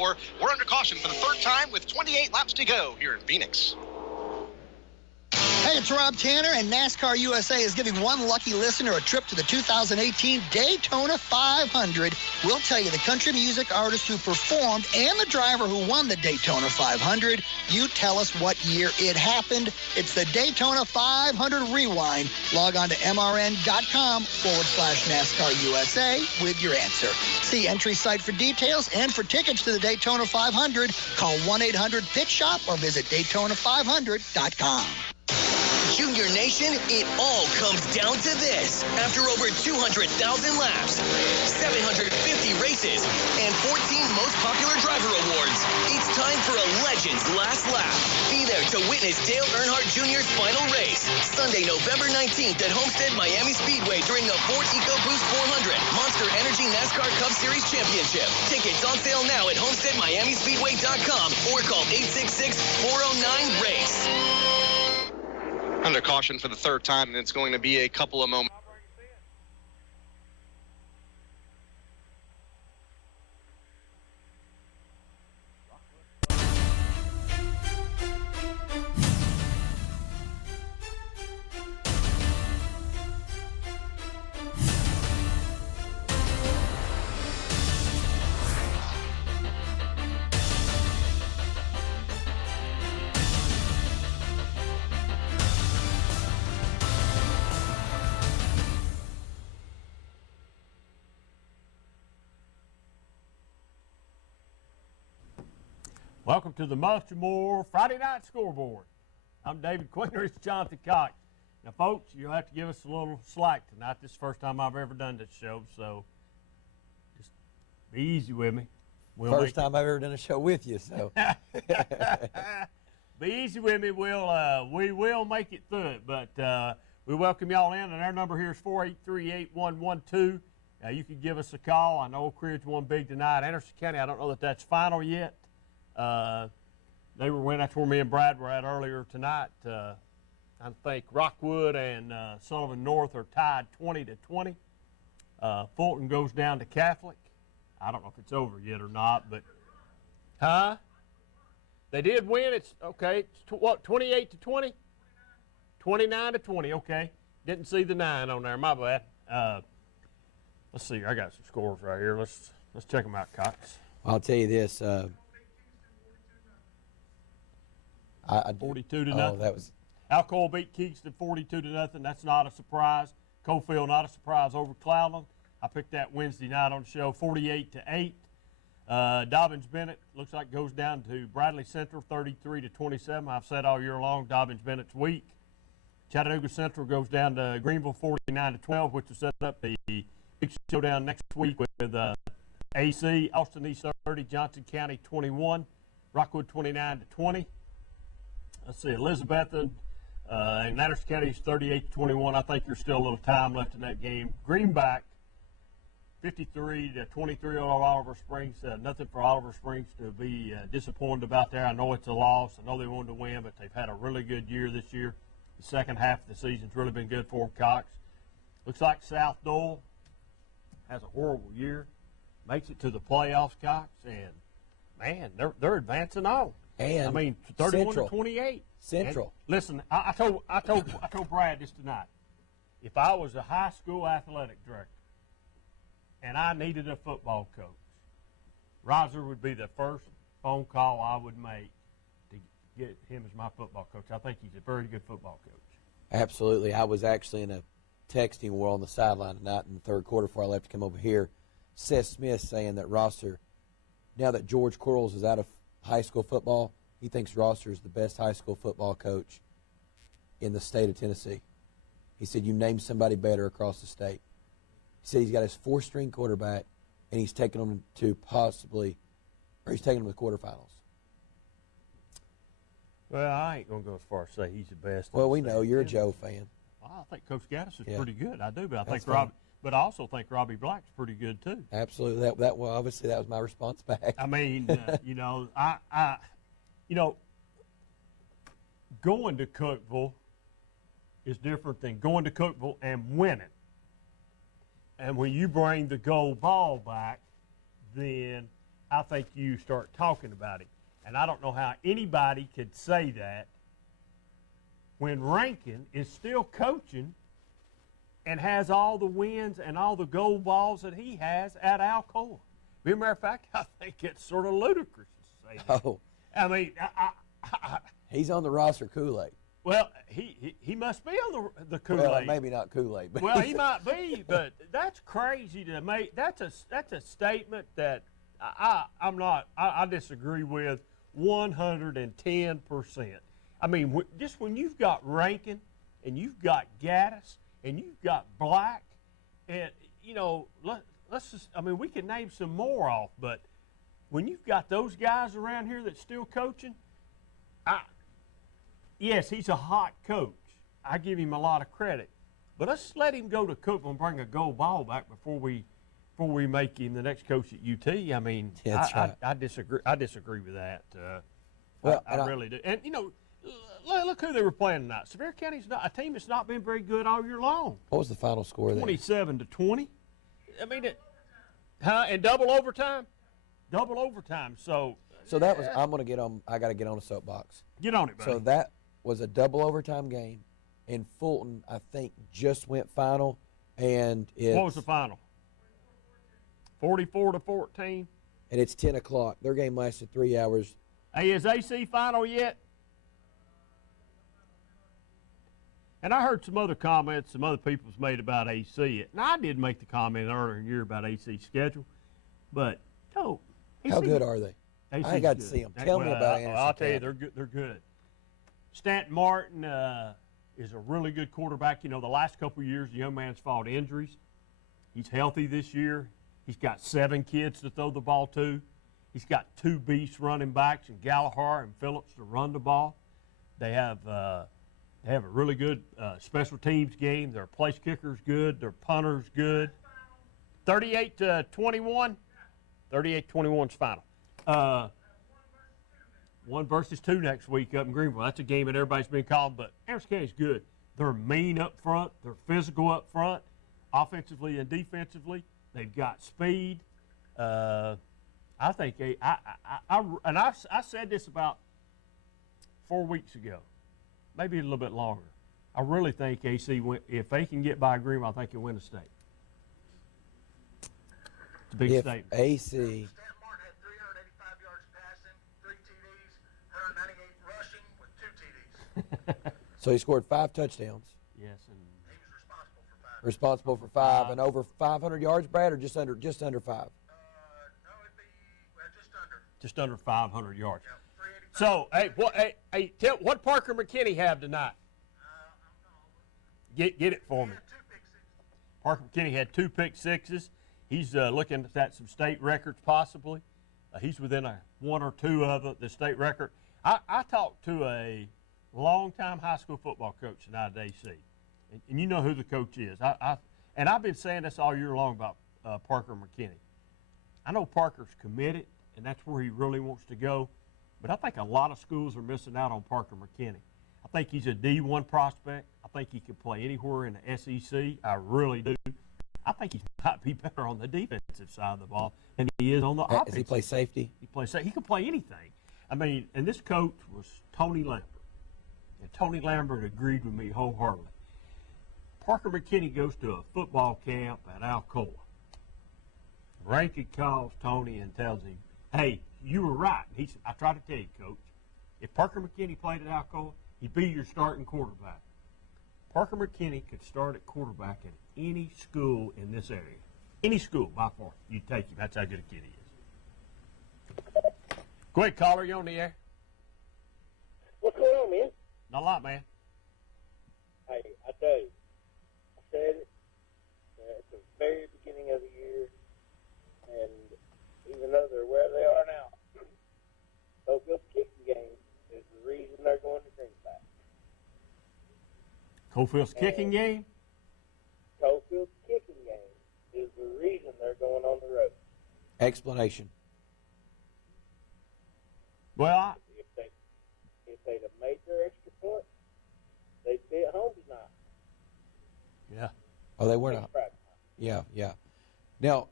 4. We're under caution for the third time with 28 laps to go here in Phoenix. Hey, it's Rob Tanner, and NASCAR USA is giving one lucky listener a trip to the 2018 Daytona 500. We'll tell you the country music artist who performed and the driver who won the Daytona 500. You tell us what year it happened. It's the Daytona 500 Rewind. Log on to mrn.com/NASCAR USA with your answer. See entry site for details and for tickets to the Daytona 500. Call 1-800-PIT-SHOP or visit Daytona500.com. Junior Nation, it all comes down to this. After over 200,000 laps, 750 races, and 14 most popular driver awards, it's time for a legend's last lap. Be there to witness Dale Earnhardt Jr.'s final race, Sunday, November 19th at Homestead Miami Speedway during the Ford EcoBoost 400 Monster Energy NASCAR Cup Series Championship. Tickets on sale now at HomesteadMiamiSpeedway.com or call 866-409-RACE. Under caution for the third time, and it's going to be a couple of moments. Welcome to the Much More Friday Night Scoreboard. I'm David Quinter. It's Johnathon Cox. Now, folks, you'll have to give us a little slack tonight. This is the first time I've ever done this show, so just be easy with me. First time I've ever done a show with you, so. Be easy with me. We will make it through it, but we welcome y'all in, and our number here is 483-8112. You can give us a call. I know Oak Ridge won big tonight. Anderson County, I don't know that that's final yet. They were winning. That's where me and Brad were at earlier tonight. I think Rockwood and Sullivan North are tied 20-20. Fulton goes down to Catholic. I don't know if it's over yet or not, but they did win. It's okay. It's what, 28-20? 29-20. Okay. Didn't see the 9 on there. My bad. Let's see. I got some scores right here. Let's check them out, Cox. I'll tell you this. 42-0. Oh, that was. Alcoa beat Kingston 42-0. That's not a surprise. Cofield, not a surprise over Cloudland. I picked that Wednesday night on the show, 48-8. Dobbins Bennett looks like goes down to Bradley Central, 33-27. I've said all year long, Dobbins Bennett's weak. Chattanooga Central goes down to Greenville, 49-12, which will set up the big showdown next week with AC. Austin East 30, Johnson County 21, Rockwood 29-20. Let's see, Elizabethton and Anderson County is 38-21. I think there's still a little time left in that game. Greenback, 53-23 over Oliver Springs. Nothing for Oliver Springs to be disappointed about there. I know it's a loss. I know they wanted to win, but they've had a really good year this year. The second half of the season's really been good for them, Cox. Looks like South Dole has a horrible year. Makes it to the playoffs, Cox, and, man, they're advancing on. And I mean, 31-28. Central. And listen, I told Brad this tonight. If I was a high school athletic director and I needed a football coach, Roger would be the first phone call I would make to get him as my football coach. I think he's a very good football coach. Absolutely. I was actually in a texting war on the sideline tonight in the third quarter before I left to come over here. Seth Smith saying that Rosser, now that George Quarles is out of high school football, he thinks Rosser is the best high school football coach in the state of Tennessee. He said, you name somebody better across the state. He said he's got his 4-string quarterback, and he's taking them to he's taking them to the quarterfinals. Well, I ain't going to go as far as say he's the best. Well, we know you're a Joe fan. Well, I think Coach Gaddis is pretty good. I do, but I also think Robbie Black's pretty good too. Absolutely. Well, obviously that was my response back. I mean, going to Cookeville is different than going to Cookeville and winning. And when you bring the gold ball back, then I think you start talking about him. And I don't know how anybody could say that when Rankin is still coaching and has all the wins and all the gold balls that he has at Alcoa. As a matter of fact, I think it's sort of ludicrous to say that. Oh. I mean, He's on the roster Kool-Aid. well, he must be on the Kool-Aid. Well, maybe not Kool-Aid. But Well, he might be, but that's crazy to make. That's a statement that I disagree with 110%. I mean, just when you've got Rankin and you've got Gaddis and you've got Black, and let's just. I mean, we can name some more off, but when you've got those guys around here that's still coaching, yes, he's a hot coach. I give him a lot of credit, but let's let him go to Cook and bring a gold ball back before we make him the next coach at UT. I mean, That's right. I disagree. I disagree with that. Well, I really do. And look who they were playing tonight. Sevier County's not a team that's not been very good all year long. what was the final score there? 27-20. I mean, and double overtime. Double overtime. So that was. I'm gonna get on. I got to get on a soapbox. get on it, buddy. So that was a double overtime game, and Fulton, I think, just went final, and it's What was the final? 44-14. and it's 10 o'clock. Their game lasted 3 hours. Hey, is AC final yet? And I heard some other comments some other people's made about AC. Now, I did make the comment earlier in the year about AC's schedule, but AC, How good are they? AC's I ain't got to good. see them. Tell me about Anderson. I'll tell you, County. they're good. They're good. Stanton Martin is a really good quarterback. The last couple of years, the young man's fought injuries. He's healthy this year. He's got 7 kids to throw the ball to. He's got 2 beast running backs in Gallagher and Phillips to run the ball. They have a really good special teams game. Their place kicker's good. Their punter's good. 38-21. 38-21's final. 1 versus 2 next week up in Greenville. That's a game that everybody's been calling, but Anderson County's good. They're mean up front. They're physical up front, offensively and defensively. They've got speed. I think I said this about 4 weeks ago, maybe a little bit longer. I really think AC, if they can get by Greenville, I think they'll win the state. It's a big If statement. AC, Stanton Martin had 385 yards passing, 3 TDs, 198 rushing with 2 TDs. so he scored 5 touchdowns, Yes, and He was responsible responsible for 5. for 5 and over 500 yards, Brad, or just under 5. No, it'd be just under 500 yards. Yeah, 385. So, tell what Parker McKinney have tonight? Get it for me. He had 2 pick sixes. Parker McKinney had 2 pick sixes. He's looking at some state records possibly. He's within 1 or 2 of the state record. I talked to a longtime high school football coach tonight at AC, and you know who the coach is. And I've been saying this all year long about Parker McKinney. I know Parker's committed, and that's where he really wants to go. But I think a lot of schools are missing out on Parker McKinney. I think he's a D1 prospect. I think he could play anywhere in the SEC. I really do. I think he might be better on the defensive side of the ball than he is on the offensive. Does he play safety? He can play anything. I mean, and this coach was Tony Lambert. And Tony Lambert agreed with me wholeheartedly. Parker McKinney goes to a football camp at Alcoa. Rankin calls Tony and tells him, hey, you were right. He said, I tried to tell you, Coach, if Parker McKinney played at Alcoa, he'd be your starting quarterback. Parker McKinney could start at quarterback at any school in this area. Any school, by far. You take him. That's how good a kid he is. Go ahead, caller. You on the air? What's going on, man? Not a lot, man. Hey, I tell you, I said it at the very beginning of the year, and even though they're where they are now, Cofield's kicking game is the reason they're going to Greenback. Cofield's kicking game? Cofield's kicking game is the reason they're going on the road. Explanation. Well, If they'd have made their extra point, they'd be at home tonight. yeah. Oh, they were not. Practice. Yeah, yeah. Now,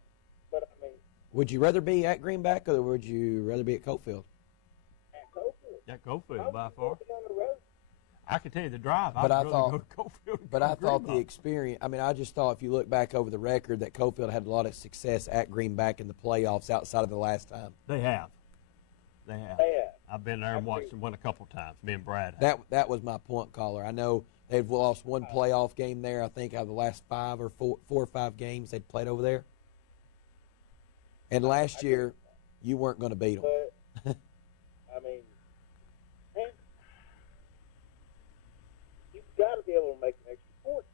But I mean, Would you rather be at Greenback or would you rather be at Coalfield? At Coalfield. Yeah, Coalfield by far. On the road. I can tell you the drive. But I'd I rather thought- go to Coalfield than But go I to thought the Greenback. experience, I mean, I just thought if you look back over the record that Coalfield had a lot of success at Greenback in the playoffs outside of the last time. They have. They have. They have. I've been there and watched them win a couple times. Me and Brad have. That was my point, caller. I know they've lost one playoff game there, I think, out of the last four or five games they'd played over there. And last year, you weren't going to beat them. But, I mean, man, you've got to be able to make an extra point.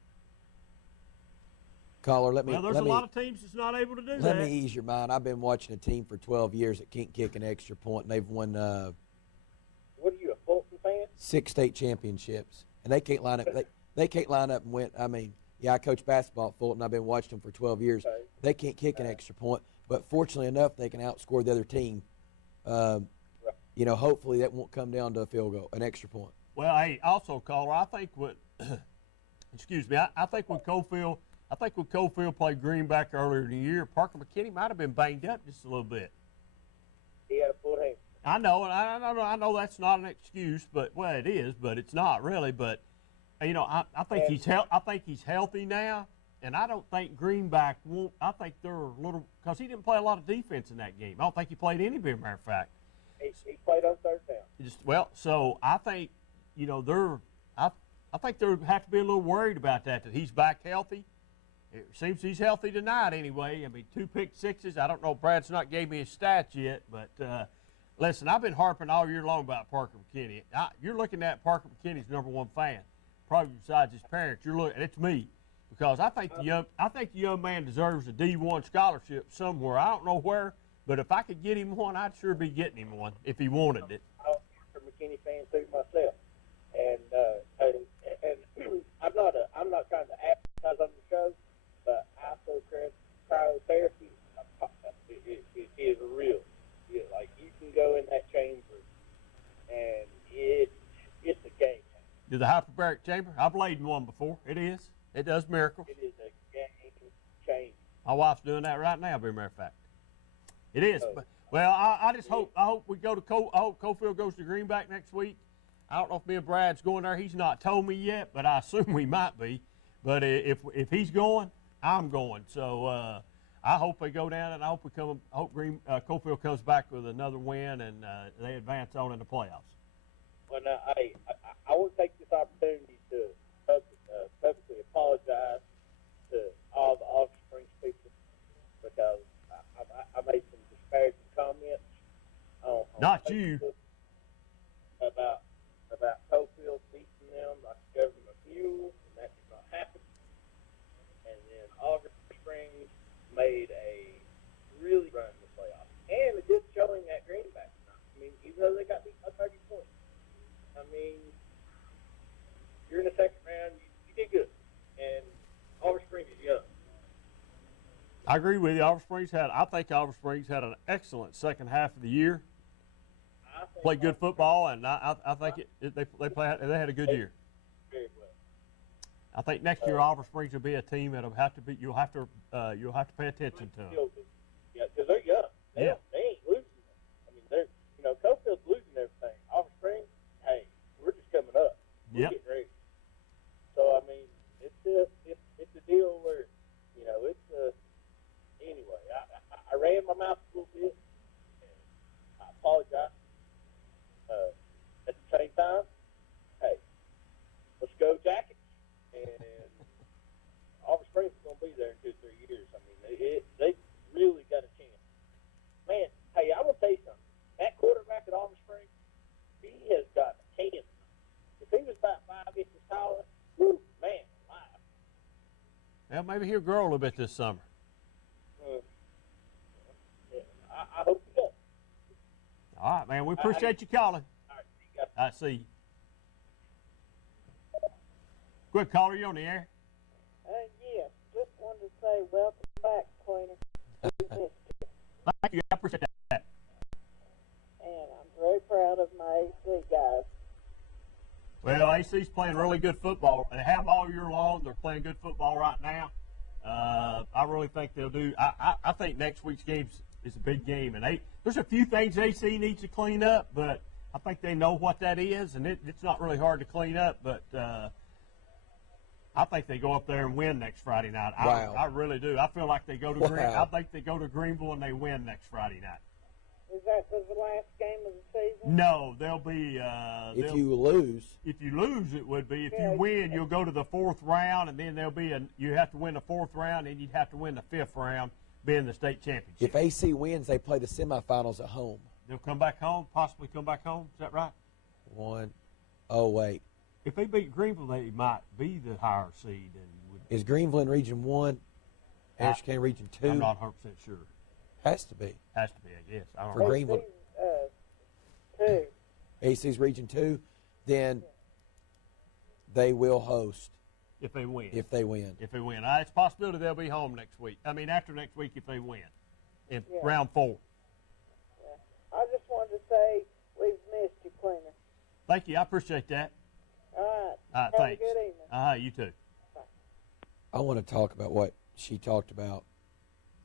Caller, let me Well, there's let a me, lot of teams that's not able to do let that. me ease your mind. I've been watching a team for 12 years that can't kick an extra point, and they've won What are you, a Fulton fan? 6 state championships, and they can't line up. They can't line up and win. I mean, yeah, I coach basketball at Fulton. I've been watching them for 12 years. Okay. They can't kick an extra point, but fortunately enough, they can outscore the other team. You know, hopefully that won't come down to a field goal, an extra point. Well, hey, also, caller, I think what, excuse me, I think when Coalfield played Greenback earlier in the year, Parker McKinney might have been banged up just a little bit. He had a full hand. I know, and I know that's not an excuse, but well, it is, but it's not really. But you know, I think he's healthy now, and I don't think Greenback won't. I think they're a little because he didn't play a lot of defense in that game. I don't think he played any. As a matter of fact, He played on third down. well, so I think you know I think they have to be a little worried about that he's back healthy. It seems he's healthy tonight anyway. I mean, 2 pick sixes. I don't know if Brad's not gave me his stats yet, but listen, I've been harping all year long about Parker McKinney. You're looking at Parker McKinney's #1 fan, probably besides his parents. You're looking, it's me, because I think the young man deserves a D1 scholarship somewhere. I don't know where, but if I could get him one, I'd sure be getting him one if he wanted it. I'm a McKinney fan too myself, and I'm not trying to advertise on the show, but cryotherapy it is real. Like you can go in that chamber, and it's a game changer. Do the hyperbaric chamber? I've laid in one before. It is. It does miracles. It is a game changer. My wife's doing that right now, as a matter of fact. It is. Well, I just hope we go to I hope Coalfield goes to Greenback next week. I don't know if me and Brad's going there. He's not told me yet, but I assume we might be. But if he's going, I'm going. So I hope they go down, and I hope Coalfield comes back with another win, and they advance on in the playoffs. Well, now, I will take this opportunity to publicly apologize to all the Olive Springs people because I made some disparaging comments on Not Facebook you. about Coalfield beating them like the government mule, and that did not happen. And then Olive Springs made a really run in the playoffs and a good showing at Greenback. I mean, even though they got beat by 30 points, I mean, you're in the second round, you did good. And Olive Springs is young. I agree with you. I think Olive Springs had an excellent second half of the year. Played good football, and I think they had a good year. Very well. I think next year Olive Springs will be a team that'll have to be. You'll have to pay attention to them. Yeah, because they're young. They ain't losing. I mean, Coalfield's losing everything. Olive Springs, hey, we're just coming up. We're Yep. getting ready. So I mean, it's a deal where, anyway. I ran my mouth a little bit. And I apologize. At the same time, hey, let's go Jackets. And Olive Springs is going to be there in 2 or 3 years. I mean, they really got a chance. Man, hey, I'm going to tell you something. That quarterback at Olive Springs, he has got a chance. If he was about 5 inches taller, whoo, man, alive. Well, maybe he'll grow a little bit this summer. I hope he does. All right, man. We appreciate you calling. All right, see you guys. I see you. Quick caller, you on the air? Yeah, just wanted to say welcome back, Queener. Thank you. I appreciate that. And I'm very proud of my AC guys. Well, AC's playing really good football. They have all year long. They're playing good football right now. I really think they'll do. I think next week's game's is a big game, and there's a few things AC needs to clean up, but I think they know what that is, and it's not really hard to clean up. But I think they go up there and win next Friday night. Wow. I really do. I feel like they go to Wow. I think they go to Greenville and they win next Friday night. Is that the last game of the season? No, they'll be. If you lose, it would be. If Yeah, you win, you'll go to the fourth round, and then you have to win the fourth round, and you'd have to win the fifth round, being the state championship. if AC wins, they play the semifinals at home. They'll come back home, possibly come back home. Is that right? Oh, wait. If they beat Greenville, they might be the higher seed. Is Greenville in Region 1? Anderson County Region 2? I'm not 100% sure. Has to be. Has to be, I guess. I don't For know. Greenville. Two. AC's Region 2, then they will host If they win. if they win. If they win. It's a possibility they'll be home next week. I mean, after next week if they win. In Yeah. round 4. I just wanted to say we've missed you, Cleaner. Thank you. I appreciate that. All right. All right, Have thanks. a good evening. You too. I want to talk about what she talked about.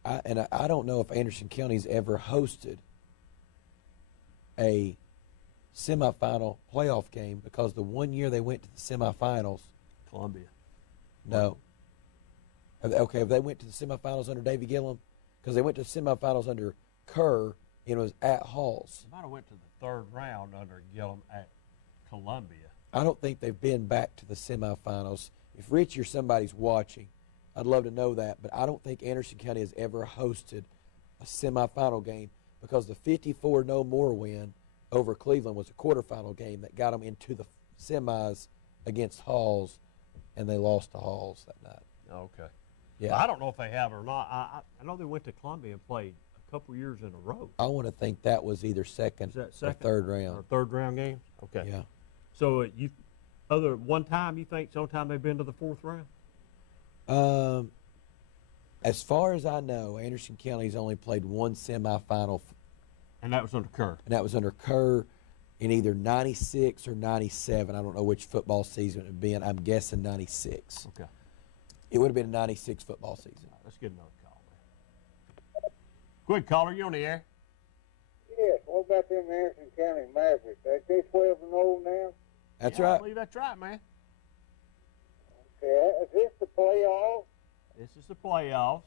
I don't know if Anderson County's ever hosted a semifinal playoff game, because the one year they went to the semifinals. Columbia. No. Okay, if they went to the semifinals under Davy Gillum, because they went to the semifinals under Kerr, and it was at Halls. They might have went to the third round under Gillum at Columbia. I don't think they've been back to the semifinals. If Rich or somebody's watching, I'd love to know that, but I don't think Anderson County has ever hosted a semifinal game, because the 54 no more win over Cleveland was a quarterfinal game that got them into the semis against Halls, and they lost to Halls that night. Okay. Yeah. Well, I don't know if they have or not. I know they went to Columbia and played a couple years in a row. I want to think that was either second, Is that second or third or round. third round games? Okay. Yeah. So one time you think sometime they've been to the fourth round? As far as I know, Anderson County's only played one semifinal, And that was under Kerr. and that was under Kerr in either 96 or 97. I don't know which football season it would be in. I'm guessing 96. Okay. It would have been a 96 football season. Let's get another call, man. Go ahead, caller. You on the air? Yes, what about them Anderson County Mavericks? Are they 12-0 now? That's Yeah, I right. believe that's right, man. Okay, is this the playoff? This is the playoffs.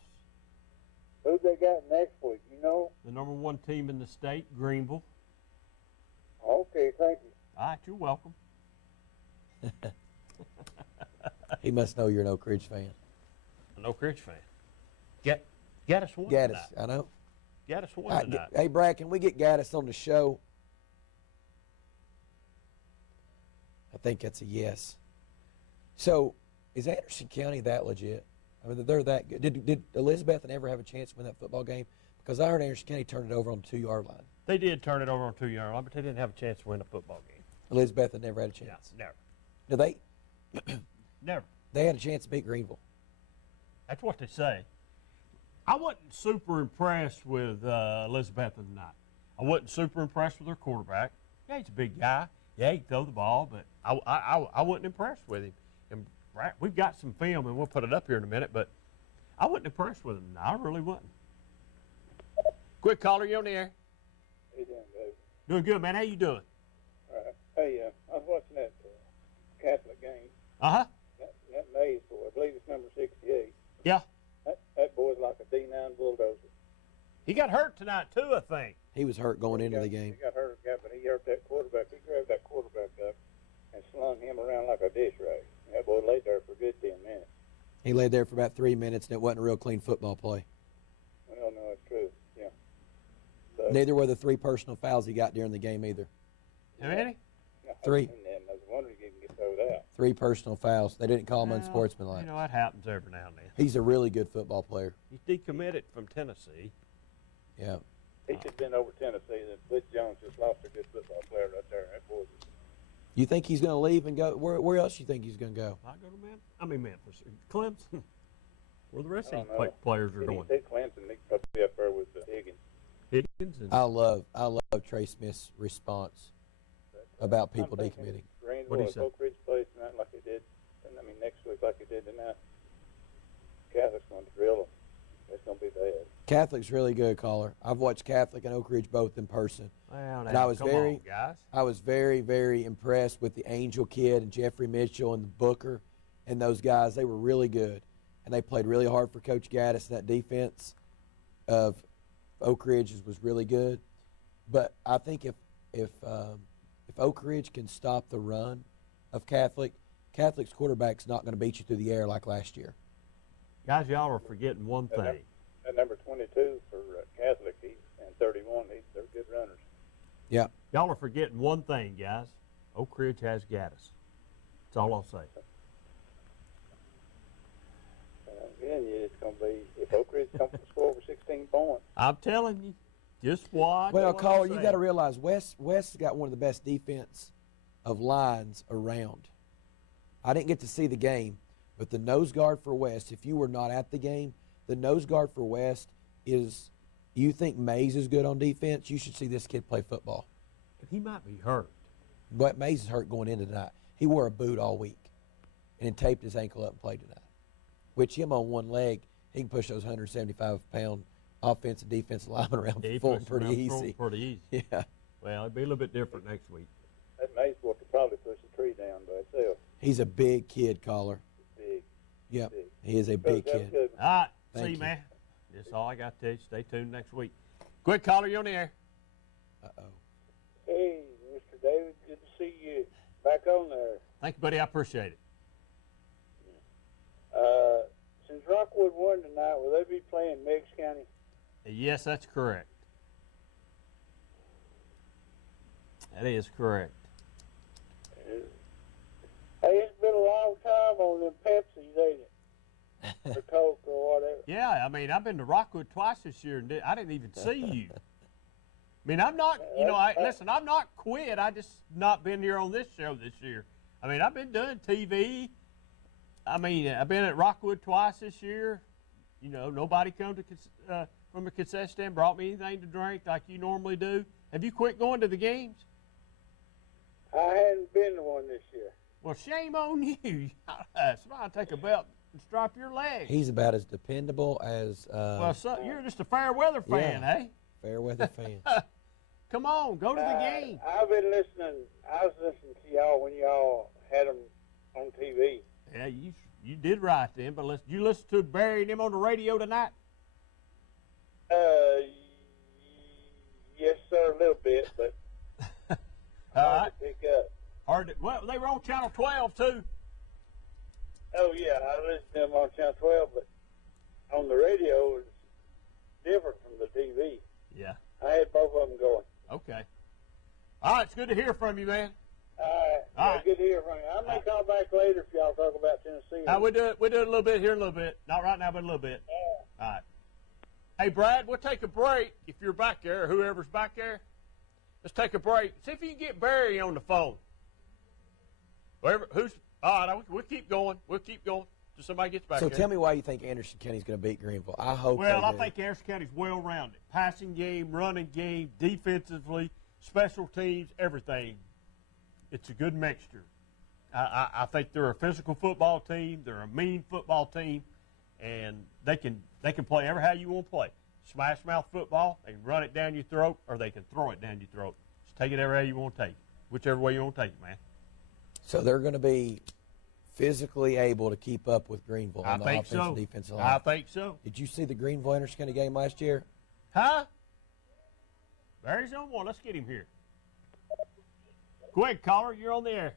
Who they got next week, you know? The number 1 team in the state, Greenville. Okay, thank you. All right, you're welcome. He must know you're an Oak Ridge fan. An Oak Ridge fan. Gaddis won Gaddis, tonight. I know. Gaddis won tonight. Hey, Brad, can we get Gaddis on the show? I think that's a yes. So, is Anderson County that legit? I mean, they're that good. Did Elizabeth ever have a chance to win that football game? Because I heard Anderson County turned it over on the 2-yard line. They did turn it over on 2-yard line, but they didn't have a chance to win a football game. Elizabeth had never had a chance. No, never. No, they Never. they had a chance to beat Greenville. That's what they say. I wasn't super impressed with Elizabeth tonight. I wasn't super impressed with her quarterback. Yeah, he's a big guy. Yeah, he can throw the ball, but I wasn't impressed with him. And we've got some film, and we'll put it up here in a minute, but I wasn't impressed with him. I really wasn't. Quick caller, you on the air? How you doing, Dave? Doing good, man. How you doing? All right. Hey, I was watching that Catholic game. Uh-huh. That Mays boy, I believe it's number 68. Yeah. That boy's like a D9 bulldozer. He got hurt tonight, too, I think. He was hurt going into the game. He got hurt, but he hurt that quarterback. He grabbed that quarterback up and slung him around like a dish rag. That boy laid there for a good 10 minutes. He laid there for about 3 minutes, and it wasn't a real clean football play. Well, no, it's true. Yeah. But, Neither were the 3 personal fouls he got during the game either. How many? 3. I was wondering if you can get over that. 3 personal fouls. They didn't call him Well, unsportsmanlike. You know, that happens every now and then. He's a really good football player. He's decommitted from Tennessee. Yeah. He should have been over Tennessee. That Blitz Jones just lost a good football player right there. That boy. You think he's going to leave and go? Where else you think he's going to go? I go to Memphis. Clemson. Where the rest I of don't these know. players are He going. said Clemson. He could be up there with Higgins. Higgins and I love Trey Smith's response about people I'm thinking decommitting. Greenville What'd he or say? Oak Ridge plays tonight like they did. And I mean next week like they did tonight. Catholic's going to drill them. It's going to be bad. Catholic's really good, caller. I've watched Catholic and Oak Ridge both in person. Well, And I was come very, on, guys. I was very, very impressed with the Angel kid and Jeffrey Mitchell and the Booker and those guys. They were really good, and they played really hard for Coach Gaddis. That defense of Oak Ridge was really good. But I think if Oak Ridge can stop the run of Catholic's quarterback's not going to beat you through the air like last year. Guys, y'all are forgetting one thing. That number 22 for Catholic, and 31, they're good runners. Yeah. Y'all are forgetting one thing, guys. Oak Ridge has Gaddis. That's all I'll say. Again, it's going to be, if Oak Ridge comes to score over 16 points. I'm telling you, just watch. Well, what caller, I'm you saying. got to realize West has got one of the best defense of lines around. I didn't get to see the game, but the nose guard for West, if you were not at the game, the nose guard for West is, you think Mays is good on defense, you should see this kid play football. But he might be hurt. But Mays is hurt going into tonight. He wore a boot all week and then taped his ankle up and played tonight. Which him on one leg, he can push those 175-pound offensive defensive linemen around He Fulton pushed pretty around easy. Fulton pretty easy. Yeah. Well, it'll be a little bit different next week. That Mace boy could probably push a tree down by itself. He's a big kid, caller. Big. Yep. Big. He is a big kid. Good. All right. Thank See you, you. man. That's all I got to tell you. Stay tuned next week. Quick caller, you're on the air. Uh-oh. Hey, Mr. David, good to see you back on there. Thank you, buddy. I appreciate it. Since Rockwood won tonight, will they be playing Meigs County? Yes, that's correct. That is correct. Hey, it's been a long time on them Pepsis, ain't it? Or Coke or whatever. Yeah, I mean, I've been to Rockwood twice this year, and I didn't even see you. I mean, I'm not, you know, listen, I'm not quit. I just not been here on this show this year. I mean, I've been doing TV. I mean, I've been at Rockwood twice this year. You know, nobody come to from a concession stand, brought me anything to drink like you normally do. Have you quit going to the games? I hadn't been to one this year. Well, shame on you. Somebody take a belt and strap your leg. He's about as dependable as Well, so, you're just a fair weather fan, yeah. eh? fair weather fan. Come on, go to the game. I've been listening. I was listening to y'all when y'all had them on TV. Yeah, you did right then, but you listen to Barry and them on the radio tonight? Yes, sir, a little bit, but All hard right. to pick up. Well, they were on Channel 12, too. Oh, yeah, I listened to them on Channel 12, but on the radio, it's different from the TV. Yeah. I had both of them going. Okay. All right, it's good to hear from you, man. All All right. right. Good to hear from you. I may call back later if y'all talk about Tennessee. We'll do it a little bit here in a little bit. Not right now, but a little bit. All right. Hey, Brad, we'll take a break if you're back there, or whoever's back there. Let's take a break. See if you can get Barry on the phone. All right, we'll keep going. We'll keep going till somebody gets back So there. tell me why you think Anderson County's going to beat Greenville. I hope Well, they I do. think Harrison County's well-rounded. Passing game, running game, defensively, special teams, everything. It's a good mixture. I think they're a physical football team. They're a mean football team, and they can play ever how you want to play. Smash mouth football. They can run it down your throat, or they can throw it down your throat. Just take it ever how you want to take it, whichever way you want to take it, man. So they're going to be physically able to keep up with Greenville I on the think offensive so. and defensive line. I think so. Did you see the Greenville Anderson County game last year? Huh? Barry's on one. Let's get him here. Go ahead, caller. You're on the air.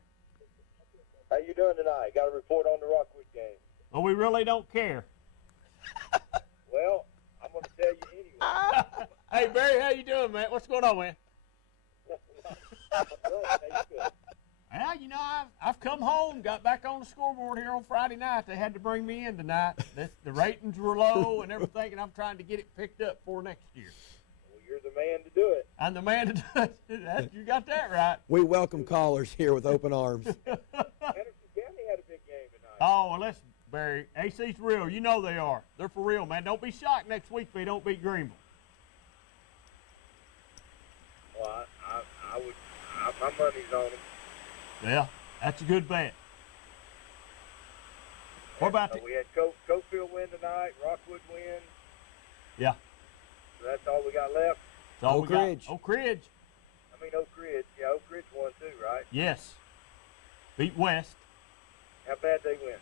How you doing tonight? Got a report on the Rockwood game. Well, we really don't care. Well, I'm going to tell you anyway. Hey, Barry, how you doing, man? What's going on, man? How you doing? Well, you know, I've come home, got back on the scoreboard here on Friday night. They had to bring me in tonight. The ratings were low and everything, and I'm trying to get it picked up for next year. Well, you're the man to do it. I'm the man to do it. You got that right. We welcome callers here with open arms. Anderson County had a big game tonight. Oh, well, listen, Barry, AC's real. You know they are. They're for real, man. Don't be shocked next week if they don't beat Greenville. Well, my money's on them. Yeah, that's a good bet. What about We had Cofield win tonight, Rockwood win, Yeah. So that's all we got left. That's all Oak we got. Ridge. Oak Ridge. I mean, Oak Ridge. Yeah, Oak Ridge won too, right? Yes. Beat West. How bad they win?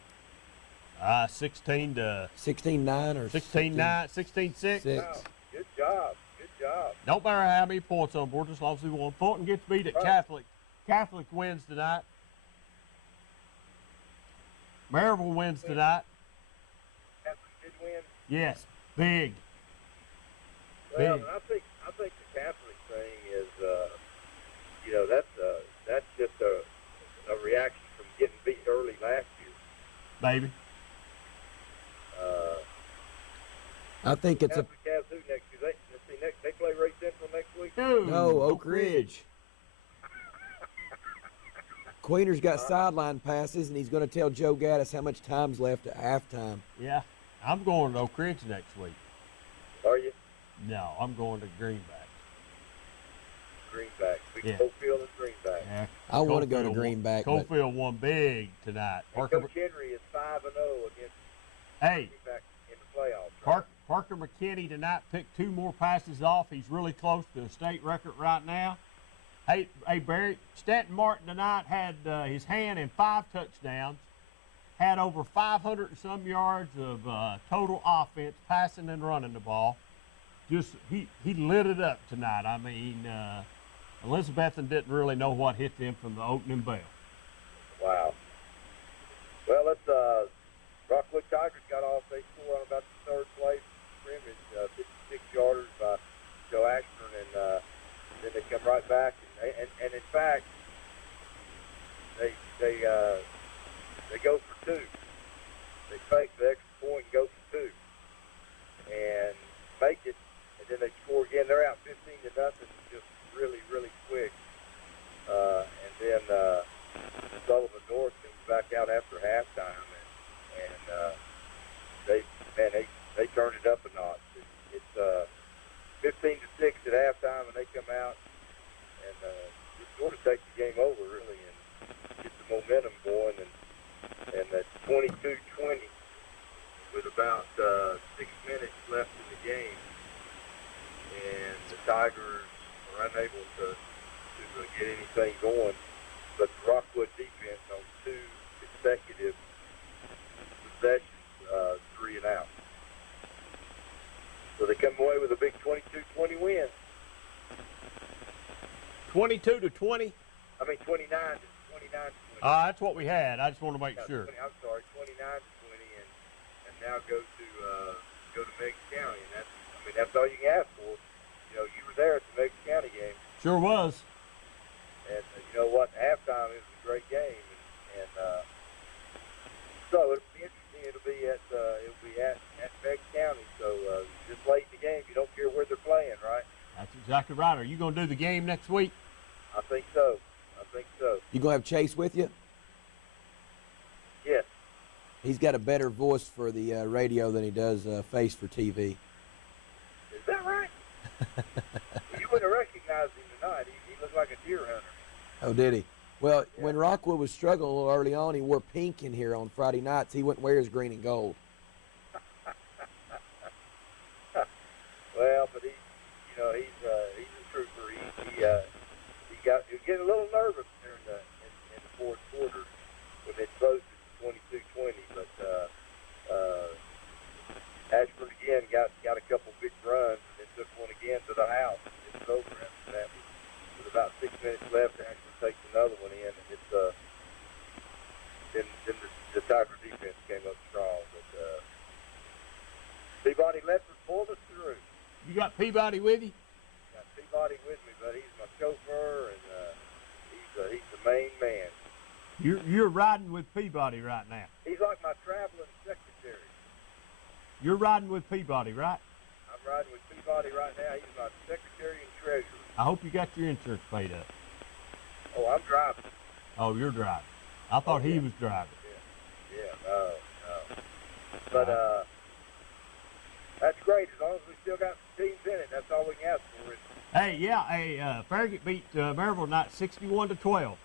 16 to 16-9 or 16-9, 16-6. 6. Wow. Good job. Good job. Don't matter how many points on board, just as long as we won. Fulton gets beat at Right. Catholic. Catholic wins tonight. Maryville wins tonight. Catholic did win. Yes, big. Well, Big. and I think the Catholic thing is, that's just a reaction from getting beat early last year. Baby. I think it's a Catholic has who next year? They play Ray Central next week. no Oak Ridge. Queener's got sideline passes, and he's going to tell Joe Gaddis how much time's left at halftime. Yeah, I'm going to Oak Ridge next week. Are you? No, I'm going to Greenback. Greenback. We Yeah. Cofield and Greenback. Yeah. I want to go to Cofield won- Greenback, but Cofield won big tonight. And Coach Henry is 5-0 against Hey, Greenback in the playoffs. Right? Parker McKinney tonight picked 2 more passes off. He's really close to the state record right now. Hey, Barry, Stanton Martin tonight had his hand in 5 touchdowns, had over 500 and some yards of total offense, passing and running the ball. Just he lit it up tonight. I mean, Elizabethan didn't really know what hit them from the opening bell. Wow. Well, let's Rockwood Tigers got off. They scored on about the third play scrimmage, 56-yarders by Joe Ashburn, and then they come right back. And in fact, they go for 2. They fake the extra point and go for 2, and make it. And then they score again. They're out 15-0, just really, really quick. And then Sullivan North comes back out after halftime, and they turned it up a notch. It's 15-6 at halftime, and they come out and just sort of take the game over, really, and get the momentum going. And that's 22-20 with about 6 minutes left in the game, and the Tigers are unable to get anything going. But the Rockwood defense on 2 consecutive possessions, 3 and out. So they come away with a big 22-20 win. 22-20. I mean 29-20. That's what we had. I just want to make sure. 20, I'm sorry, 29-20, and now go to Meigs County, and that's all you can ask for. You know, you were there at the Meigs County game. Sure was. And you know what? Halftime it was a great game, and so it'll be interesting. It'll be at Meigs County. So just late in the game, you don't care where they're playing, right? That's exactly right. Are you going to do the game next week? I think so. you going to have Chase with you? Yes. He's got a better voice for the radio than he does face for TV. Is that right? You wouldn't have recognized him tonight. He looked like a deer hunter. Oh, did he? Well, when Rockwood was struggling a little early on, he wore pink in here on Friday nights. He wouldn't wear his green and gold. Well, but he's a trooper. He was getting a little nervous there in the fourth quarter when they closed it to 22-20. But Ashburn again got a couple big runs and then took one again to the house. It was over after that. With about 6 minutes left, Ashburn takes another one in, and it's then the Tiger defense came up strong. But Peabody Ledford pulled us through. You got Peabody with you? Got Peabody with me, but he's my chauffeur, and he's the main man. You're riding with Peabody right now. He's like my traveling secretary. You're riding with Peabody, right? I'm riding with Peabody right now. He's my secretary and treasurer. I hope you got your insurance paid up. Oh, I'm driving. Oh, you're driving. I thought he was driving. Yeah, no. But that's great. As long as we still got some teams in it, that's all we can ask for. Farragut beat Maryville tonight 61-12.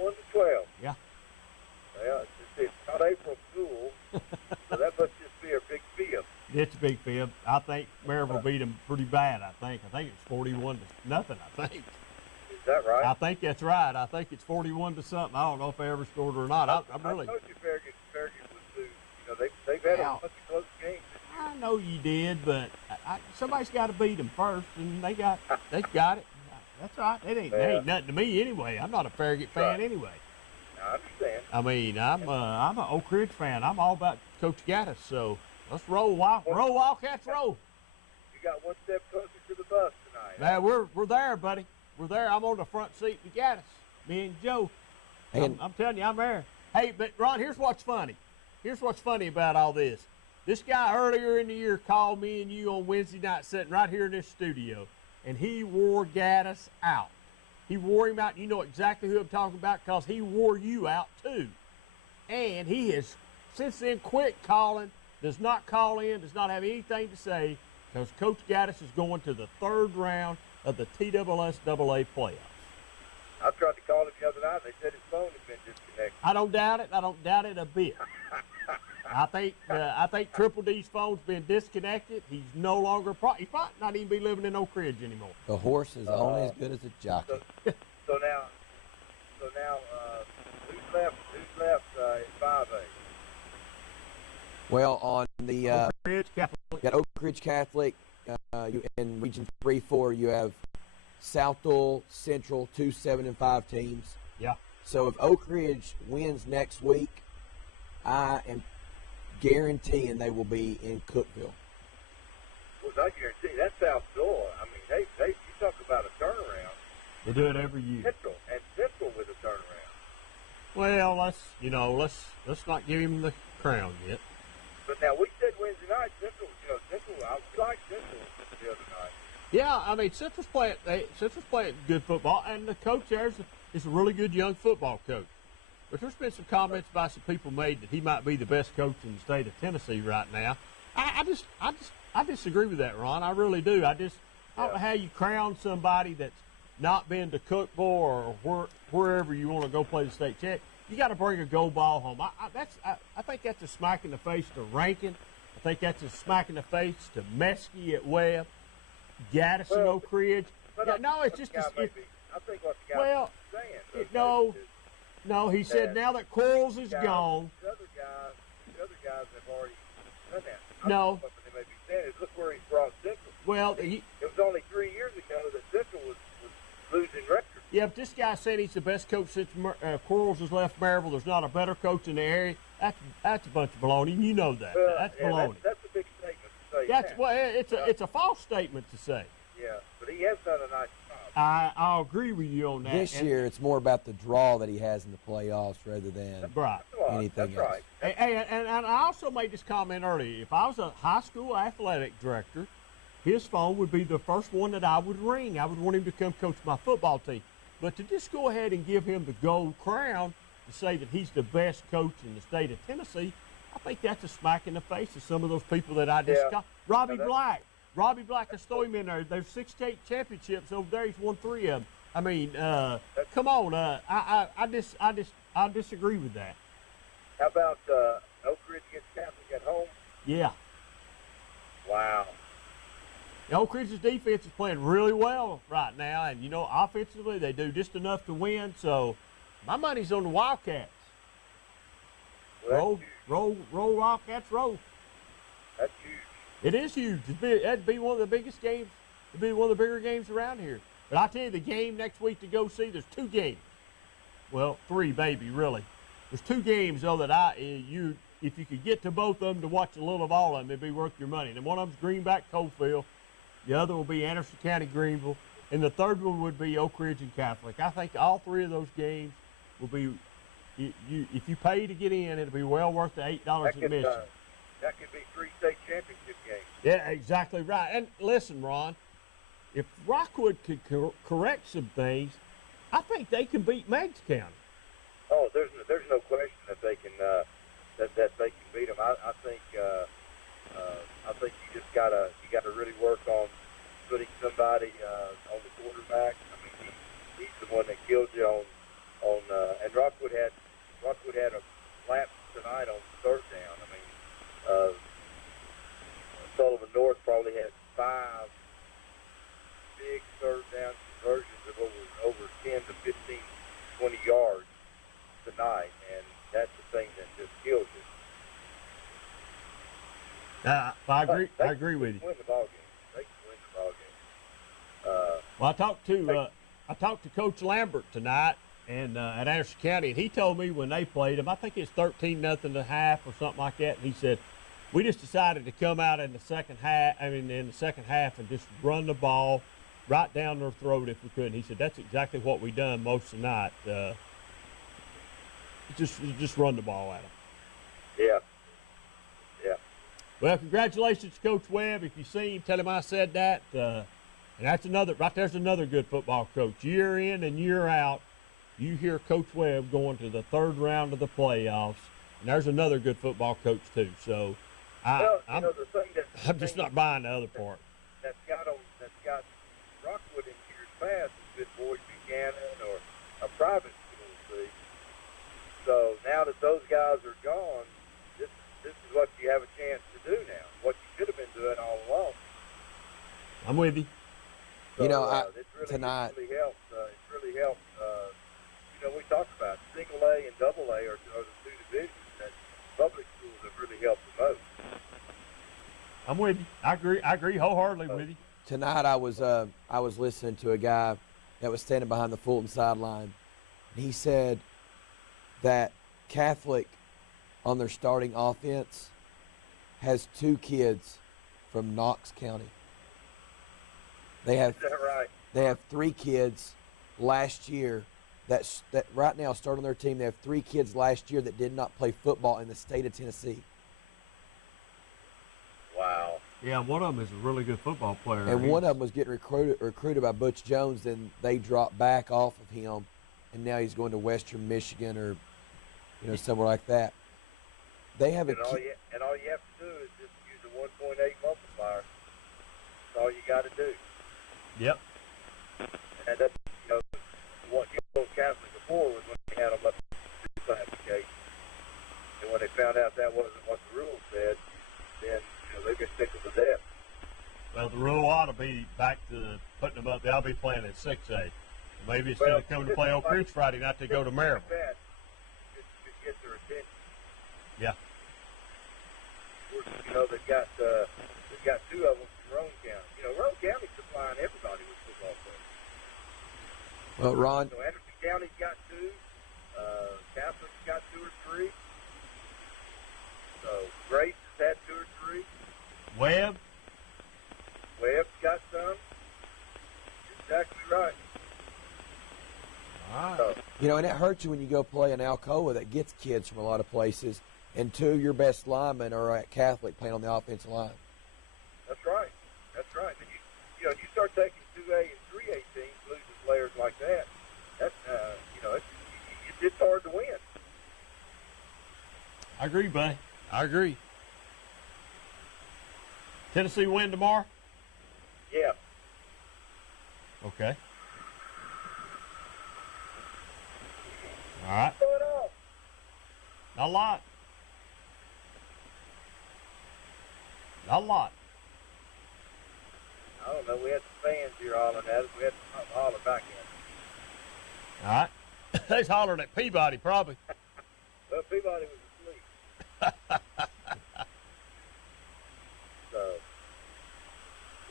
61-12. Yeah. Well, it's not April Fool, so that must just be a big fib. It's a big fib. I think Maryville beat them pretty bad. I think it's 41-0. I think. Is that right? I think that's right. I think it's 41 to something. I don't know if they ever scored or not. I really. I told you Farragut was lose. You know, they've had a bunch of close games. I know you did, but somebody's got to beat them first, and they got it. That's right. It ain't nothing to me anyway. I'm not a Farragut fan anyway. I understand. I mean, I'm an Oak Ridge fan. I'm all about Coach Gaddis, so let's roll Wildcats, roll. You got one step closer to the bus tonight. Man, we're there, buddy. We're there. I'm on the front seat with Gaddis. Me and Joe. I'm telling you, I'm there. Hey, but Ron, here's what's funny. Here's what's funny about all this. This guy earlier in the year called me and you on Wednesday night sitting right here in this studio, and he wore Gaddis out. He wore him out, and you know exactly who I'm talking about because he wore you out too. And he has since then quit calling, does not call in, does not have anything to say because Coach Gaddis is going to the third round of the TSSAA playoffs. I tried to call him the other night. They said his phone had been disconnected. I don't doubt it. I don't doubt it a bit. I think Triple D's phone's been disconnected. He's no longer he might not even be living in Oak Ridge anymore. The horse is only as good as a jockey. So now, who's left in 5A? Well, on the Oak Ridge Catholic. got Oak Ridge Catholic. In Region 3-4, you have Southall, Central, 2 7-5 teams. Yeah. So if Oak Ridge wins next week, I am guaranteeing they will be in Cookeville. Well, I guarantee that's Southall. I mean, you talk about a turnaround. They do it every year. Central with a turnaround. Well, let's not give him the crown yet. But now we said Wednesday night, Central. I like Central the other night. Yeah, I mean Central's playing good football, and the coach there is a really good young football coach. But there's been some comments by some people made that he might be the best coach in the state of Tennessee right now. I disagree with that, Ron. I really do. I don't know how you crown somebody that's not been to Cookeville or wherever you want to go play the state champ. You got to bring a gold ball home. I think that's a smack in the face to Rankin. I think that's a smack in the face to Meskey at Webb, Gaddis and Oak Ridge. No, it's just. I think what the guy is saying. No, he said now that Quarles is gone. The other guys have already done that. No. What they may be saying is look where he's brought Central. Well, it was only 3 years ago that Central was losing records. Yeah, if this guy said he's the best coach since Quarles has left Maryville, there's not a better coach in the area. That's a bunch of baloney, and you know that. That's baloney. That's a big statement to say. It's a false statement to say. Yeah, but he has done a nice job. I'll agree with you on that. This year, it's more about the draw that he has in the playoffs rather than anything else. Right. And I also made this comment earlier. If I was a high school athletic director, his phone would be the first one that I would ring. I would want him to come coach my football team. But to just go ahead and give him the gold crown to say that he's the best coach in the state of Tennessee, I think that's a smack in the face of some of those people that I just got. Robbie Black, I throw him in there. There's 6 state championships over there. He's won 3 of them. I mean, come on. I disagree with that. How about Oak Ridge against Catholic at home? Yeah. Wow. Oak Ridge's defense is playing really well right now, and offensively they do just enough to win. So my money's on the Wildcats. Well, roll, Wildcats, roll. That's huge. It is huge. That'd be one of the biggest games. It'd be one of the bigger games around here. But I tell you, the game next week to go see, there's 2 games. Well, 3, baby, really. There's 2 games though that if you could get to both of them to watch a little of all of them, it'd be worth your money. And one of them's Greenback Coalfield. The other will be Anderson County Greenville, and the third one would be Oak Ridge and Catholic. I think all 3 of those games will be. If you pay to get in, it'll be well worth the $8 admission. That could be 3 state championship games. Yeah, exactly right. And listen, Ron, if Rockwood could correct some things, I think they can beat Meigs County. Oh, there's no question that they can that they can beat them. I think you just gotta really work on putting somebody on the quarterback. I mean, he's the one that killed you on and Rockwood had a lapse tonight on 3rd down. I mean, North probably had 5 big third down conversions of over 10 to 15, 20 yards tonight, and that's the thing that just kills you. I agree with you. Win the ball game. They can win the ball game. Well, I talked to Coach Lambert tonight and at Anderson County, and he told me when they played him, I think it's 13-0 a half or something like that. And he said, we just decided to come out in the second half. And just run the ball right down their throat if we could. And he said that's exactly what we done most of the night. Just run the ball at them. Yeah. Well, congratulations, Coach Webb. If you see him, tell him I said that. And that's there's another good football coach. Year in and year out, you hear Coach Webb going to the third round of the playoffs, and there's another good football coach too. So I'm just not buying the other part. That's got Rockwood in years past has been Boyd Buchanan or a private school, see. So now that those guys are gone, this is what you have a chance to do now. What you should have been doing all along. I'm with you. So, you know, tonight it's really helped. We talked about single A and double A are the two divisions that public schools have really helped the most. I'm with you. I agree wholeheartedly with you. Tonight I was listening to a guy that was standing behind the Fulton sideline, and he said that Catholic on their starting offense has 2 kids from Knox County. They have Is that right? They have 3 kids last year that right now start on their team. They have 3 kids last year that did not play football in the state of Tennessee. Wow. Yeah, one of them is a really good football player. And one of them was getting recruited by Butch Jones, then they dropped back off of him, and now he's going to Western Michigan or somewhere like that. They have all you have to do is just use a 1.8 multiplier. That's all you got to do. Yep. And that's what you told Catholic before was when they had them up to classification. And when they found out that wasn't what the rules said, then they get tickled to death. Well, the rule ought to be back to putting them up. They'll be playing at 6A. Maybe instead of coming to play Oak Ridge Friday night, they go to Maryland. Just get their attention. Yeah. They've got 2 of them from Roane County. Roane County's supplying everybody with football players. Well, Ron. Anderson County's got 2. Catholic's got 2 or 3. So Grace has had 2 or 3. Webb's got some. Exactly right. All right. So, And it hurts you when you go play in Alcoa that gets kids from a lot of places, and 2 of your best linemen are at Catholic playing on the offensive line. That's right. And you start taking 2A and 3A teams, losing players like that. That's it's hard to win. I agree, buddy. I agree. Tennessee win tomorrow? Yeah. Okay. All right. What's going on? Not a lot. Not a lot. I don't know. We had some fans here hollering at us. We had to holler back in. All right. They's hollering at Peabody, probably. Well, Peabody was asleep. So,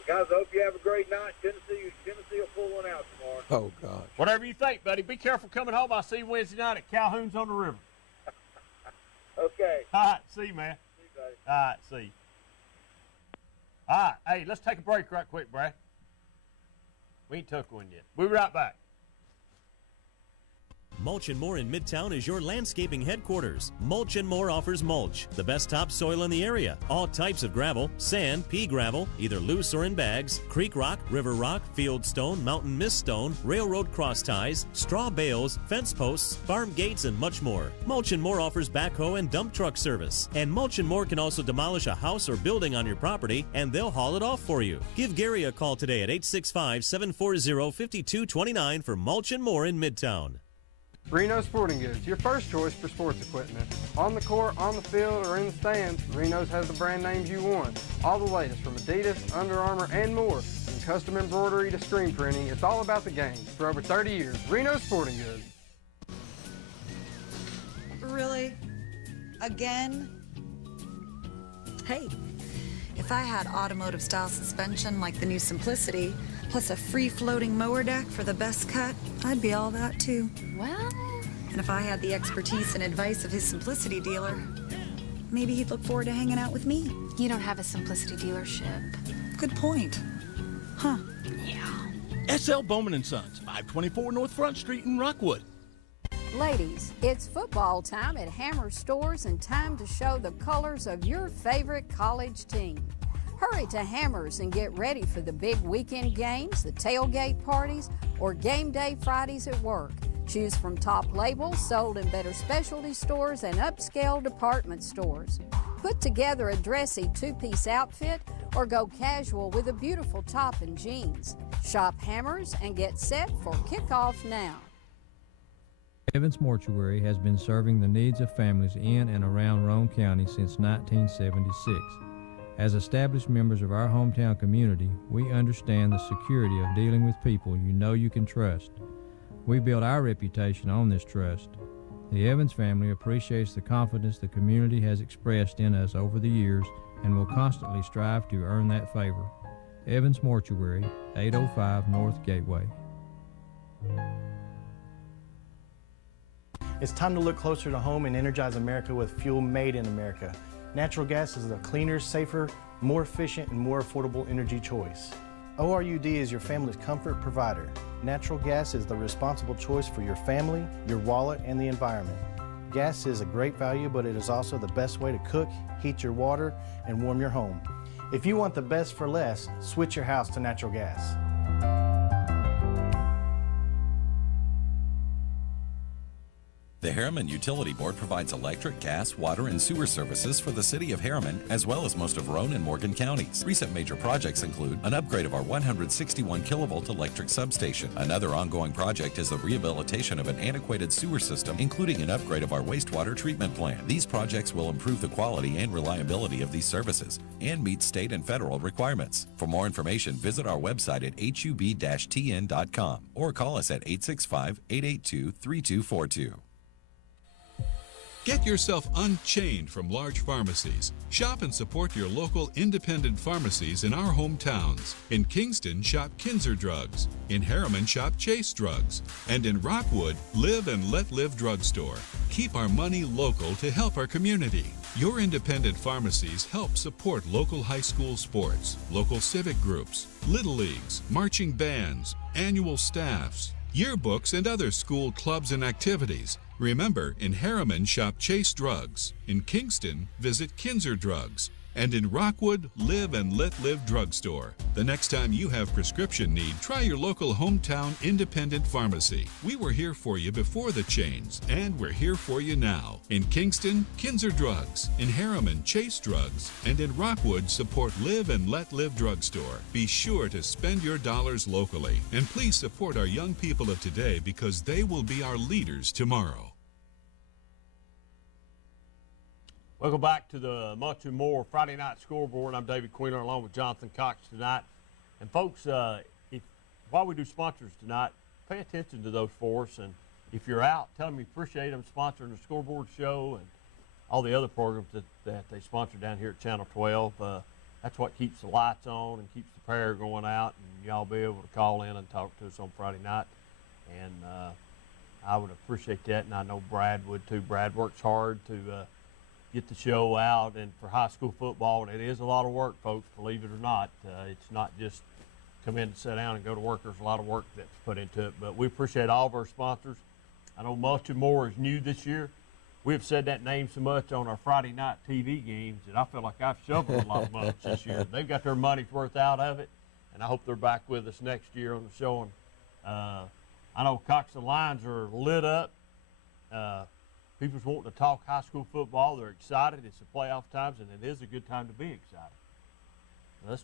guys, I hope you have a great night. Tennessee will pull one out tomorrow. Oh, God. Whatever you think, buddy. Be careful coming home. I'll see you Wednesday night at Calhoun's on the River. Okay. All right. See you, man. See you, buddy. All right. See you. All right. Hey, let's take a break right quick, Brad. We ain't took one yet. We'll be right back. Mulch & More in Midtown is your landscaping headquarters. Mulch & More offers mulch, the best topsoil in the area. All types of gravel, sand, pea gravel, either loose or in bags, creek rock, river rock, field stone, mountain mist stone, railroad cross ties, straw bales, fence posts, farm gates, and much more. Mulch & More offers backhoe and dump truck service. And Mulch & More can also demolish a house or building on your property, and they'll haul it off for you. Give Gary a call today at 865-740-5229 for Mulch & More in Midtown. Reno Sporting Goods, your first choice for sports equipment. On the court, on the field, or in the stands, Reno's has the brand names you want. All the latest from Adidas, Under Armour, and more. From custom embroidery to screen printing, it's all about the game. For over 30 years, Reno Sporting Goods. Really? Again? Hey, if I had automotive style suspension like the new Simplicity, plus a free floating mower deck for the best cut, I'd be all that too. Well, and if I had the expertise and advice of his Simplicity dealer, maybe he'd look forward to hanging out with me. You don't have a Simplicity dealership. Good point. Huh. Yeah. SL Bowman & Sons, 524 North Front Street in Rockwood. Ladies, it's football time at Hammer Stores and time to show the colors of your favorite college team. Hurry to Hammers and get ready for the big weekend games, the tailgate parties, or game day Fridays at work. Choose from top labels sold in better specialty stores and upscale department stores. Put together a dressy two-piece outfit or go casual with a beautiful top and jeans. Shop Hammers and get set for kickoff now. Evans Mortuary has been serving the needs of families in and around Roane County since 1976. As established members of our hometown community, we understand the security of dealing with people you know you can trust. We built our reputation on this trust. The Evans family appreciates the confidence the community has expressed in us over the years and will constantly strive to earn that favor. Evans Mortuary, 805 North Gateway. It's time to look closer to home and energize America with fuel made in America. Natural gas is a cleaner, safer, more efficient, and more affordable energy choice. ORUD is your family's comfort provider. Natural gas is the responsible choice for your family, your wallet, and the environment. Gas is a great value, but it is also the best way to cook, heat your water, and warm your home. If you want the best for less, switch your house to natural gas. The Harriman Utility Board provides electric, gas, water, and sewer services for the city of Harriman, as well as most of Roane and Morgan counties. Recent major projects include an upgrade of our 161 kilovolt electric substation. Another ongoing project is the rehabilitation of an antiquated sewer system, including an upgrade of our wastewater treatment plant. These projects will improve the quality and reliability of these services and meet state and federal requirements. For more information, visit our website at hub-tn.com or call us at 865-882-3242. Get yourself unchained from large pharmacies. Shop and support your local independent pharmacies in our hometowns. In Kingston, shop Kinzer Drugs. In Harriman, shop Chase Drugs. And in Rockwood, Live and Let Live Drugstore. Keep our money local to help our community. Your independent pharmacies help support local high school sports, local civic groups, little leagues, marching bands, annual staffs, yearbooks, and other school clubs and activities. Remember, in Harriman, shop Chase Drugs. In Kingston, visit Kinzer Drugs. And in Rockwood, Live and Let Live Drugstore. The next time you have prescription need, try your local hometown independent pharmacy. We were here for you before the chains, and we're here for you now. In Kingston, Kinzer Drugs. In Harriman, Chase Drugs. And in Rockwood, support Live and Let Live Drugstore. Be sure to spend your dollars locally. And please support our young people of today because they will be our leaders tomorrow. Welcome back to the Much and More Friday Night Scoreboard. I'm David Queener along with Johnathon Cox tonight. And folks, while we do sponsors tonight, pay attention to those for us. And if you're out, tell them you appreciate them sponsoring the Scoreboard show and all the other programs that they sponsor down here at Channel 12. That's what keeps the lights on and keeps the power going out. And y'all be able to call in and talk to us on Friday night. And I would appreciate that. And I know Brad would too. Brad works hard to get the show out, and for high school football, it is a lot of work, folks, believe it or not. It's not just come in and sit down and go to work. There's a lot of work that's put into it, but we appreciate all of our sponsors. I know Much and More is new this year. We have said that name so much on our Friday night TV games that I feel like I've shoveled a lot of much this year. They've got their money's worth out of it, and I hope they're back with us next year on the show. And I know Cox and Lions are lit up. People's wanting to talk high school football. They're excited. It's the playoff times, and it is a good time to be excited. Let's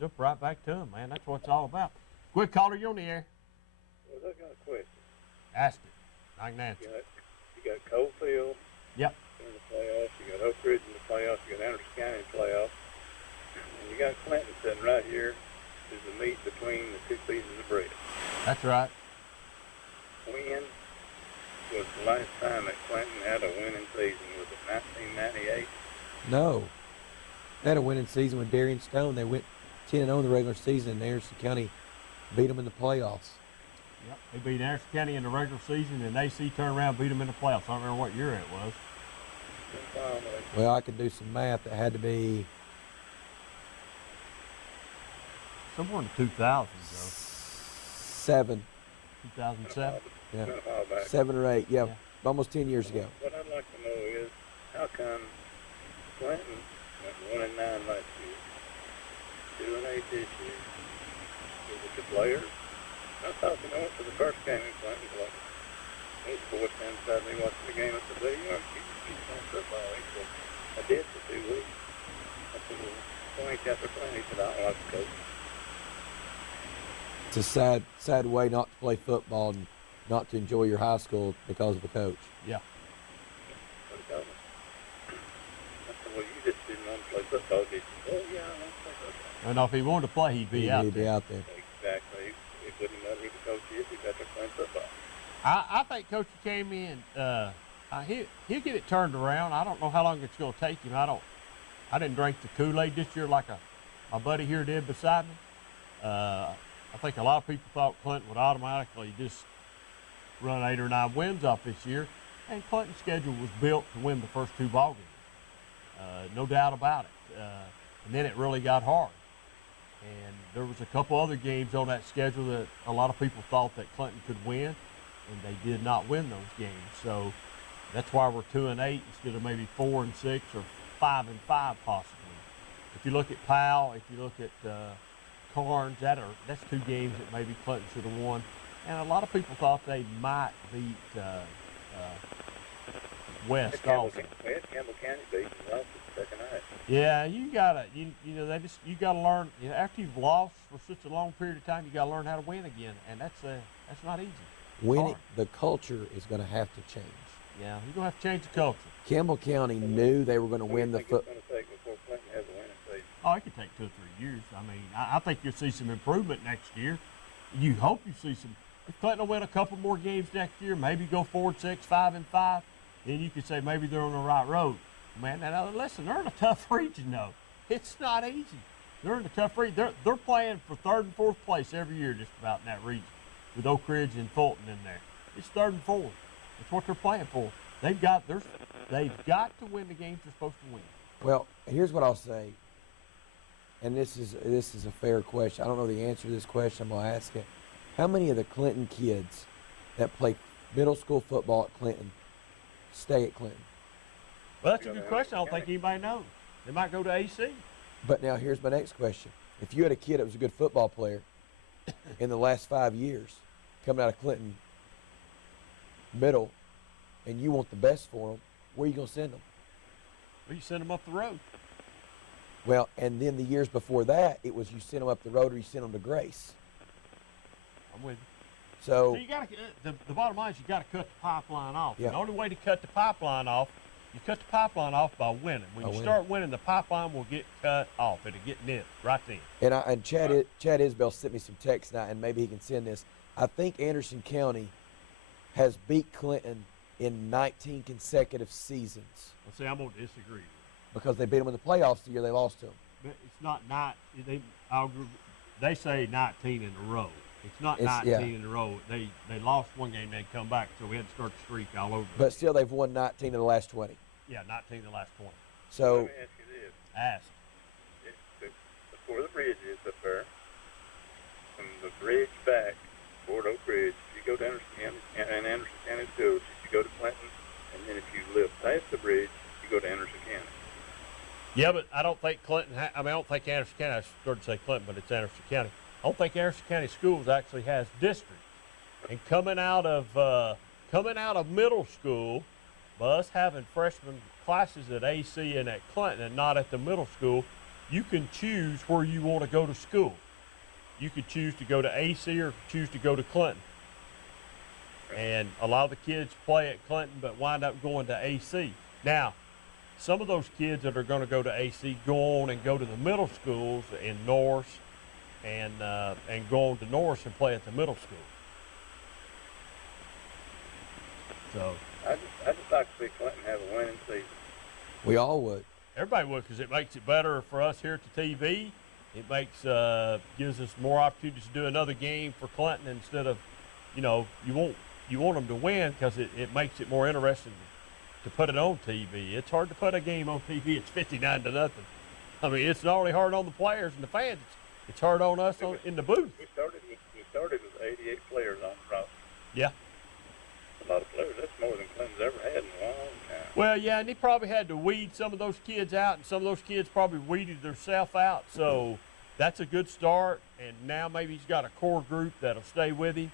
jump right back to them, man. That's what it's all about. Quick caller, you're on the air. Well, look at a question. Ask it. I can answer. You got Coalfield Yep. in the playoffs. You got Oak Ridge in the playoffs. You got Anderson County in the playoffs. And you got Clinton sitting right here is the meat between the two pieces of bread. That's right. When was the last time that Clinton had a winning season? Was it 1998? No. They had a winning season with Darian Stone. They went 10-0 in the regular season, and Anderson County beat them in the playoffs. Yep. They beat Anderson County in the regular season, and AC turned around and beat them in the playoffs. I don't remember what year it was. Well, I could do some math. It had to be somewhere in the 2000s, though. 2007? Yeah. Been a while back. 7 or 8, yeah. Almost 10 years ago. What I'd like to know is, how come Clinton went 1-9 last year, 2-8 this year? Is it the players? I thought, I went to the first game in Clinton. His boy inside me watching the game at the video. He's playing football. He said, I did for 2 weeks. I said, well, point after point. He said, I don't like the coach. It's a sad way not to play football and not to enjoy your high school because of a coach. Yeah. What he told me. I said, well, you just didn't want to play football, did you? Oh, yeah, I want to play football. And if he wanted to play, he'd be out there. Exactly. It wouldn't matter who the coach is. He's out there playing football. I think Coach came in. He'll get it turned around. I don't know how long it's going to take him. I didn't drink the Kool-Aid this year like my buddy here did beside me. I think a lot of people thought Clinton would automatically just run 8 or 9 wins off this year, and Clinton's schedule was built to win the first 2 ball games. No doubt about it. And then it really got hard. And there was a couple other games on that schedule that a lot of people thought that Clinton could win, and they did not win those games. So that's why we're 2-8 instead of maybe 4-6 or 5-5 possibly. If you look at Powell, if you look at Carnes, that's 2 games that maybe Clinton should have won. And a lot of people thought they might beat West also. We had Campbell County beat and lost the second half. Yeah, you gotta you gotta learn. After you've lost for such a long period of time, you gotta learn how to win again, and that's not easy. Winning, the culture is going to have to change. Yeah, you're gonna have to change the culture. Campbell County knew they were going to win the foot. It's going to take before Clinton has a winning season. Oh, it could take 2 or 3 years. I mean, I think you'll see some improvement next year. You hope you see some. If Clinton will win a couple more games next year, maybe go 4-6, 5-5, then you could say maybe they're on the right road. Man, now listen, they're in a tough region though. It's not easy. They're in a tough region. They're playing for 3rd and 4th place every year, just about in that region, with Oak Ridge and Fulton in there. It's 3rd and 4th. That's what they're playing for. They've got to win the games they're supposed to win. Well, here's what I'll say, and this is a fair question. I don't know the answer to this question. I'm going to ask it. How many of the Clinton kids that play middle school football at Clinton stay at Clinton? Well, that's a good question. I don't think anybody knows. They might go to AC. But now here's my next question. If you had a kid that was a good football player in the last 5 years coming out of Clinton middle, and you want the best for them, where are you going to send them? Well, you send them up the road. Well, and then the years before that, it was you send them up the road or you send them to Grace. I'm with you. So you got to. The bottom line is you got to cut the pipeline off. Yeah. The only way to cut the pipeline off, you cut the pipeline off by winning. When you start winning, the pipeline will get cut off. It'll get nipped right then. And Chad Isbell sent me some text now, and maybe he can send this. I think Anderson County has beat Clinton in 19 consecutive seasons. Well, see, I'm going to disagree. Because they beat them in the playoffs the year they lost to them. But it's not they say 19 in a row. It's not 19 in a row. They lost one game, then come back, so we had to start the streak all over. But still, they've won 19 of the last 20. Yeah, 19 of the last 20. So, let me ask you this. Ask. Before the bridge is up there, from the bridge back toward Oak Ridge, you go to Anderson County, and Anderson County schools, you go to Clinton, and then if you live past the bridge, you go to Anderson County. Yeah, but I don't think Clinton. I don't think Anderson County. I started to say Clinton, but it's Anderson County. I don't think Anderson County Schools actually has districts. And coming out of middle school, by us having freshman classes at AC and at Clinton, and not at the middle school, you can choose where you want to go to school. You could choose to go to AC or choose to go to Clinton. And a lot of the kids play at Clinton but wind up going to AC. Now, some of those kids that are going to go to AC go on and go to the middle schools in Norris and go on to Norris and play at the middle school. So I just like to see Clinton have a winning season. We all would. Everybody would, because it makes it better for us here at the TV. It makes gives us more opportunities to do another game for Clinton instead of, you want them to win because it makes it more interesting to put it on TV. It's hard to put a game on TV. It's 59-0. I mean, it's not only hard on the players and the fans. It's hard on us in the booth. We started with 88 players on the roster. Yeah. A lot of players. That's more than Clinton's ever had in a long time. Well, yeah, and he probably had to weed some of those kids out, and some of those kids probably weeded themselves out. So that's a good start. And now maybe he's got a core group that'll stay with him.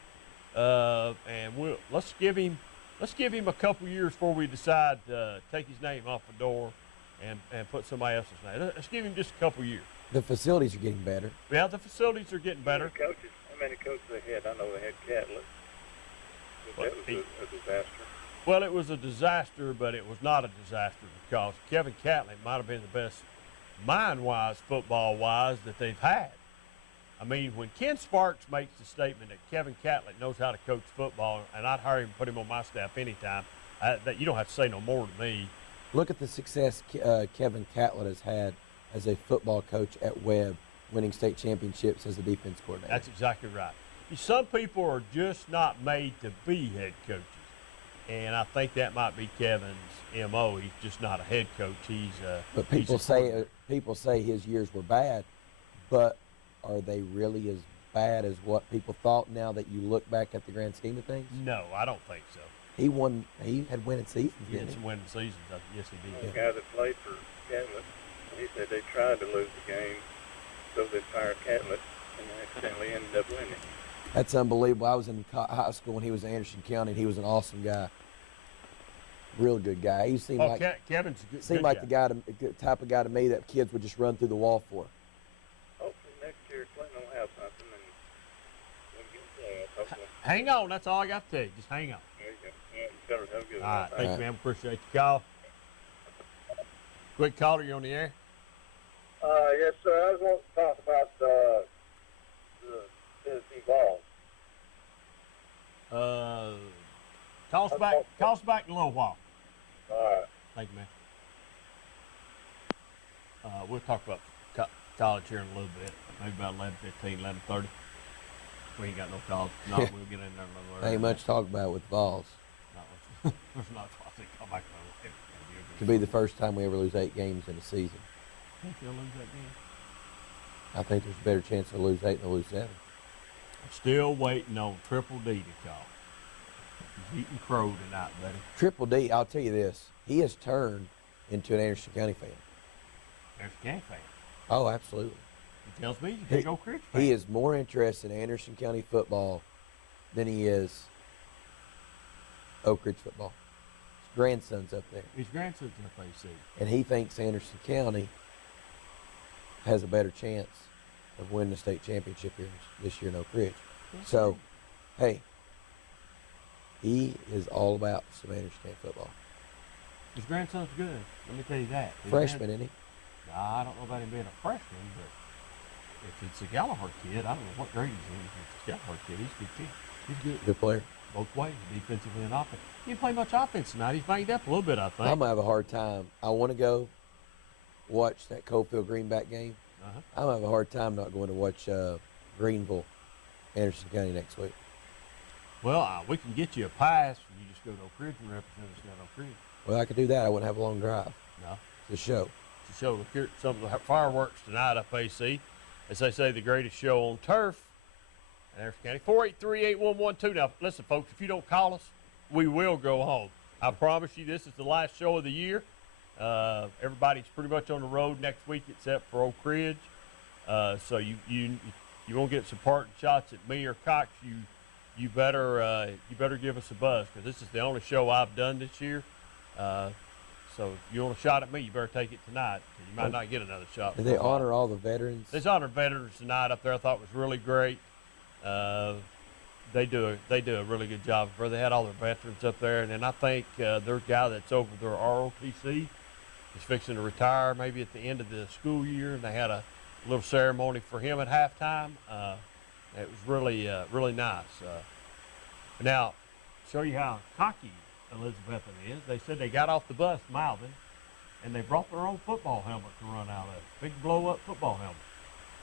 And let's give him a couple years before we decide to take his name off the door and put somebody else's name. Let's give him just a couple years. The facilities are getting better. Yeah, the facilities are getting better. How many coaches they had? I know they had Catlett. That was a disaster. Well, it was a disaster, but it was not a disaster because Kevin Catlett might have been the best mind-wise, football-wise that they've had. I mean, when Ken Sparks makes the statement that Kevin Catlett knows how to coach football, and I'd hire him and put him on my staff anytime, that you don't have to say no more to me. Look at the success Kevin Catlett has had as a football coach at Webb, winning state championships as a defense coordinator. That's exactly right. Some people are just not made to be head coaches, and I think that might be Kevin's MO. He's just not a head coach. But people say his years were bad, but are they really as bad as what people thought now that you look back at the grand scheme of things? No, I don't think so. He had winning seasons. He had some winning seasons. Yes, he did. The guy that played for Catlett, he said they tried to lose the game, so they fired Catlett, and they accidentally ended up winning. That's unbelievable. I was in high school when he was in Anderson County, and he was an awesome guy. Real good guy. He seemed Kevin's a good guy. The type of guy to me that kids would just run through the wall for. Hopefully next year Clinton will have something and we'll get playoffs. Hang on. That's all I got to tell you. Just hang on. There you go. Yeah, have a good one. All right. Thank you, man. Appreciate the call. Quick caller, you on the air? Yes, sir. I was wanting to talk about the Tennessee Vols. Call us back in a little while. All right. Thank you, man. We'll talk about college here in a little bit, maybe about 11:15, 11:30. We ain't got no calls. No, we'll get in there a little early. Ain't much to talk about with Vols. No, there's not. I think come back. Could be the first time we ever lose 8 games in a season. Think they'll lose that game? I think there's a better chance they'll lose 8 than they'll lose 7. I'm still waiting on Triple D to call. He's eating crow tonight, buddy. Triple D, I'll tell you this. He has turned into an Anderson County fan. Anderson County fan? Oh, absolutely. He tells me he's a big Oak Ridge fan. He is more interested in Anderson County football than he is Oak Ridge football. His grandson's up there. His grandson's up AC. And he thinks Anderson County has a better chance of winning the state championship here this year in Oak Ridge. So, hey, he is all about some Anderson County football. His grandson's good. Let me tell you that. Freshman, isn't he? Nah, I don't know about him being a freshman, but if it's a Gallagher kid, I don't know what grade he's in. If it's a Gallagher kid, he's a good kid. He's good. Good player. Both ways, defensively and offense. He didn't play much offense tonight. He's banged up a little bit, I think. I'm going to have a hard time. I want to go watch that Coalfield Greenback game. I'm going to have a hard time not going to watch Greenville, Anderson County next week. Well, we can get you a pass. You just go to Oak Ridge and represent us at Oak Ridge. Well, I could do that. I wouldn't have a long drive. No. It's a show. It's a show. Look here at some of the fireworks tonight up AC. As they say, the greatest show on turf in Anderson County. 483-8112. Now, listen, folks, if you don't call us, we will go home. I promise you this is the last show of the year. Everybody's pretty much on the road next week except for Oak Ridge. So you won't get some parting shots at me or Cox. You better give us a buzz because this is the only show I've done this year. So if you want a shot at me, you better take it tonight because you might not get another shot. Did they honor all the veterans? They honored veterans tonight up there. I thought it was really great. they do a really good job. Where they had all their veterans up there, and then I think their guy that's over their ROTC is fixing to retire maybe at the end of the school year, and they had a little ceremony for him at halftime. It was really nice. Now, show you how cocky Elizabethan is. They said they got off the bus mouthing, and they brought their own football helmet to run out of. Big blow-up football helmet.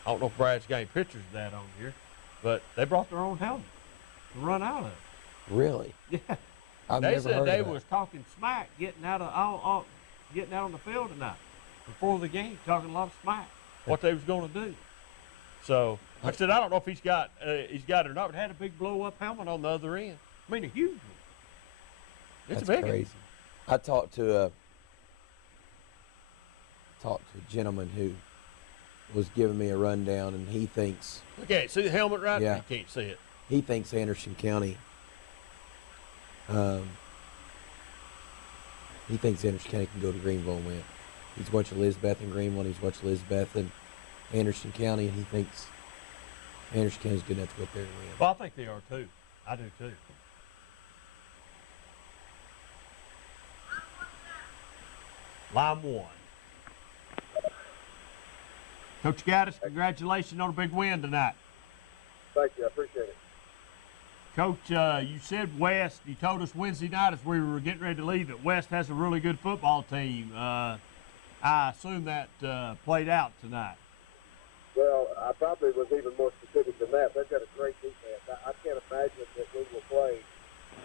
I don't know if Brad's got any pictures of that on here, but they brought their own helmet to run out of. Really? Yeah. I've They never said heard they of that. was talking smack getting out on the field tonight before the game, talking a lot of smack, what they was going to do. So I said, I don't know if he's got it or not, but it had a big blow-up helmet on the other end. I mean, a huge one. It's That's a big crazy. one. I talked to a gentleman who was giving me a rundown, and he thinks. Okay, see the helmet right there? Yeah. You can't see it. He thinks Anderson County. He thinks Anderson County can go to Greenville and win. He's watching Elizabeth and Greenville, and he's watching Elizabeth and Anderson County, and he thinks Anderson County's good enough to go up there and win. Well, I think they are too. I do too. Line one. Coach Gaddis, congratulations on a big win tonight. Thank you. I appreciate it. Coach, you said West, you told us Wednesday night as we were getting ready to leave that West has a really good football team. I assume that played out tonight. Well, I probably was even more specific than that. They've got a great defense. I can't imagine that we will play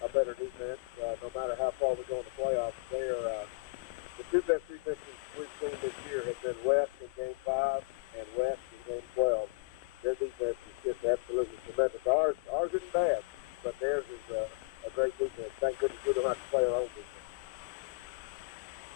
a better defense, no matter how far we go in the playoffs. They are the two best defenses we've seen this year have been West in Game 5 and West in Game 12. Their defense is just absolutely tremendous. Ours isn't bad, but theirs is a great defense. Thank goodness we don't have to play our own defense.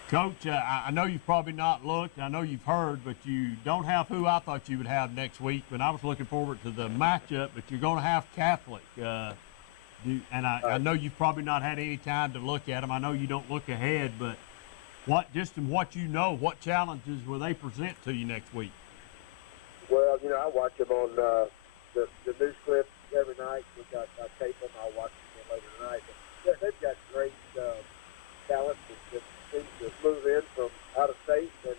Coach, I know you've probably not looked. I know you've heard, but you don't have who I thought you would have next week. But I was looking forward to the matchup. But you're going to have Catholic, and I know you've probably not had any time to look at them. I know you don't look ahead, but just in what you know, what challenges will they present to you next week? Well, I watch them on the news clips every night. I tape them. I'll watch them later tonight. But they've got great talent that seems to move in from out of state, and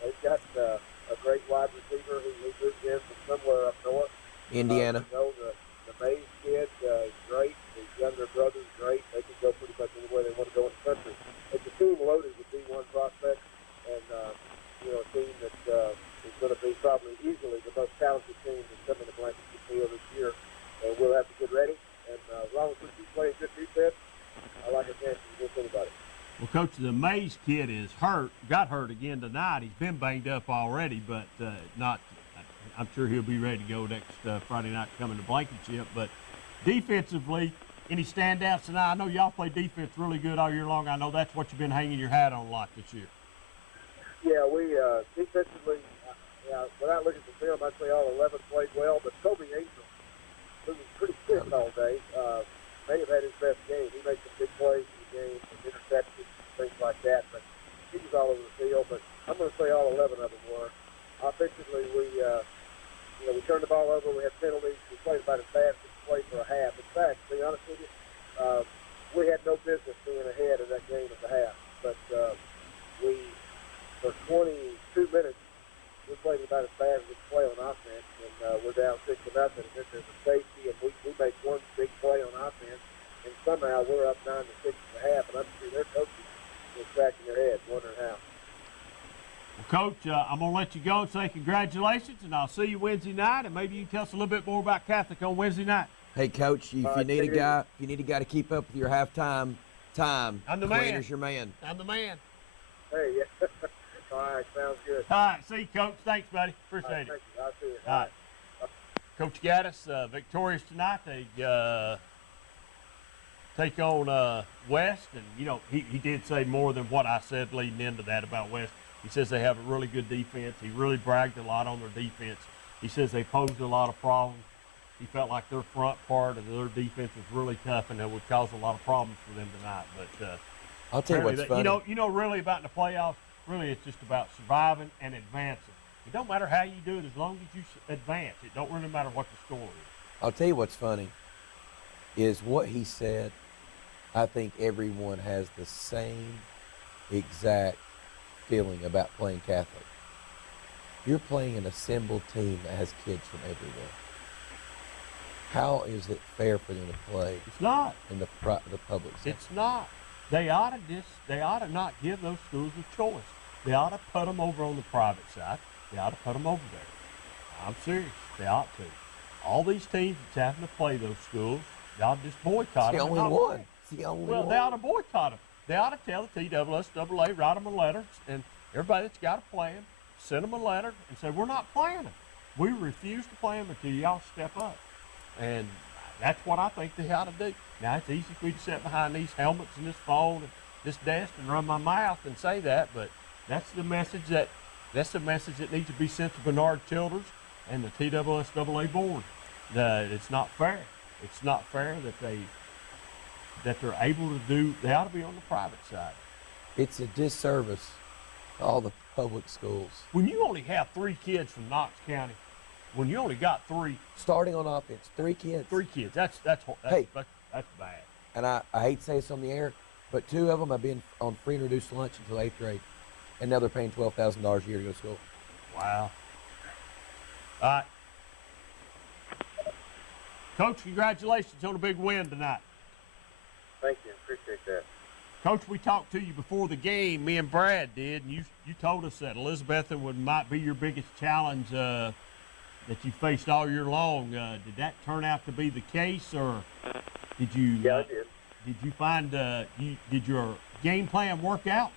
they've got a great wide receiver who moves in from somewhere up north. Indiana. The Mays kid is great. His younger brother's great. They can go pretty much anywhere they want to go in the country. It's a team loaded with D1 prospects, and a team that is going to be probably easily the most talented team that's coming to Blankenship Field this year. And we'll have to get ready. And as long as we keep playing good defense, I like our chances against anybody. Well, Coach, the Mays kid is got hurt again tonight. He's been banged up already, but I'm sure he'll be ready to go next Friday night coming to Blankenship. But defensively, any standouts tonight? I know y'all play defense really good all year long. I know that's what you've been hanging your hat on a lot this year. Yeah, we defensively, without looking at the film, I'd say all 11 played well, but Kobe Angel, who was pretty sick all day, may have had his best game. He made some big plays in the game, some interceptions, things like that, but he was all over the field. But I'm going to say all 11 of them were. Offensively, we turned the ball over. We had penalties. We played about as fast as we played for a half. In fact, to be honest with you, we had no business being ahead of that game at the half. But for 22 minutes, we played about as fast as we could play on offense, and we're down 6-0. And then there's a safety, and we make one big play on offense, and somehow we're up 9-6 at the half, and I'm sure their coaches were scratching their heads, wondering how. Well, Coach, I'm going to let you go and say congratulations, and I'll see you Wednesday night, and maybe you can tell us a little bit more about Catholic on Wednesday night. Hey, Coach, if you need a guy to keep up with your halftime time, I'm the man. Quayner's your man. I'm the man. Hey, yeah. All right, sounds good. All right, see you, Coach. Thanks, buddy. Appreciate it. Thank you. I'll see you. All right. Coach Gaddis, victorious tonight. They take on West, and, he did say more than what I said leading into that about West. He says they have a really good defense. He really bragged a lot on their defense. He says they posed a lot of problems. He felt like their front part of their defense was really tough, and that would cause a lot of problems for them tonight. But I'll tell you what's funny. Really about the playoffs, really it's just about surviving and advancing. It don't matter how you do it as long as you advance. It don't really matter what the score is. I'll tell you what's funny. is what he said. I think everyone has the same exact feeling about playing Catholic. You're playing an assembled team that has kids from everywhere. How is it fair for them to play? It's not in the public sector. It's not. They ought to not give those schools a choice. They ought to put them over on the private side. They ought to put them over there. I'm serious. They ought to. All these teams that's having to play those schools, they ought to just boycott them. It's the only one. It's the only one. They ought to boycott them. They ought to tell the TSSAA, write them a letter, and everybody that's got a plan, send them a letter and say, we're not playing them. We refuse to play them until y'all step up. And that's what I think they ought to do. Now, it's easy for me to sit behind these helmets and this phone and this desk and run my mouth and say that, but that's the message that needs to be sent to Bernard Childers and the TSSAA board. That it's not fair. It's not fair that they're able to do. They ought to be on the private side. It's a disservice to all the public schools. When you only have 3 kids from Knox County, when you only got 3 starting on offense, 3 kids. 3 kids. That's bad. And I hate to say this on the air, but 2 of them have been on free and reduced lunch until 8th grade, and now they're paying $12,000 a year to go to school. Wow. All right. Coach, congratulations on a big win tonight. Thank you. Appreciate that. Coach, we talked to you before the game, me and Brad did, and you told us that Elizabethton might be your biggest challenge that you faced all year long. Did that turn out to be the case, or did you? Yeah, I did. Did you find did your game plan work out?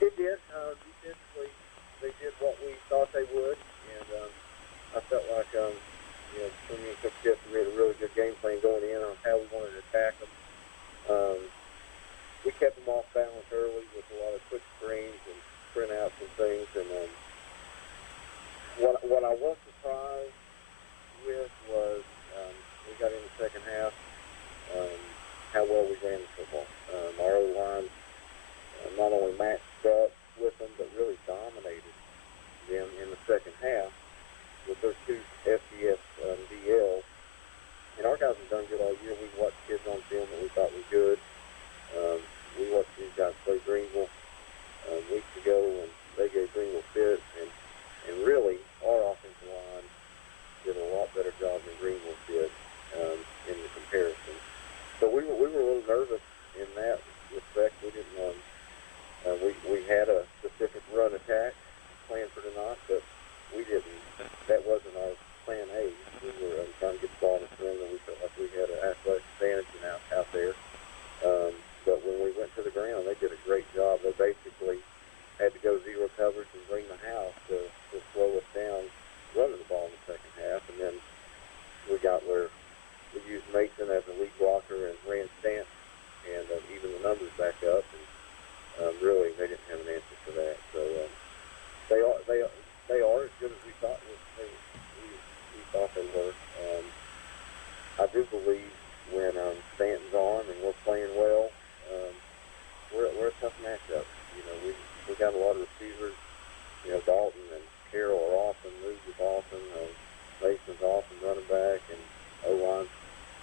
It did. Defensively, they did what we thought they would, and I felt like for me and Coach Jeff, we had a really good game plan going in on how we wanted to attack them. We kept them off balance early with a lot of quick screens and sprint outs and things. And what I was surprised with was we got in the second half how well we ran the football. Our O-line not only matched up with them, but really dominated them in the second half with those 2 FCS DLs. And our guys have done good all year. We watched kids on film that we thought were good. We watched these guys play Greenville weeks ago, and they gave Greenville fits. And really, our offensive line did a lot better job than Greenville did in the comparison. So we were a little nervous in that respect. We didn't. We had a specific run attack planned for tonight, but we didn't. That wasn't our plan A. We were trying to get the ball in the swing, and we felt like we had an athletic advantage out there. But when we went to the ground, they did a great job. They basically had to go zero coverage and bring the house to slow us down running the ball in the second half. And then we got where we used Mason as a lead blocker and ran Stant and even the numbers back up. And really, they didn't have an answer for that. So they are as good as we thought we thought they were. I do believe when Stanton's on and we're playing well, we're a tough matchup. We got a lot of receivers. Dalton and Carroll are awesome. Moves is awesome. Mason's awesome running back, and O-line's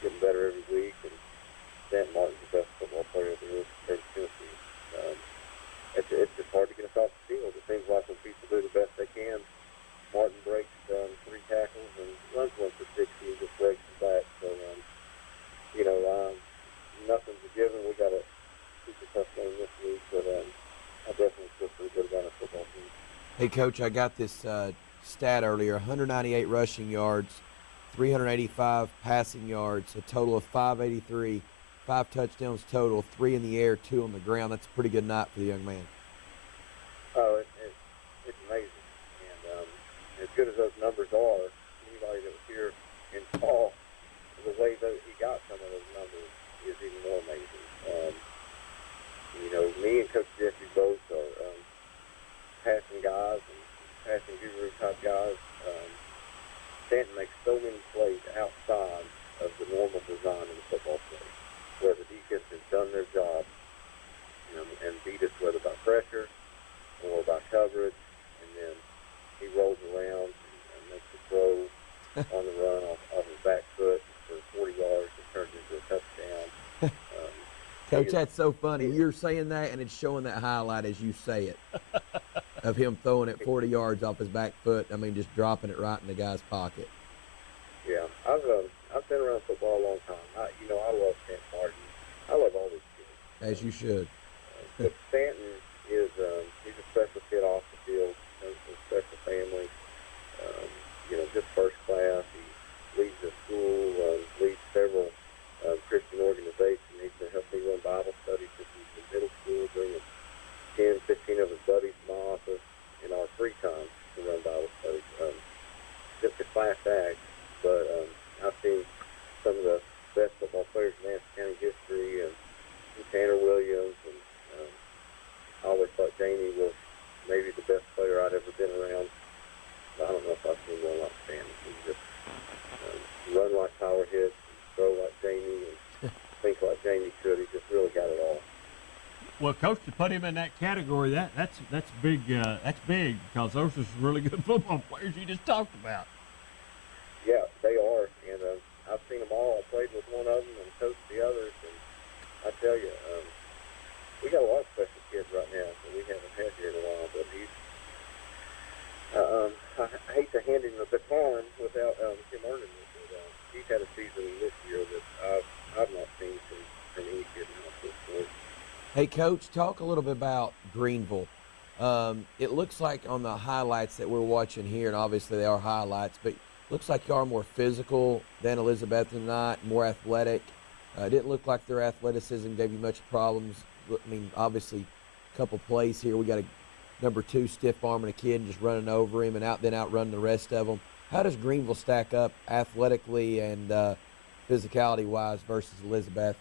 getting better every week. And Stanton Martin's the best football player there is in Tennessee. It's just hard to get us off the field. It seems like when people do the best they can, Martin breaks 3 tackles and runs one for 60 and just breaks him back. So, nothing's a given. We got a super tough game this week, but I definitely feel pretty good about our football team. Hey, Coach, I got this stat earlier, 198 rushing yards, 385 passing yards, a total of 583, 5 touchdowns total, 3 in the air, 2 on the ground. That's a pretty good night for the young man. Oh, it's amazing. And as good as those numbers are, anybody that was here in fall, the way that he got some of those numbers is even more amazing. Me and Coach Jeffrey both are passing guys and passing guru type guys. Stanton makes so many plays outside of the normal design of the football play, where the defense has done their job and beat us, whether by pressure Coach, that's so funny. You're saying that, and it's showing that highlight as you say it of him throwing it 40 yards off his back foot. I mean, just dropping it right in the guy's pocket. Yeah, I've been around football a long time. I love Stanton Martin. I love all these kids. As you should. But Stanton is he's a special kid off the field. Comes from a special family. Just first class. He leads a school, leads several Christian organizations. He's been helping me run Bible studies since he was in middle school, bringing 10, 15 of his buddies to my office in our free time to run Bible studies. Just a class act, but I've seen some of the best football players in Nancy County history, and Tanner Williams, and I always thought Jamie was maybe the best player I'd ever been around. I don't know if I've seen one like Stanton. He just run like Tyler Hitch, throw like Jamie, and think like Jamie could. He just really got it all. Well, Coach, to put him in that category, that's big. That's big because those are some really good football players you just talked about. Yeah, they are, and I've seen them all. I played with one of them and coached the others, and I tell you, we got a lot of special kids right now that we haven't had here in a while. But I hate to hand him the baton without him earning it. But, he's had a season this year that I've not seen from any kid in high school sport. Hey, Coach, talk a little bit about Greenville. It looks like on the highlights that we're watching here, and obviously they are highlights, but looks like you are more physical than Elizabethton tonight, more athletic. It didn't look like their athleticism gave you much problems. I mean, obviously, a couple plays here. We got a number 2 stiff arming a kid and just running over him and outrunning the rest of them. How does Greenville stack up athletically and physicality-wise versus Elizabethton?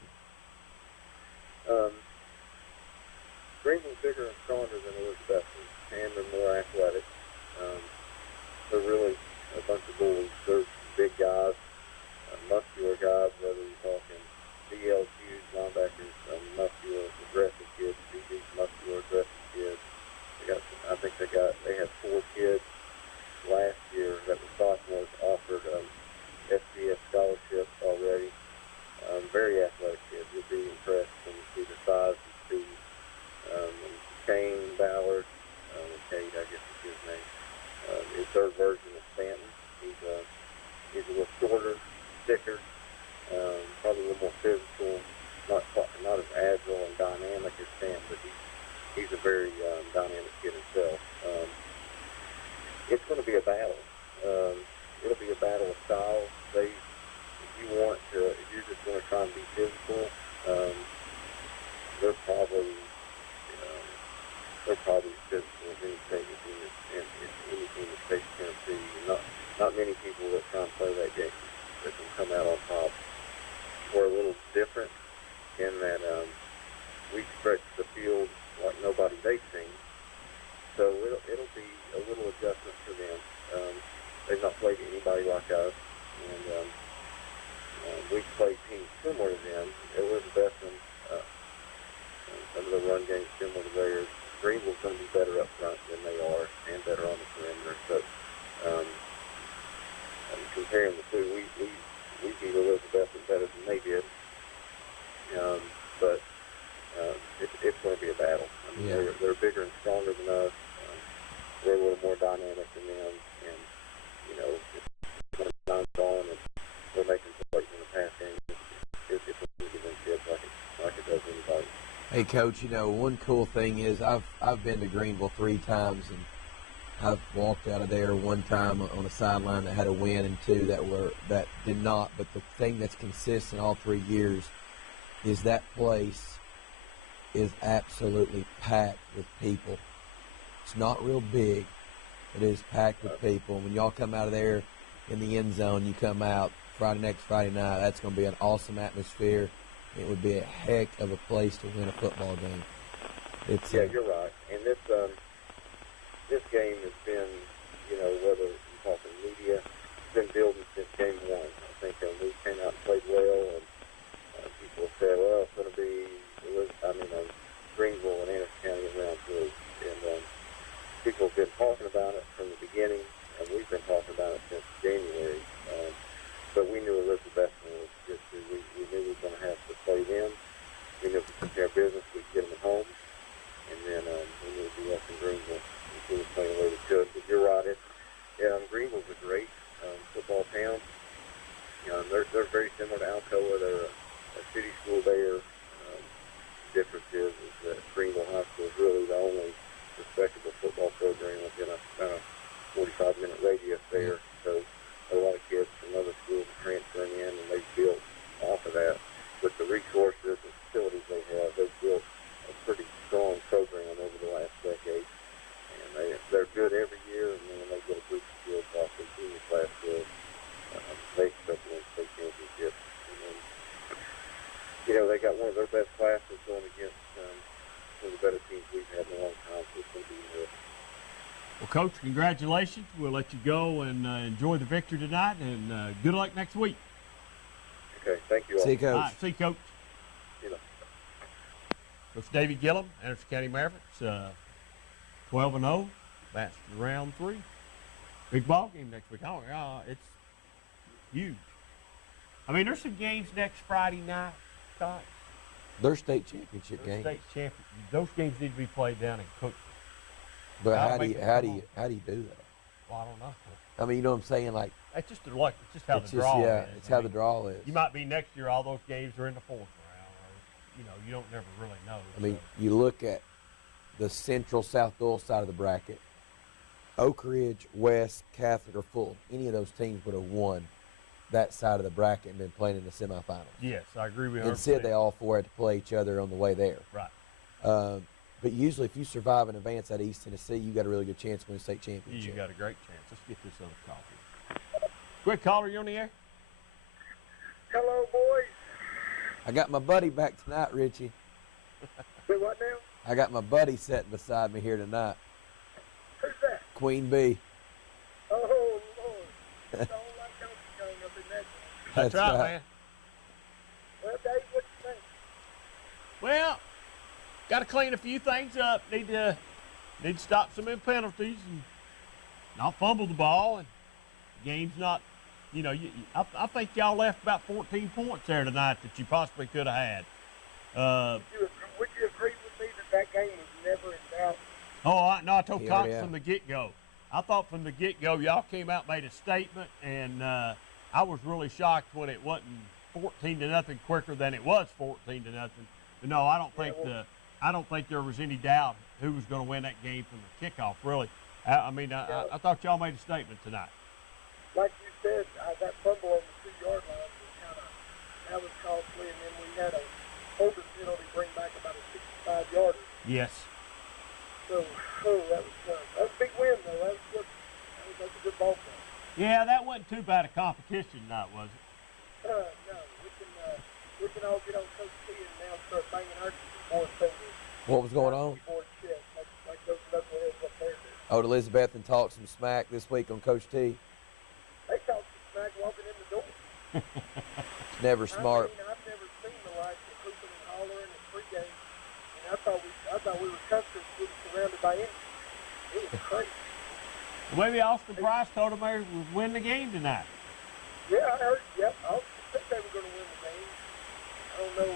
Greenville's bigger and stronger than Elizabethton, and they're more athletic. They're really a bunch of bullies. They're big guys, muscular guys, whether you're talking DLQs, linebackers, muscular, aggressive kids, DBs, muscular, aggressive kids. They had 4 kids last year that were sophomores offered FCS scholarships already. Very athletic kids. You'll be impressed when you see the size and speed. Kane Ballard, Cade, I guess is his name, his third version of Stanton. He's a little shorter, thicker, probably a little more physical, not as agile and dynamic as Stanton, but he's a very dynamic kid himself. It's going to be a battle. It'll be a battle of styles. If you're just going to try and be physical, they're probably as physical as any team in the state of Tennessee. Not many people that try and play that game that can come out on top. We're a little different in that we stretch the field like nobody they've seen. So it'll be a little adjustment for them. They've not played anybody like us, and we've played teams similar to them. Elizabethton, some of the run games similar to theirs. Greenville's going to be better up front than they are, and better on the perimeter. So comparing the two, we beat Elizabethton better than they did. But it's going to be a battle. I mean, they're bigger and stronger than us. We're a little more dynamic than them, and it's going to be on, and we're making plays in the pass game. It's going to give them kids like it does anybody. Hey, Coach, one cool thing is I've been to Greenville 3 times, and I've walked out of there one time on a sideline that had a win and 2 that did not. But the thing that's consistent all 3 years is that place is absolutely packed with people. It's not real big, but it is packed with people. When y'all come out of there in the end zone, you come out next Friday night, that's going to be an awesome atmosphere. It would be a heck of a place to win a football game. You're right. And this game has been, whether you're talking media, it's been building since game 1. I think we came out and played well, and people said, well, it's going to be Greenville and Anderson County in round 2. And people have been talking about it from the beginning, and we've been talking about it since January. But we knew Elizabethton was just, we knew we were going to have to play them. We knew if we got one of their best classes going against one of the better teams we've had in a long time. So it's going to be Well, Coach, congratulations. We'll let you go and enjoy the victory tonight, and good luck next week. okay. Thank you all. See you, Coach. All right, see you, Coach. You know. Coach David Gillum, Anderson County Mavericks, 12-0. That's round 3. Big ball game next week. Oh, it's huge. I mean, there's some games next Friday night, Cox. They're state championship games. State champion. Those games need to be played down in Cook. But how do you do that? Well, I don't know. I mean, you know what I'm saying? Like, It's just the luck. It's just how the draw yeah, is. it's how the draw is. You might be next year. All those games are in the 4th round, or you don't never really know. I mean, you look at the Central South Doyle side of the bracket. Oak Ridge, West, Catholic, or Fulton. Any of those teams would have won that side of the bracket and been playing in the semifinals. Yes, I agree with you. Instead, they all 4 had to play each other on the way there. Right. But usually, if you survive and advance out of East Tennessee, you got a really good chance to win a state championship. You got a great chance. Let's get this other coffee. Quick caller, you on the air? Hello, boys. I got my buddy back tonight, Richie. Say what now? I got my buddy sitting beside me here tonight. Who's that? Queen Bee. Oh, Lord. Don't like Donkey Kong up in that. That's right, man. Well, Dave, what you think? Well, got to clean a few things up. Need to stop some of them penalties and not fumble the ball. And the game's not, I think y'all left about 14 points there tonight that you possibly could have had. Would you agree with me that game was never in doubt? I told Cox from the get-go. I thought from the get-go y'all came out and made a statement, and I was really shocked when it wasn't 14-0 quicker than it was 14-0. But no, I don't think there was any doubt who was going to win that game from the kickoff. Really, I thought y'all made a statement tonight. Like you said, that fumble on the 2-yard line that was costly, and then we had a holding penalty bring back about a 65-yarder. Yes. So, that was a big win, though. That was good. That's a good ball game. Yeah, that wasn't too bad a competition tonight, was it? No. We can all get on Coach T and now start banging our board fingers. What was going on? Like those knuckleheads up there do. Oh, Elizabeth and talked some smack this week on Coach T. They talked some smack walking in the door. It's never smart. I've never seen the likes of hooping and hollering and pregame. And I thought we were country surrounded by Indians. It was crazy. Well, maybe Austin Price told them they would win the game tonight. Yeah, I heard. Yep, I think they were going to win the game. I don't know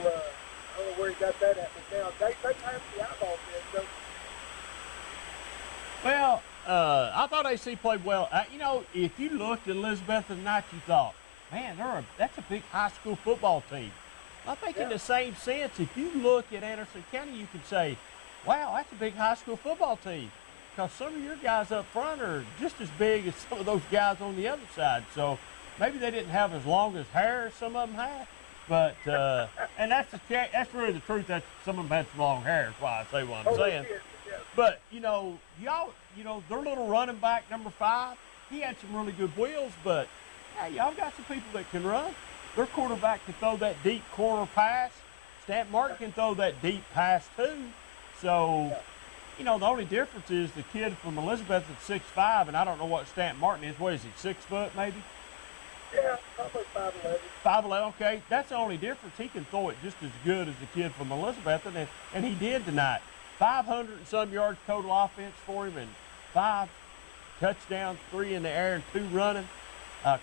where he got that at, but now they passed the eyeball test, don't they? Well, I thought AC played well. If you looked at Elizabeth tonight, you thought, man, that's a big high school football team. I think in the same sense, if you look at Anderson County, you could say, wow, that's a big high school football team. Because some of your guys up front are just as big as some of those guys on the other side. So maybe they didn't have as long as hair as some of them had. But, and that's really the truth, that some of them had some long hair, is why I say what I'm saying. But, y'all, their little running back, number 5, he had some really good wheels, but, hey, y'all got some people that can run. Their quarterback can throw that deep corner pass. Stanton Martin can throw that deep pass, too. So, the only difference is the kid from Elizabeth is 6'5", and I don't know what Stanton Martin is. What is he, 6 foot maybe? Yeah, probably 5'11". 5'11", okay. That's the only difference. He can throw it just as good as the kid from Elizabeth, and he did tonight. 500 and some yards total offense for him, and 5 touchdowns, 3 in the air, and 2 running.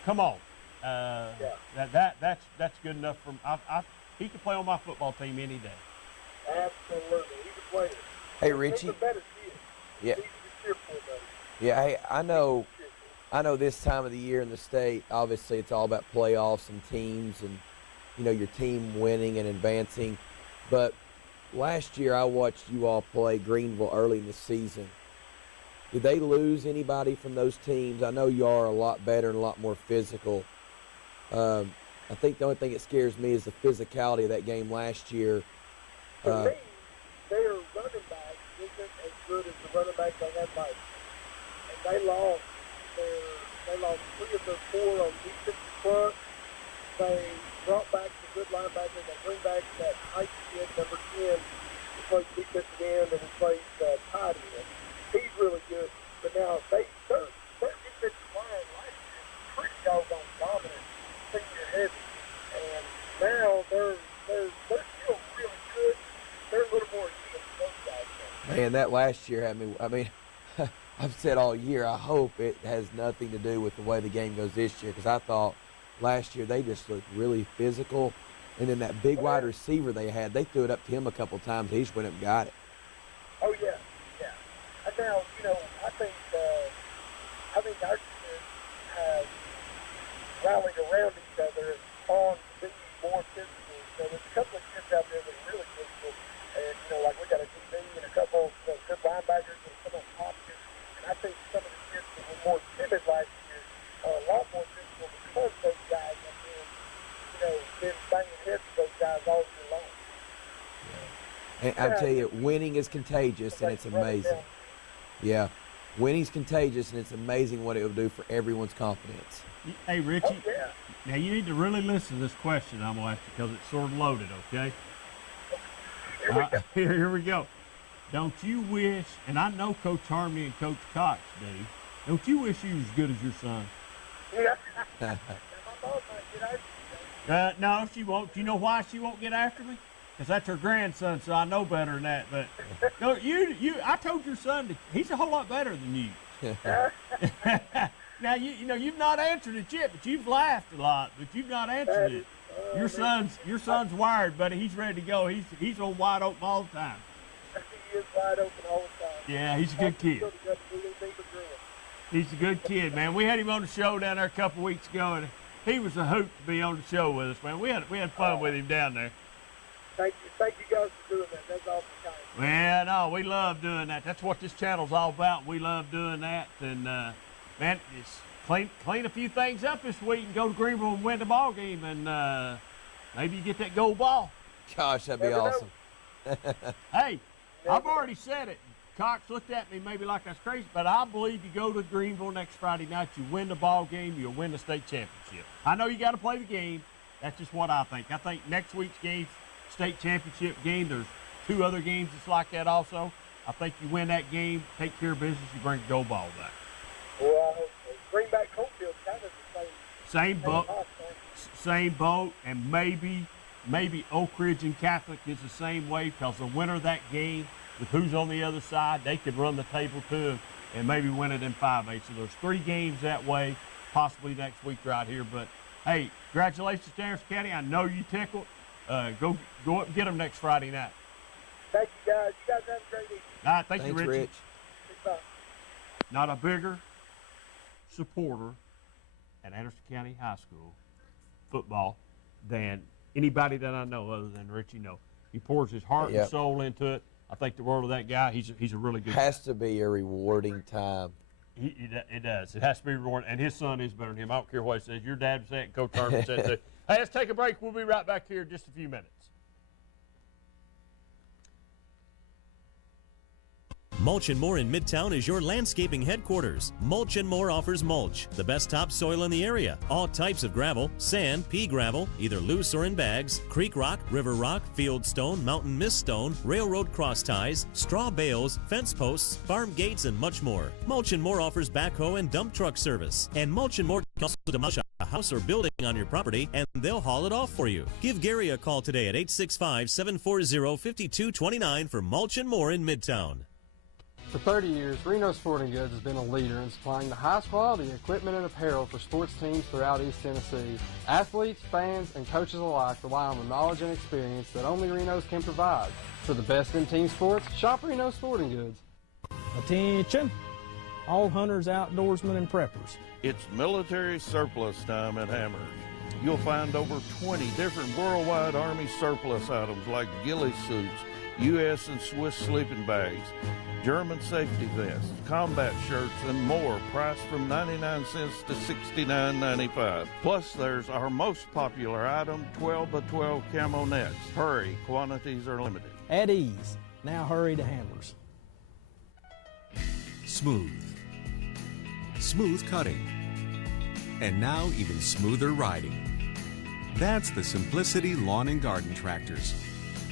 Come on. That's good enough for him. He can play on my football team any day. Absolutely. He's a player. Hey, Richie. He's a better kid. Yeah. He's a cheerful, buddy. Yeah, hey, I know this time of the year in the state, obviously it's all about playoffs and teams and, your team winning and advancing. But last year I watched you all play Greenville early in the season. Did they lose anybody from those teams? I know you are a lot better and a lot more physical. I think the only thing that scares me is the physicality of that game last year. For me, their running back isn't as good as the running back they had last year. And they lost 3 of their 4 on defensive front. They brought back the good linebacker. They bring back that height kid, number 10, who plays defensive end, and he plays tight end. He's really good. But now their defensive line last year was pretty doggone dominant, senior heavy. And now they're still really good. They're a little more against those guys now. Man, that last year had me, I mean, I've said all year, I hope it has nothing to do with the way the game goes this year, because I thought last year they just looked really physical. And then that big wide receiver they had, they threw it up to him a couple times. He just went up and got it. Oh, yeah, yeah. And now, I think our kids have rallied around each other on being more physical. So there's a couple of kids out there that are really physical. And, like we got a DB and a couple of good linebackers and some of them Hopkins. And I think some of the kids that were more timid last year are a lot more physical because those guys have been banging heads with those guys all year long. And I tell you, winning is contagious, and it's amazing. Yeah, winning's contagious, and it's amazing what it will do for everyone's confidence. Hey, Richie, now you need to really listen to this question I'm going to ask you, because it's sort of loaded, okay? Here we go. Don't you wish, and I know Coach Harmony and Coach Cox do, don't you wish you was as good as your son? No, she won't. Do you know why she won't get after me? Because that's her grandson, so I know better than that. But no, I told your son that he's a whole lot better than you. Now you've not answered it yet, but you've laughed a lot, but you've not answered it. Your son's wired, buddy. He's ready to go. He's on wide open all the time. He is wide open all the time. Yeah, he's a good kid. He's a good kid, man. We had him on the show down there a couple weeks ago, and he was a hoot to be on the show with us, man. We had fun with him down there. Thank you guys for doing that. That's awesome kind. Yeah, no, we love doing that. That's what this channel's all about. We love doing that, and man, just clean a few things up this week and go to Greenville and win the ball game, and maybe you get that gold ball. Gosh, that'd be awesome. Hey, I've already said it. Cox looked at me maybe like I was crazy, but I believe you go to Greenville next Friday night, you win the ball game, you'll win the state championship. I know you got to play the game. That's just what I think. I think next week's game, state championship game, there's 2 other games that's like that also. I think you win that game, take care of business, you bring the gold ball back. Well, Greenback Coalfield kind of the same boat, and maybe Oak Ridge and Catholic is the same way, because the winner of that game, with who's on the other side, they could run the table too and maybe win it in 5-8. So there's 3 games that way, possibly next week right here. But hey, congratulations to Harris County. I know you tickled. Go up and get them next Friday night. Thank you, guys. You guys have a great evening. All right, thanks you, Rich. Bye. Not a bigger supporter at Anderson County High School football than anybody that I know other than Richie. No, he pours his heart and soul into it. I think the world of that guy. He's a really good guy. Has to be a rewarding time. It does. It has to be rewarding, and his son is better than him. I don't care what he says. Your dad said it, Coach Harvey said it too. Hey, let's take a break. We'll be right back here in just a few minutes. Mulch & More in Midtown is your landscaping headquarters. Mulch & More offers mulch, the best topsoil in the area. All types of gravel, sand, pea gravel, either loose or in bags, creek rock, river rock, field stone, mountain mist stone, railroad cross ties, straw bales, fence posts, farm gates, and much more. Mulch & More offers backhoe and dump truck service. And Mulch & More can also demolish a house or building on your property, and they'll haul it off for you. Give Gary a call today at 865-740-5229 for Mulch & More in Midtown. For 30 years, Reno Sporting Goods has been a leader in supplying the highest quality equipment and apparel for sports teams throughout East Tennessee. Athletes, fans, and coaches alike rely on the knowledge and experience that only Reno's can provide. For the best in team sports, shop Reno Sporting Goods. Attention, all hunters, outdoorsmen, and preppers. It's military surplus time at Hammer. You'll find over 20 different worldwide Army surplus items like ghillie suits, U.S. and Swiss sleeping bags, German safety vests, combat shirts, and more, priced from 99 cents to $69.95. Plus, there's our most popular item, 12x12 camo nets. Hurry, quantities are limited. At ease. Now hurry to Hammers. Smooth. Smooth cutting. And now even smoother riding. That's the Simplicity Lawn and Garden Tractors.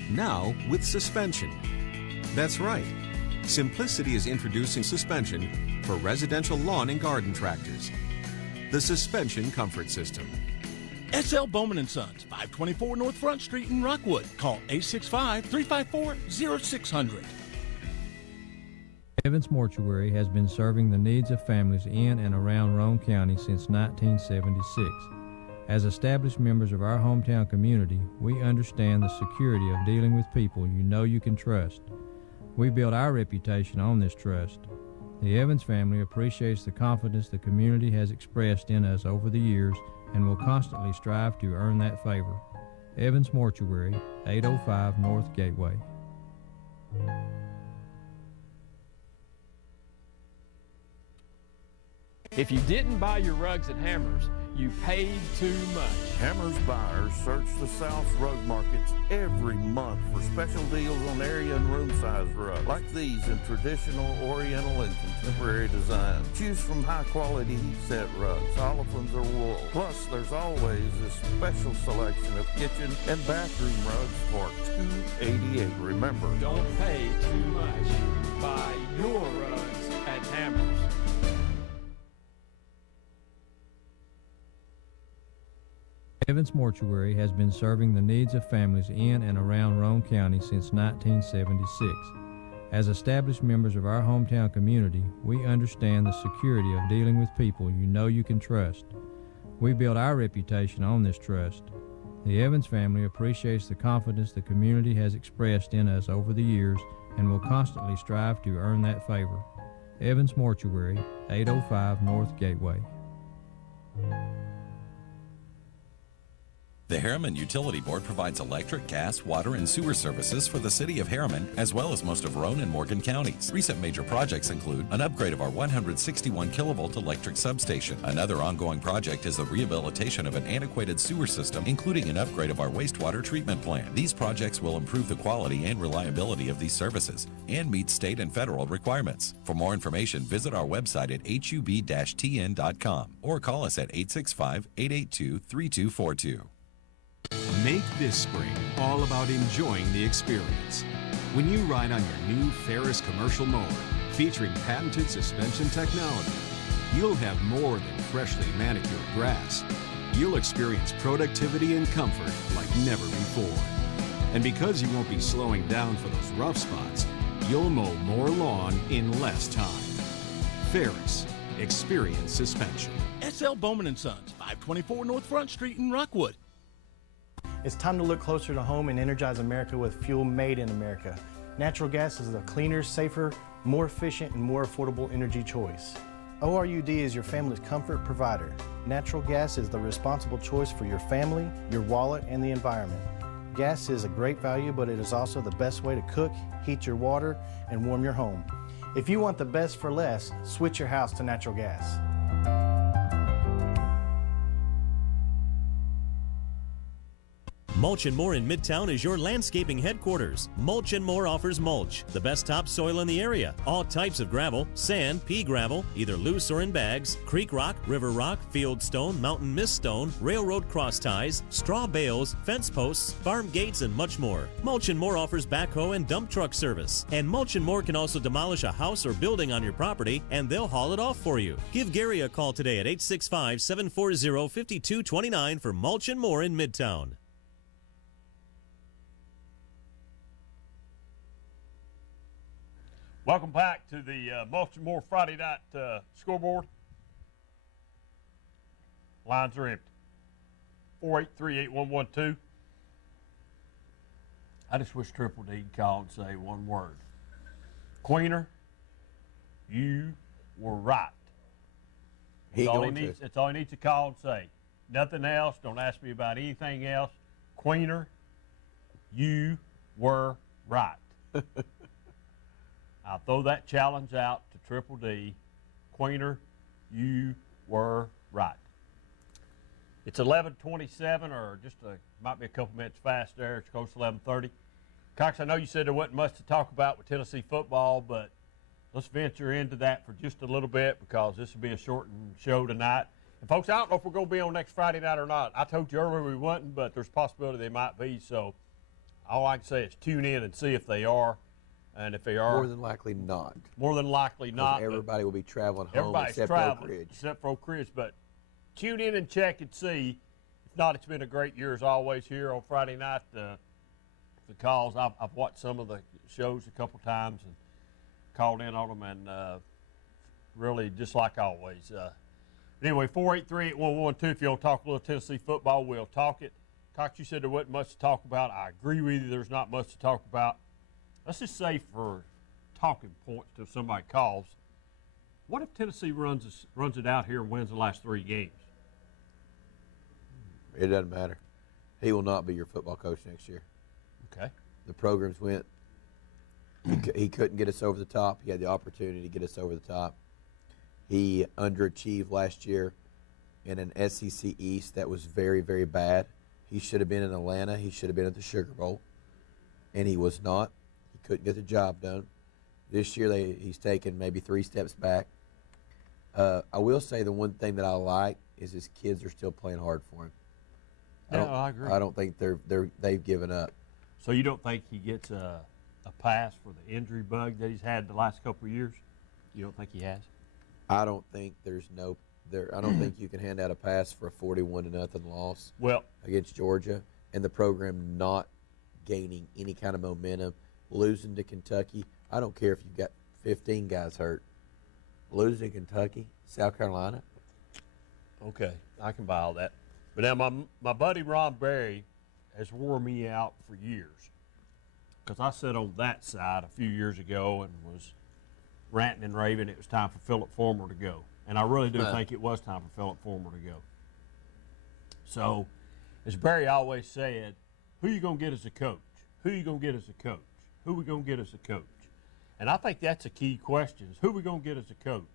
Now with suspension. That's right. Simplicity is introducing suspension for residential lawn and garden tractors. The Suspension Comfort System. S.L. Bowman & Sons, 524 North Front Street in Rockwood. Call 865-354-0600. Evans Mortuary has been serving the needs of families in and around Roane County since 1976. As established members of our hometown community, we understand the security of dealing with people you know you can trust. We build our reputation on this trust. The Evans family appreciates the confidence the community has expressed in us over the years and will constantly strive to earn that favor. Evans Mortuary, 805 North Gateway. If you didn't buy your rugs at Hammers, you paid too much. Hammers buyers search the South rug markets every month for special deals on area and room size rugs, like these in traditional, oriental, and contemporary designs. Choose from high quality heat set rugs, olefins or wool. Plus, there's always a special selection of kitchen and bathroom rugs for $288. Remember, Don't pay too much. Buy your rugs at Hammers. Evans Mortuary has been serving the needs of families in and around Roane County since 1976. As established members of our hometown community, we understand the security of dealing with people you know you can trust. We build our reputation on this trust. The Evans family appreciates the confidence the community has expressed in us over the years and will constantly strive to earn that favor. Evans Mortuary, 805 North Gateway. The Harriman Utility Board provides electric, gas, water, and sewer services for the city of Harriman, as well as most of Roane and Morgan counties. Recent major projects include an upgrade of our 161 kilovolt electric substation. Another ongoing project is the rehabilitation of an antiquated sewer system, including an upgrade of our wastewater treatment plant. These projects will improve the quality and reliability of these services and meet state and federal requirements. For more information, visit our website at hub-tn.com or call us at 865-882-3242. Make this spring all about enjoying the experience. When you ride on your new Ferris commercial mower featuring patented suspension technology, you'll have more than freshly manicured grass. You'll experience productivity and comfort like never before. And because you won't be slowing down for those rough spots, you'll mow more lawn in less time. Ferris, experience suspension. S.L. Bowman & Sons, 524 North Front Street in Rockwood. It's time to look closer to home and energize America with fuel made in America. Natural gas is a cleaner, safer, more efficient, and more affordable energy choice. ORUD is your family's comfort provider. Natural gas is the responsible choice for your family, your wallet, and the environment. Gas is a great value, but it is also the best way to cook, heat your water, and warm your home. If you want the best for less, switch your house to natural gas. Mulch & More in Midtown is your landscaping headquarters. Mulch & More offers mulch, the best topsoil in the area. All types of gravel, sand, pea gravel, either loose or in bags, creek rock, river rock, field stone, mountain mist stone, railroad cross ties, straw bales, fence posts, farm gates, and much more. Mulch & More offers backhoe and dump truck service. And Mulch & More can also demolish a house or building on your property, and they'll haul it off for you. Give Gary a call today at 865-740-5229 for Mulch & More in Midtown. Welcome back to the Mulch & More Friday night scoreboard. Lines are empty. 483-8112. I just wish Triple D could call and say one word. Queener, you were right. That's all he needs to call and say. Nothing else. Don't ask me about anything else. Queener, you were right. I'll throw that challenge out to Triple D. Queener, you were right. It's 11:27, or just might be a couple minutes fast there. It's close to 11:30. Cox, I know you said there wasn't much to talk about with Tennessee football, but let's venture into that for just a little bit because this will be a shortened show tonight. And folks, I don't know if we're going to be on next Friday night or not. I told you earlier we wasn't, but there's a possibility they might be. So all I can say is tune in and see if they are. And if they are, More than likely not. More than likely not. Everybody will be traveling home Everybody's except traveling, Oak Ridge. except for Oak Ridge. But tune in and check and see. If not, it's been a great year as always here on Friday night. The calls, I've watched some of the shows a couple times and called in on them, and really just like always. Anyway, 483-8112. If you want to talk a little Tennessee football, we'll talk it. Cox, you said there wasn't much to talk about. I agree with you. There's not much to talk about. Let's just say for talking points till somebody calls, what if Tennessee runs it out here and wins the last 3 games? It doesn't matter. He will not be your football coach next year. Okay. The programs went. He couldn't get us over the top. He had the opportunity to get us over the top. He underachieved last year in an SEC East that was very, very bad. He should have been in Atlanta. He should have been at the Sugar Bowl, and he was not. He couldn't get the job done. This year he's taken maybe 3 steps back. I will say the one thing that I like is his kids are still playing hard for him. I agree. I don't think they've given up. So you don't think he gets a pass for the injury bug that he's had the last couple of years? You don't think he has? I don't think I don't think you can hand out a pass for a 41-0 loss against Georgia and the program not gaining any kind of momentum, losing to Kentucky. I don't care if you've got 15 guys hurt. Losing to Kentucky, South Carolina. Okay, I can buy all that. But now my buddy Ron Berry has wore me out for years because I sat on that side a few years ago and was ranting and raving it was time for Philip Fulmer to go. And I really do think it was time for Philip Fulmer to go. So, as Barry always said, who you going to get as a coach? Who you going to get as a coach? Who we going to get as a coach? And I think that's a key question is who we going to get as a coach?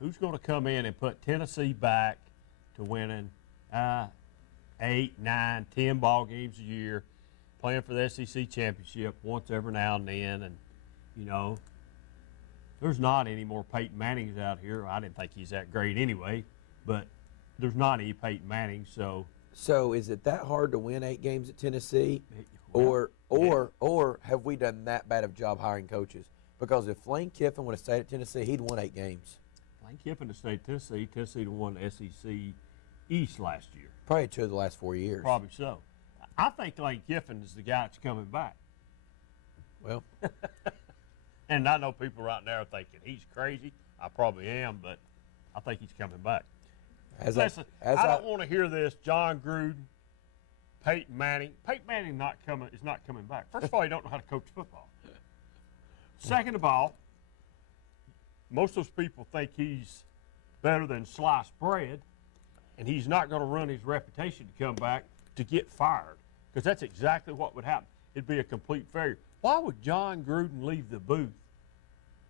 Who's going to come in and put Tennessee back to winning 8, 9, 10 ball games a year, playing for the SEC championship once every now and then, and, you know, there's not any more Peyton Mannings out here. I didn't think he's that great anyway, but there's not any Peyton Manning, so. So is it that hard to win 8 games at Tennessee, or have we done that bad of a job hiring coaches? Because if Lane Kiffin would have stayed at Tennessee, he'd won 8 games. Lane Kiffin to stay at Tennessee would have won the SEC East last year. Probably 2 of the last 4 years. Probably so. I think Lane Kiffin is the guy that's coming back. Well. And I know people right now are thinking he's crazy. I probably am, but I think he's coming back. Listen, I don't want to hear this. John Gruden, Peyton Manning. Peyton Manning is not coming back. First of all, he don't know how to coach football. Second of all, most of those people think he's better than sliced bread, and he's not going to run his reputation to come back to get fired, because that's exactly what would happen. It'd be a complete failure. Why would John Gruden leave the booth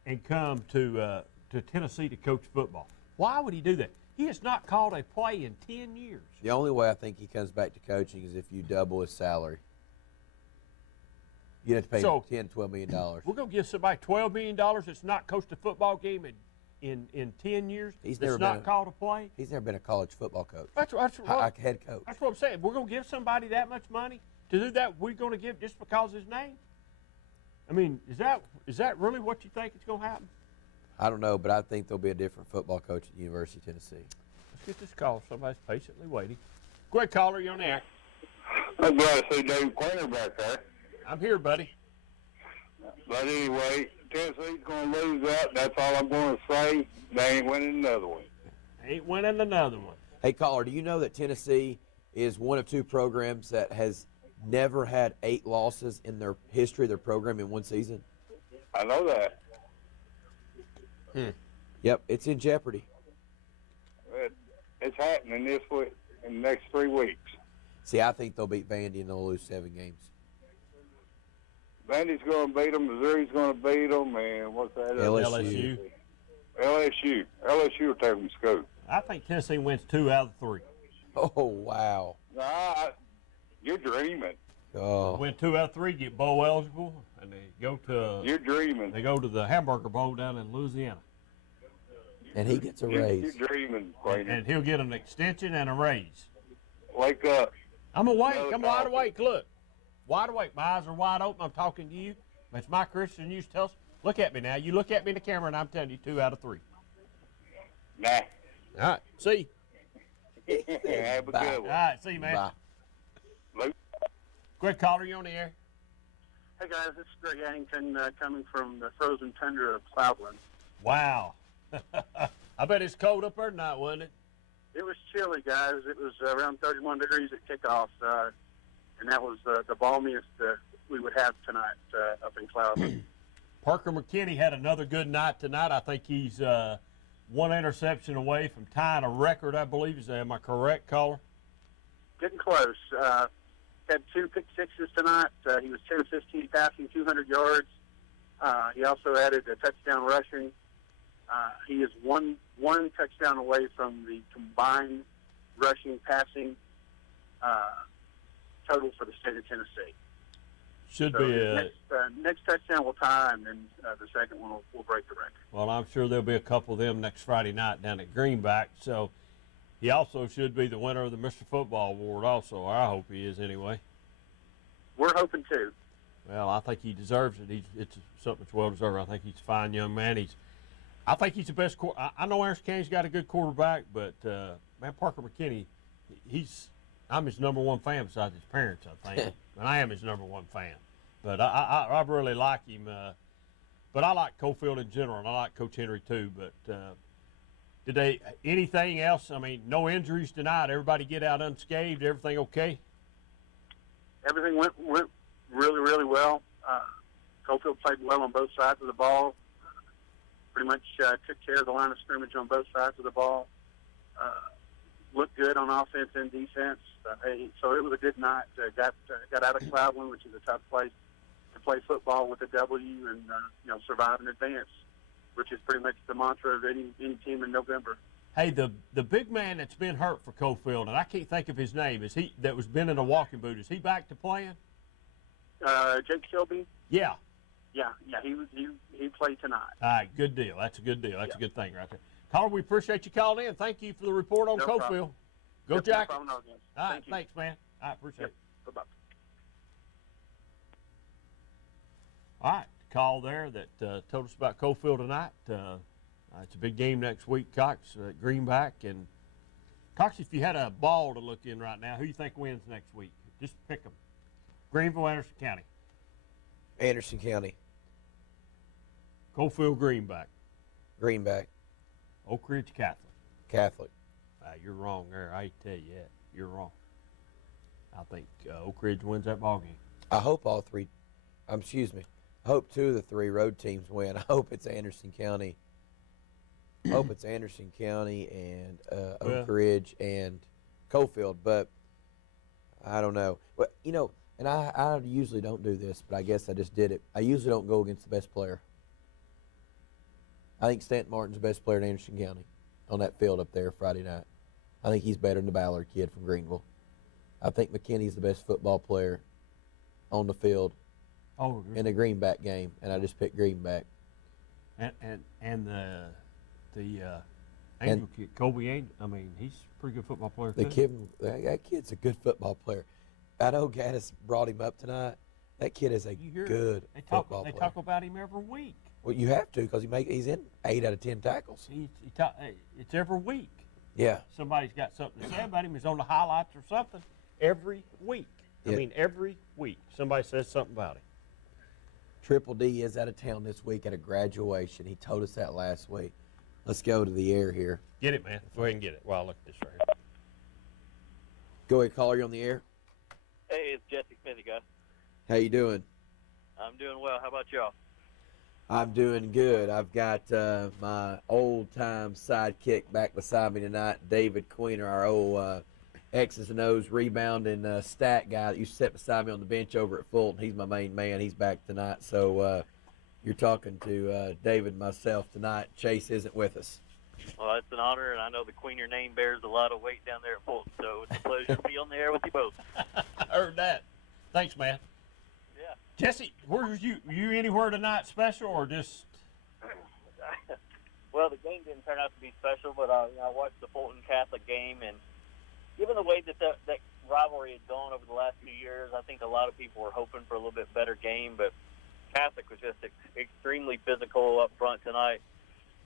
and come to Tennessee to coach football? Why would he do that? He has not called a play in 10 years. The only way I think he comes back to coaching is if you double his salary. You have to pay him $10, $12 million. We're going to give somebody $12 million that's not coached a football game in 10 years, that's not called a play? He's never been a college football coach. That's head coach. That's what I'm saying. We're going to give somebody that much money to do that. We're going to give just because of his name? I mean, is that really what you think is going to happen? I don't know, but I think there'll be a different football coach at the University of Tennessee. Let's get this call. Somebody's patiently waiting. Go ahead, caller. You're on the air. I'm glad to see Dave Quainer back there. I'm here, buddy. But anyway, Tennessee's going to lose out. That's all I'm going to say. They ain't winning another one. Ain't winning another one. Hey, caller, do you know that Tennessee is one of 2 programs that has never had 8 losses in their history of their program in one season? I know that. Yep, it's in jeopardy. It's happening this week in the next 3 weeks. See, I think they'll beat Vandy and they'll lose 7 games. Vandy's going to beat them. Missouri's going to beat them. And what's that? LSU. LSU will take them to school. I think Tennessee wins 2 out of 3. Oh, wow. You're dreaming. Oh. Win 2 out of 3, get bowl eligible, and they go to. You're dreaming. They go to the Hamburger Bowl down in Louisiana. And he gets a raise. You're dreaming, Quainer. And he'll get an extension and a raise. Wake up. I'm awake. I'm wide awake. Look. Wide awake. My eyes are wide open. I'm talking to you. As my Christian used to tell us, look at me now. You look at me in the camera, and I'm telling you 2 out of 3. Nah. All right. See. Have a good one. All right. See you, man. Bye. Quick caller, you on the air? Hey guys, this is Greg Addington coming from the frozen tundra of Cloudland. Wow. I bet it's cold up there tonight, wasn't it? It was chilly, guys. It was around 31 degrees at kickoff, and that was the balmiest we would have tonight up in Cloudland. Parker McKinney had another good night tonight. I think he's 1 interception away from tying a record, I believe. Am I correct, caller? Getting close. Had 2 pick sixes tonight. He was 10 of 15 passing, 200 yards. He also added a touchdown rushing. He is one touchdown away from the combined rushing, passing total for the state of Tennessee. Should be next touchdown will tie, and then the second one will break the record. Well, I'm sure there'll be a couple of them next Friday night down at Greenback. So he also should be the winner of the Mr. Football Award also. I hope he is anyway. We're hoping to. Well, I think he deserves it. It's something that's well deserved. I think he's a fine young man. I think he's the best. I know Aaron County's got a good quarterback, but man, Parker McKinney, I'm his number 1 fan besides his parents, I think. And I am his number 1 fan. But I really like him. But I like Cofield in general, and I like Coach Henry too. But anything else? I mean, no injuries tonight. Everybody get out unscathed. Everything okay? Everything went really, really well. Cofield played well on both sides of the ball. Pretty much took care of the line of scrimmage on both sides of the ball. Looked good on offense and defense. So it was a good night. Got out of Cloudland, which is a tough place to play football with a W, and survive and advance, which is pretty much the mantra of any team in November. Hey, the big man that's been hurt for Cofield, and I can't think of his name, that was been in a walking boot? Is he back to playing? Jake Kilby? Yeah. Yeah, he played tonight. All right, good deal. That's a good deal. That's a good thing right there. Caller, we appreciate you calling in. Thank you for the report on Cofield. Problem. Go Jack. No All right, thanks, man. I appreciate it. Bye-bye. All right, call there that told us about Cofield tonight. It's a big game next week, Cox, at Greenback. And, Cox, if you had a ball to look in right now, who you think wins next week? Just pick them. Greenville, Anderson County. Anderson County. Cofield, Greenback. Greenback. Oak Ridge, Catholic. Catholic. You're wrong there. I tell you that. You're wrong. I think Oak Ridge wins that ball game. I hope all three. I hope 2 of the 3 road teams win. I hope it's Anderson County. I hope it's Anderson County and Oak Ridge and Cofield, but I don't know. But and I usually don't do this, but I guess I just did it. I usually don't go against the best player. I think Stanton Martin's the best player in Anderson County on that field up there Friday night. I think he's better than the Ballard kid from Greenville. I think McKinney's the best football player on the field in the Greenback game, and I just picked Greenback. And the Angel kid, Colby Angel, I mean, he's a pretty good football player too. That kid's a good football player. I know Gaddis brought him up tonight. That kid is a good football player. They talk about him every week. Well, you have to because he's in 8 out of 10 tackles. It's every week. Yeah. Somebody's got something to say about him. He's on the highlights or something every week. Yeah. I mean, every week somebody says something about him. Triple D is out of town this week at a graduation. He told us that last week. Let's go to the air here. Get it, man. Go ahead and get it. Well, look at this right here. Go ahead, caller. You on the air? Hey, it's Jesse Smithy, guys. How you doing? I'm doing well. How about y'all? I'm doing good. I've got my old-time sidekick back beside me tonight, David Queener, our old X's and O's rebounding stat guy that used to sit beside me on the bench over at Fulton. He's my main man. He's back tonight. So you're talking to David and myself tonight. Chase isn't with us. Well, it's an honor, and I know the Queener name bears a lot of weight down there at Fulton, so it's a pleasure to be on the air with you both. I heard that. Thanks, man. Yeah. Jesse, where was you? Were you anywhere tonight special or just? Well, the game didn't turn out to be special, but I watched the Fulton Catholic game, and given the way that that rivalry had gone over the last few years, I think a lot of people were hoping for a little bit better game, but Catholic was just extremely physical up front tonight.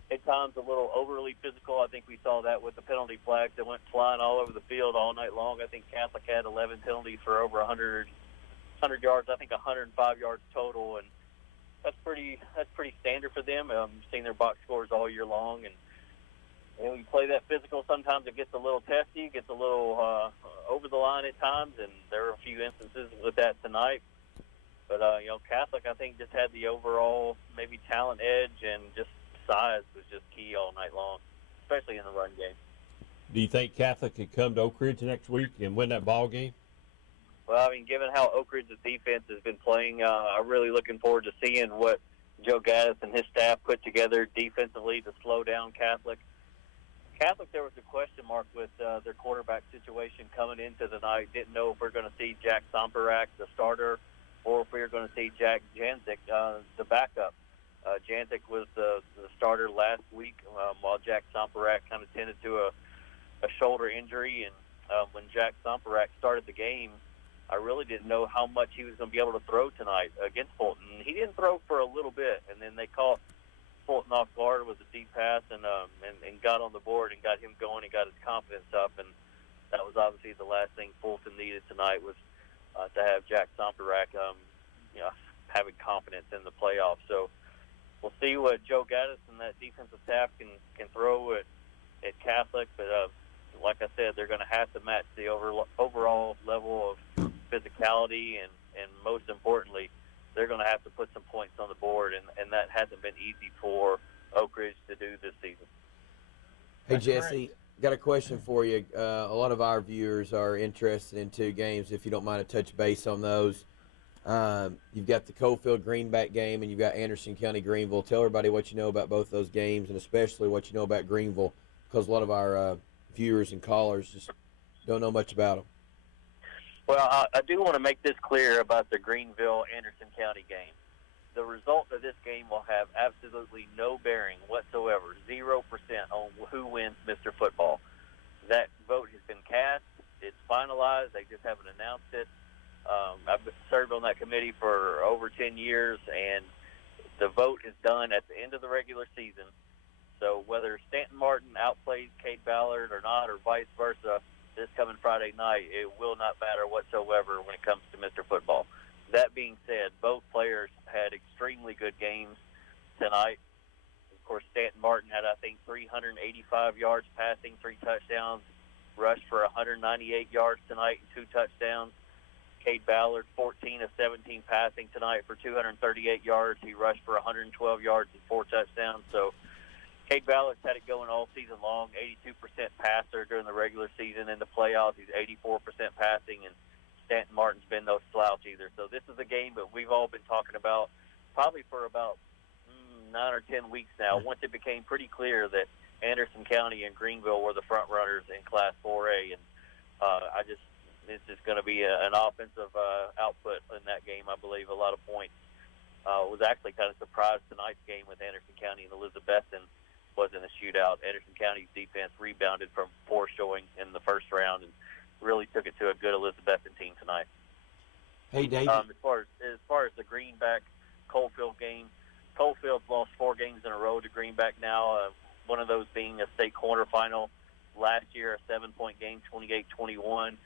At times a little overly physical. I think we saw that with the penalty flags that went flying all over the field all night long. I think Catholic had 11 penalties for over 100 yards. I think 105 yards total, and that's pretty standard for them. I've seen their box scores all year long, and when you play that physical, sometimes it gets a little testy, gets a little over the line at times, and there are a few instances with that tonight. But Catholic, I think, just had the overall maybe talent edge, and just size was just key all night long, especially in the run game. Do you think Catholic could come to Oak Ridge next week and win that ball game? Well, I mean, given how Oak Ridge's defense has been playing, I'm really looking forward to seeing what Joe Gaddis and his staff put together defensively to slow down Catholic. Catholic, there was a question mark with their quarterback situation coming into the night. Didn't know if we're going to see Jack Somperak, the starter, or if we were going to see Jack Janzik, the backup. Janzik was the starter last week, while Jack Somperak kind of tended to a shoulder injury. And when Jack Somperak started the game, I really didn't know how much he was going to be able to throw tonight against Fulton. He didn't throw for a little bit, and then they caught Fulton off guard with a deep pass and got on the board and got him going and got his confidence up. And that was obviously the last thing Fulton needed tonight was to have Jack Somperak, having confidence in the playoffs. So we'll see what Joe Gaddis and that defensive staff can throw at Catholic. But like I said, they're going to have to match the overall level of physicality, and most importantly, they're going to have to put some points on the board, and that hasn't been easy for Oak Ridge to do this season. Hey, Jesse, got a question for you. A lot of our viewers are interested in two games. If you don't mind to touch base on those. You've got the Coalfield Greenback game, and you've got Anderson County Greenville. Tell everybody what you know about both those games, and especially what you know about Greenville, because a lot of our viewers and callers just don't know much about them. Well, I do want to make this clear about the Greenville-Anderson County game. The result of this game will have absolutely no bearing whatsoever, 0% on who wins Mr. Football. That vote has been cast. It's finalized. They just haven't announced it. I've served on that committee for over 10 years, and the vote is done at the end of the regular season. So whether Stanton Martin outplays Cade Ballard or not, or vice versa, this coming Friday night, it will not matter whatsoever when it comes to Mr. Football. That being said, both players had extremely good games tonight. Of course, Stanton Martin had, I think, 385 yards passing, 3 touchdowns, rushed for 198 yards tonight and 2 touchdowns. Cade Ballard, 14 of 17 passing tonight for 238 yards. He rushed for 112 yards and 4 touchdowns. So Cade Ballard's had it going all season long, 82% passer during the regular season. In the playoffs, he's 84% passing, and Stanton Martin's been no slouch either. So this is a game that we've all been talking about probably for about 9 or 10 weeks now, once it became pretty clear that Anderson County and Greenville were the front runners in Class 4A. And it's just going to be an offensive output in that game, I believe, a lot of points. Was actually kind of surprised tonight's game with Anderson County and Elizabethton wasn't a shootout. Anderson County's defense rebounded from poor showing in the first round and really took it to a good Elizabethton team tonight. Hey, Dave. As far as the Greenback Coalfield game, Coalfield's lost 4 games in a row to Greenback now. One of those being a state quarterfinal last year, a 7-point game, 28-21. Of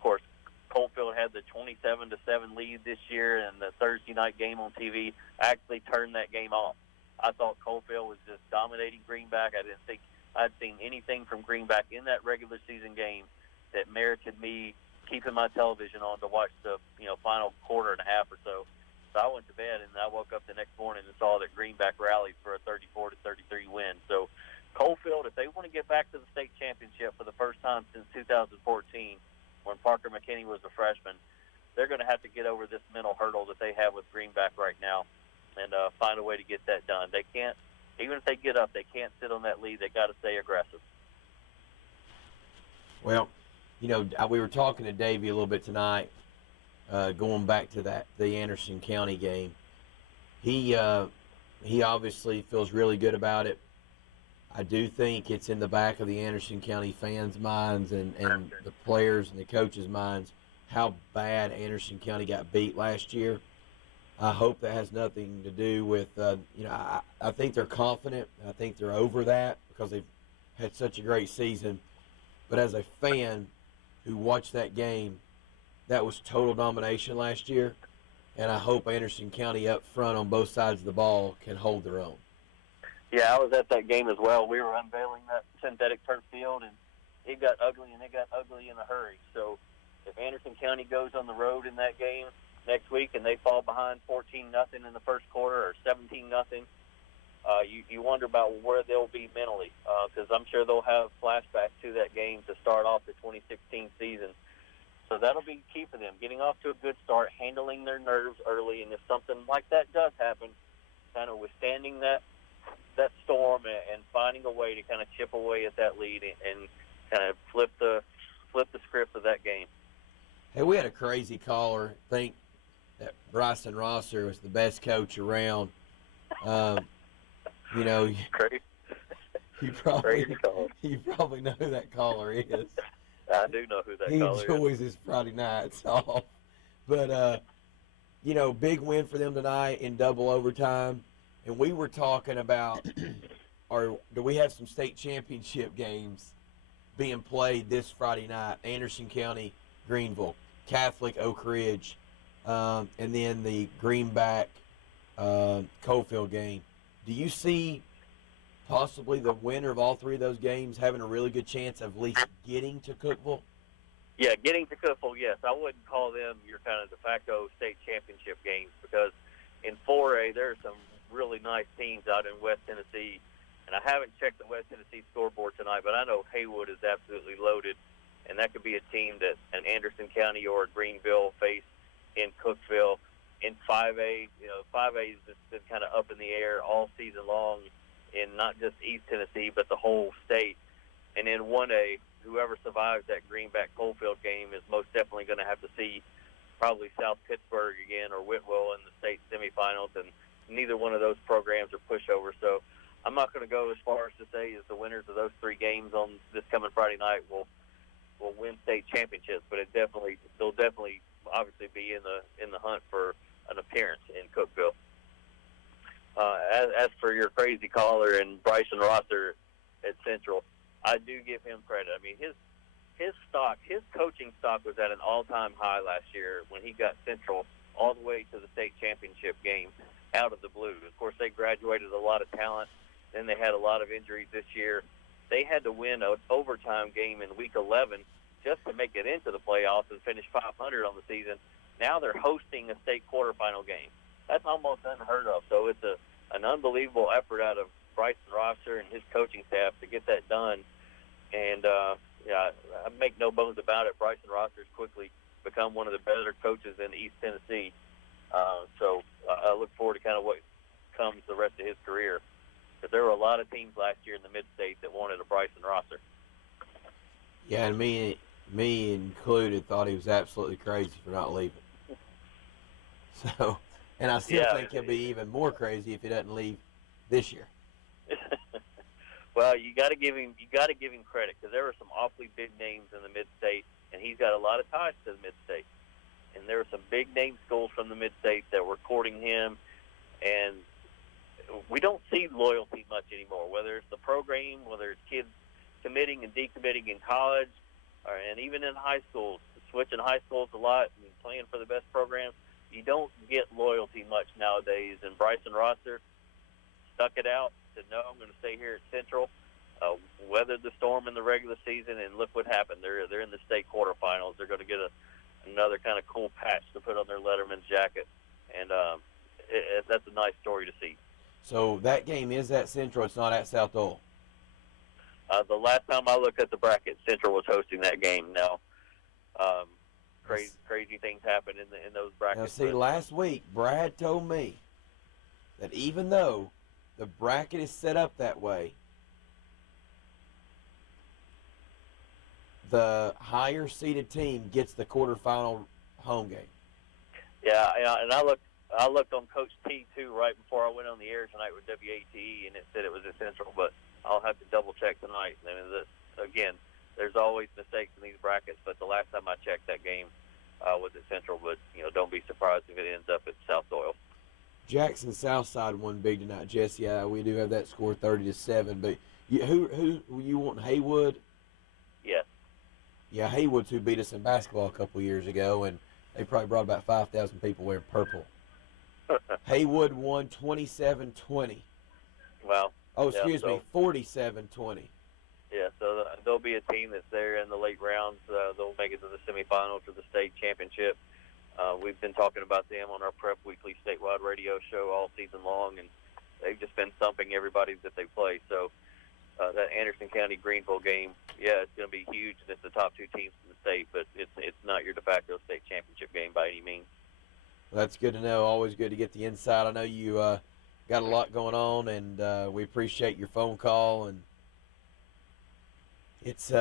course, Coalfield had the 27-7 lead this year, and the Thursday night game on TV actually turned that game off. I thought Coalfield was just dominating Greenback. I didn't think I'd seen anything from Greenback in that regular season game that merited me keeping my television on to watch the final quarter and a half or so. So I went to bed, and I woke up the next morning and saw that Greenback rallied for a 34-33 win. So Coalfield, if they want to get back to the state championship for the first time since 2014, when Parker McKinney was a freshman, they're going to have to get over this mental hurdle that they have with Greenback right now and find a way to get that done. They can't, even if they get up, they can't sit on that lead. They got to stay aggressive. Well, we were talking to Davey a little bit tonight, going back to the Anderson County game. He obviously feels really good about it. I do think it's in the back of the Anderson County fans' minds and the players and the coaches' minds how bad Anderson County got beat last year. I hope that has nothing to do with, I think they're confident. I think they're over that because they've had such a great season. But as a fan who watched that game, that was total domination last year. And I hope Anderson County up front on both sides of the ball can hold their own. Yeah, I was at that game as well. We were unveiling that synthetic turf field, and it got ugly, and it got ugly in a hurry. So if Anderson County goes on the road in that game next week and they fall behind 14-0 in the first quarter or 17-0, you wonder about where they'll be mentally, because I'm sure they'll have flashbacks to that game to start off the 2016 season. So that'll be key for them, getting off to a good start, handling their nerves early, and if something like that does happen, kind of withstanding that storm and finding a way to kind of chip away at that lead and kind of flip the script of that game. Hey, we had a crazy caller think that Bryson Rosser was the best coach around. Crazy. You probably know who that caller is. I do know who that he caller is. He enjoys his Friday nights off. But, big win for them tonight in double overtime. And we were talking about, do we have some state championship games being played this Friday night? Anderson County, Greenville, Catholic, Oak Ridge, and then the Greenback, Coalfield game. Do you see possibly the winner of all three of those games having a really good chance of at least getting to Cookeville? Yeah, getting to Cookeville, yes. I wouldn't call them your kind of de facto state championship games because in 4A there are some really nice teams out in West Tennessee. And I haven't checked the West Tennessee scoreboard tonight, but I know Haywood is absolutely loaded. And that could be a team that an Anderson County or a Greenville face in Cookeville. In 5A, 5A has just been kind of up in the air all season long in not just East Tennessee, but the whole state. And in 1A, whoever survives that Greenback Coalfield game is most definitely going to have to see probably South Pittsburgh again or Whitwell in the state semifinals, and neither one of those programs are pushovers. So I'm not going to go as far as to say as the winners of those three games on this coming Friday night will win state championships, but they'll definitely obviously be in the hunt for an appearance in Cookeville. As for your crazy caller and Bryson Rosser at Central, I do give him credit. I mean, his coaching stock was at an all-time high last year when he got Central all the way to the state championship game out of the blue. Of course, they graduated a lot of talent. Then they had a lot of injuries this year. They had to win an overtime game in Week 11 just to make it into the playoffs and finish 500 on the season. Now they're hosting a state quarterfinal game. That's almost unheard of. So it's an unbelievable effort out of Bryson Rosser and his coaching staff to get that done. And, I make no bones about it. Bryson Rosser has quickly become one of the better coaches in East Tennessee. So I look forward to kind of what comes the rest of his career. Because there were a lot of teams last year in the Mid-State that wanted a Bryson Rosser. Yeah, and me included thought he was absolutely crazy for not leaving. So, and I still think he'll be even more crazy if he doesn't leave this year. Well, you got to give him credit because there were some awfully big names in the Mid-State, and he's got a lot of ties to the Mid-State. And there were some big name schools from the Mid-State that were courting him, and we don't see loyalty much anymore, whether it's the program, whether it's kids committing and decommitting in college, and even in high schools, switching high schools a lot and playing for the best programs. You don't get loyalty much nowadays, and Bryson Rosser stuck it out, said, no, I'm going to stay here at Central, weathered the storm in the regular season, and look what happened. They're in the state quarterfinals. They're going to get another kind of cool patch to put on their Letterman's jacket, and that's a nice story to see. So that game is at Central. It's not at South Dole. The last time I looked at the bracket, Central was hosting that game. Now, crazy things happen in those brackets. Now, see, last week, Brad told me that even though the bracket is set up that way, the higher seeded team gets the quarterfinal home game. Yeah, and I looked on Coach T too right before I went on the air tonight with WATE, and it said it was at Central. But I'll have to double check tonight. I mean, again, there's always mistakes in these brackets, but the last time I checked, that game was at Central. But don't be surprised if it ends up at South Doyle. Jackson Southside won big tonight, Jesse. We do have that score 30-7. But who you want? Haywood? Yes. Yeah, Haywood's who beat us in basketball a couple years ago, and they probably brought about 5,000 people wearing purple. Haywood won 27-20. Wow. Oh, excuse me, 47-20. Yeah, so there'll be a team that's there in the late rounds. They'll make it to the semifinals or the state championship. We've been talking about them on our Prep Weekly statewide radio show all season long, and they've just been thumping everybody that they play. So that Anderson County Greenville game, yeah, it's going to be huge, and it's the top two teams in the state, but it's not your de facto state championship game by any means. Well, that's good to know. Always good to get the insight. I know you got a lot going on, and we appreciate your phone call. And it's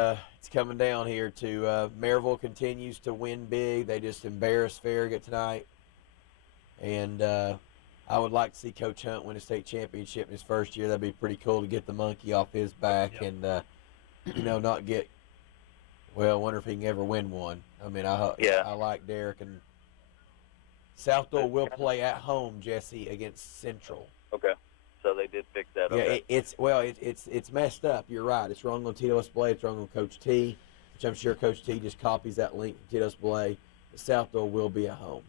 coming down here to Maryville continues to win big. They just embarrassed Farragut tonight, and I would like to see Coach Hunt win a state championship in his first year. That'd be pretty cool to get the monkey off his back and not get. Well, I wonder if he can ever win one. I mean, I like Derek, and South Doyle will play at home, Jesse, against Central. Okay, so they did fix that. Okay. Yeah, it's messed up. You're right. It's wrong on Tito's Blay. It's wrong on Coach T, which I'm sure Coach T just copies that link from Tito's Blay. But South Doyle will be at home.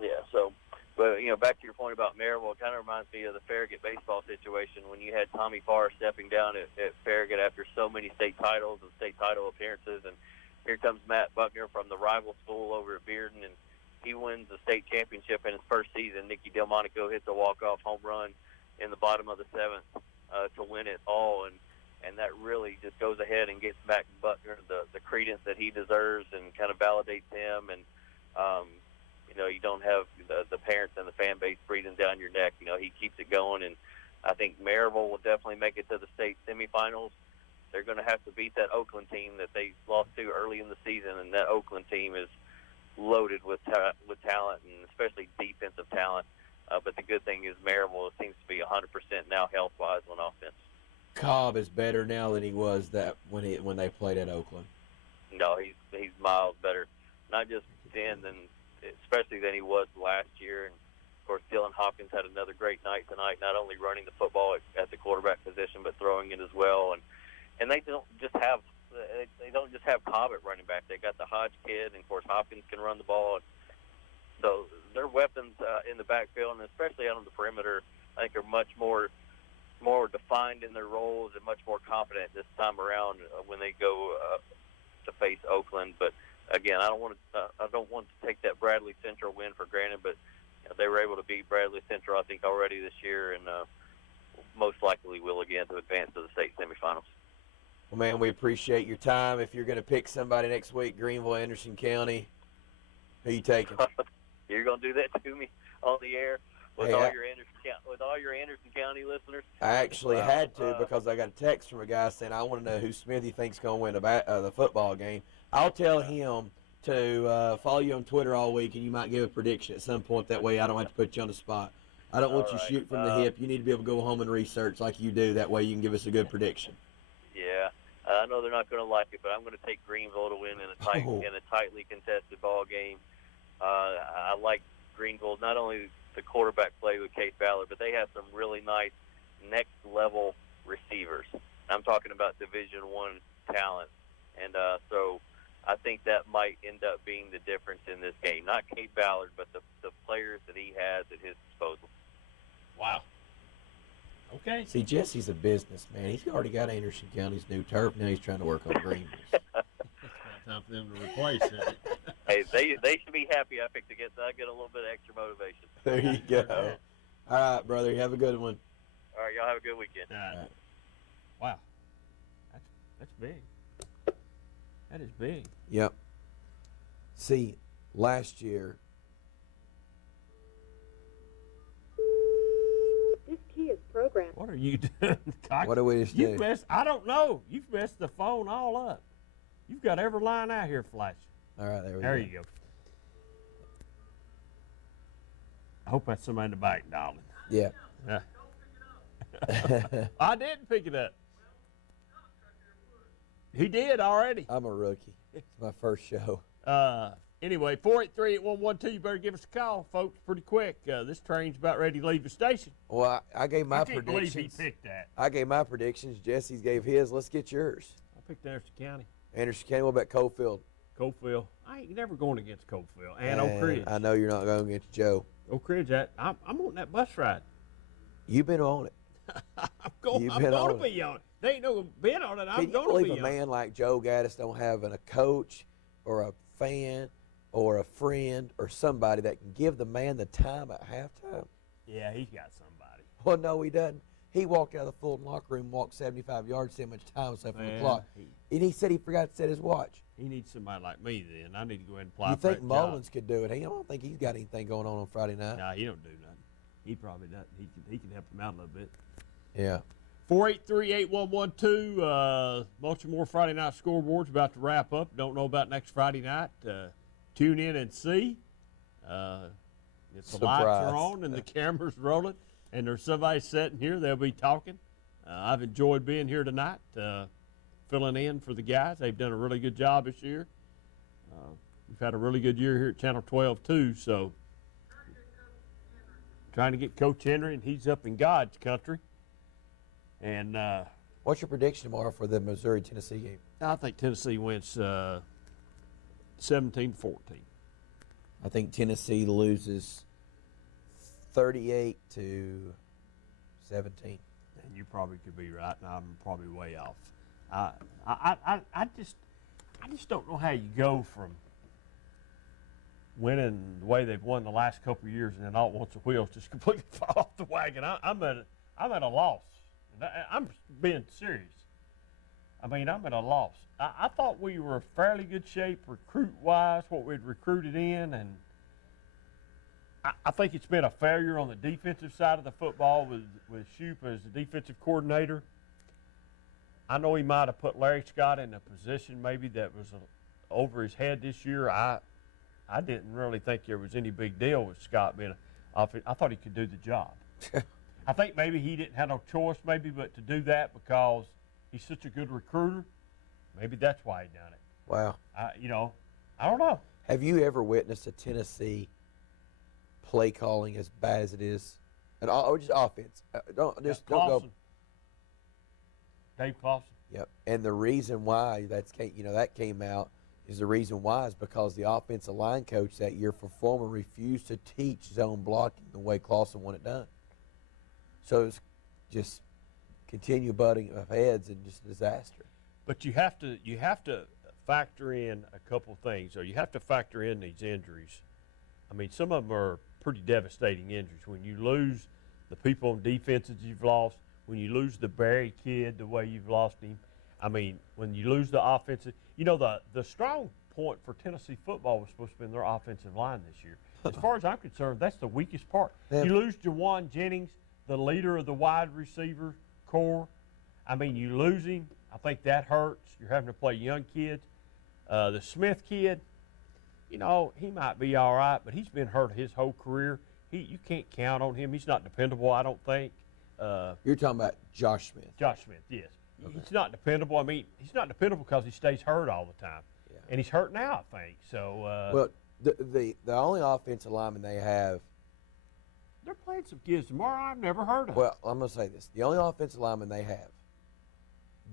Yeah. So, but back to your point about Maryville, it kind of reminds me of the Farragut baseball situation when you had Tommy Farr stepping down at Farragut after so many state titles and state title appearances, and here comes Matt Buckner from the rival school over at Bearden, and he wins the state championship in his first season. Nicky Delmonico hits a walk-off home run in the bottom of the seventh to win it all, and that really just goes ahead and gets Matt Buckner the credence that he deserves and kind of validates him. And you don't have the parents and the fan base breathing down your neck. He keeps it going, and I think Maryville will definitely make it to the state semifinals. They're going to have to beat that Oakland team that they lost to early in the season, and that Oakland team is loaded with talent, and especially defensive talent. But the good thing is Maryville seems to be 100% now health-wise on offense. Cobb is better now than he was when they played at Oakland. No, he's miles better. Not just then, especially than he was last year. And of course, Dylan Hopkins had another great night tonight. Not only running the football at the quarterback position, but throwing it as well. And they don't just have Cobb at running back. They got the Hodge kid, and of course Hopkins can run the ball. So their weapons in the backfield, and especially out on the perimeter, I think are much more defined in their roles and much more confident this time around when they go to face Oakland. But again, I don't want to take that Bradley Central win for granted, but they were able to beat Bradley Central, I think, already this year, and most likely will again to advance to the state semifinals. Well, man, we appreciate your time. If you're going to pick somebody next week, Greenville, Anderson County, who you taking? You're going to do that to me on the air with all your Anderson County listeners? I actually had to because I got a text from a guy saying, I want to know who Smithy thinks is going to win the football game. I'll tell him to follow you on Twitter all week, and you might give a prediction at some point. That way I don't have to put you on the spot. I don't want you to shoot from the hip. You need to be able to go home and research like you do. That way you can give us a good prediction. Yeah. I know they're not going to like it, but I'm going to take Greenville to win in a tightly contested ball game. I like Greenville, not only the quarterback play with Case Ballard, but they have some really nice next-level receivers. I'm talking about Division I talent. And so I think that might end up being the difference in this game. Not Case Ballard, but the players that he has at his disposal. Wow. Okay. See, Jesse's a businessman. He's already got Anderson County's new turf. Now he's trying to work on Greenville. Time for them to replace it. Hey, they should be happy I picked against. I get a little bit of extra motivation. There you go. All right, brother. You have a good one. All right, y'all have a good weekend. All right. Wow. That's big. That is big. Yep. See, last year. This key is programmed. What are you doing, Cox? What do we just do? I don't know. You've messed the phone all up. You've got every line out here flashing. All right, there we go. There you go. I hope that's somebody in the back, darling. Yeah. I didn't pick it up. He did already. I'm a rookie. It's my first show. Anyway, 483-8112. You better give us a call, folks, pretty quick. This train's about ready to leave the station. Well, I gave my I can't predictions. believe he picked that. I gave my predictions. Jesse's gave his. Let's get yours. I picked Anderson County. Anderson County. What about Coalfield? Coalfield. I ain't never going against Coalfield. And Oak Ridge. I know you're not going against Joe. Oak Ridge, I'm on that bus ride. You've been on it. I'm going to be on it. They ain't no been on it. I'm going to be on it. Can you believe a man like Joe Gaddis don't have a coach or a fan or a friend or somebody that can give the man the time at halftime? Yeah, he's got somebody. Well, no, he doesn't. He walked out of the Fulton locker room, walked 75 yards, see how much time was left on the clock. And he said he forgot to set his watch. He needs somebody like me then. I need to go ahead and apply You for think that Mullins job. could do it? I don't think he's got anything going on Friday night. Nah, he don't do nothing. He probably doesn't. He can help him out a little bit. Yeah. 483-8112. Much more Friday night scoreboard's about to wrap up. Don't know about next Friday night. Tune in and see. If the lights are on and the camera's rolling and there's somebody sitting here, they'll be talking. I've enjoyed being here tonight, filling in for the guys. They've done a really good job this year. We've had a really good year here at Channel 12 too, so trying to get Coach Henry, and he's up in God's country. And what's your prediction tomorrow for the Missouri-Tennessee game? I think Tennessee wins 17-14. I think Tennessee loses 38-17. And you probably could be right, and I'm probably way off. I just don't know how you go from winning the way they've won the last couple of years, and then all at once the wheels just completely fall off the wagon. I'm at a loss. I'm being serious. I mean, I'm at a loss. I thought we were in fairly good shape recruit-wise, what we'd recruited in, and I think it's been a failure on the defensive side of the football with Shoup as the defensive coordinator. I know he might have put Larry Scott in a position maybe that was over his head this year. I didn't really think there was any big deal with Scott being I thought he could do the job. I think maybe he didn't have no choice maybe but to do that because he's such a good recruiter. Maybe that's why he done it. Wow. I don't know. Have you ever witnessed a Tennessee play calling as bad as it is? Or just offense? Don't go. Dave Clawson. Yep. And the reason why that came out is the reason why is because the offensive line coach that year for Fulmer refused to teach zone blocking the way Clawson wanted it done. So it's just continue butting of heads and just disaster. But you have to factor in a couple things, or you have to factor in these injuries. I mean, some of them are pretty devastating injuries. When you lose the people on defenses you've lost, when you lose the Barry kid the way you've lost him, I mean, when you lose the offensive, the strong point for Tennessee football was supposed to be in their offensive line this year. As far as I'm concerned, that's the weakest part. You lose Jawan Jennings, the leader of the wide receiver core. I mean, you lose him. I think that hurts. You're having to play young kids. The Smith kid, he might be all right, but he's been hurt his whole career. You can't count on him. He's not dependable, I don't think. You're talking about Josh Smith. Josh Smith, yes. Okay. He's not dependable. I mean, he's not dependable because he stays hurt all the time. Yeah. And he's hurt now, I think. So. Well, the only offensive lineman they have. They're playing some kids tomorrow I've never heard of. Well, I'm going to say this. The only offensive lineman they have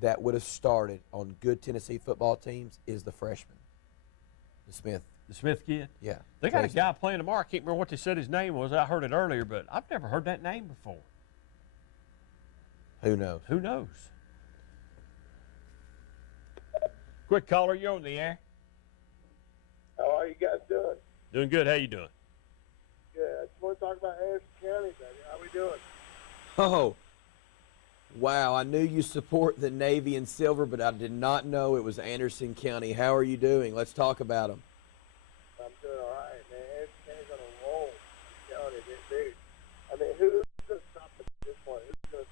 that would have started on good Tennessee football teams is the freshman, the Smith. The Smith kid? Yeah. They got a guy playing tomorrow. I can't remember what they said his name was. I heard it earlier, but I've never heard that name before. Who knows? Who knows? Quick caller, you're on the air. How are you guys doing? Doing good. How you doing? Good. I just want to talk about Anderson County, baby. How we doing? Oh, wow. I knew you support the Navy and Silver, but I did not know it was Anderson County. How are you doing? Let's talk about them. I'm doing all right, man. Anderson County's on a roll. I'm telling you, dude. I mean, who's going to stop at this point? Who's going to?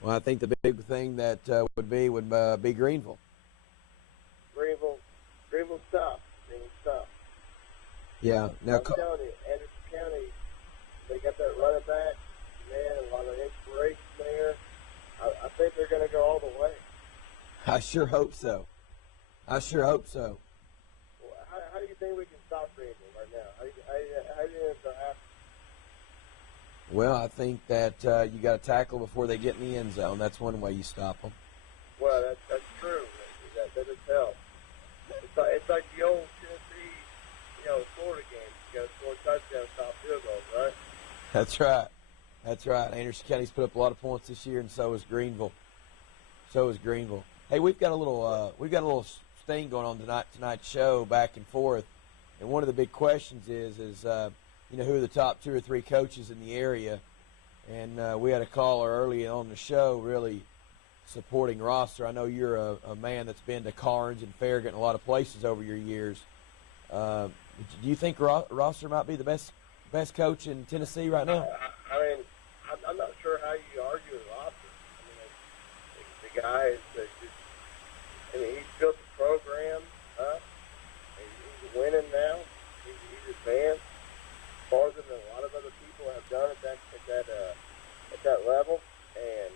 Well, I think the big thing that would be Greenville. Greenville stop. Yeah. Now, I'm telling you, Anderson County, they got that running back, man, a lot of inspiration there. I think they're going to go all the way. I sure hope so. I sure hope so. How do you think we can stop Greenville right now? How do you think it's happen? Well, I think that you got to tackle before they get in the end zone. That's one way you stop them. Well, that's true. That does help. It's like the old Tennessee, Florida game. You got to score touchdowns, stop field goals, right? That's right. That's right. Anderson County's put up a lot of points this year, and so has Greenville. Hey, we've got a little thing going on tonight's show, back and forth, and one of the big questions is who are the top 2 or 3 coaches in the area, and we had a caller early on the show really supporting Rosser. I know you're a man that's been to Carnes and Farragut and a lot of places over your years. Do you think Rosser might be the best coach in Tennessee right now? I mean, I'm not sure how you argue with Rosser. I mean, the guy is just, he's built the program up. He's winning now. He's advanced farther than a lot of other people have done at that level, and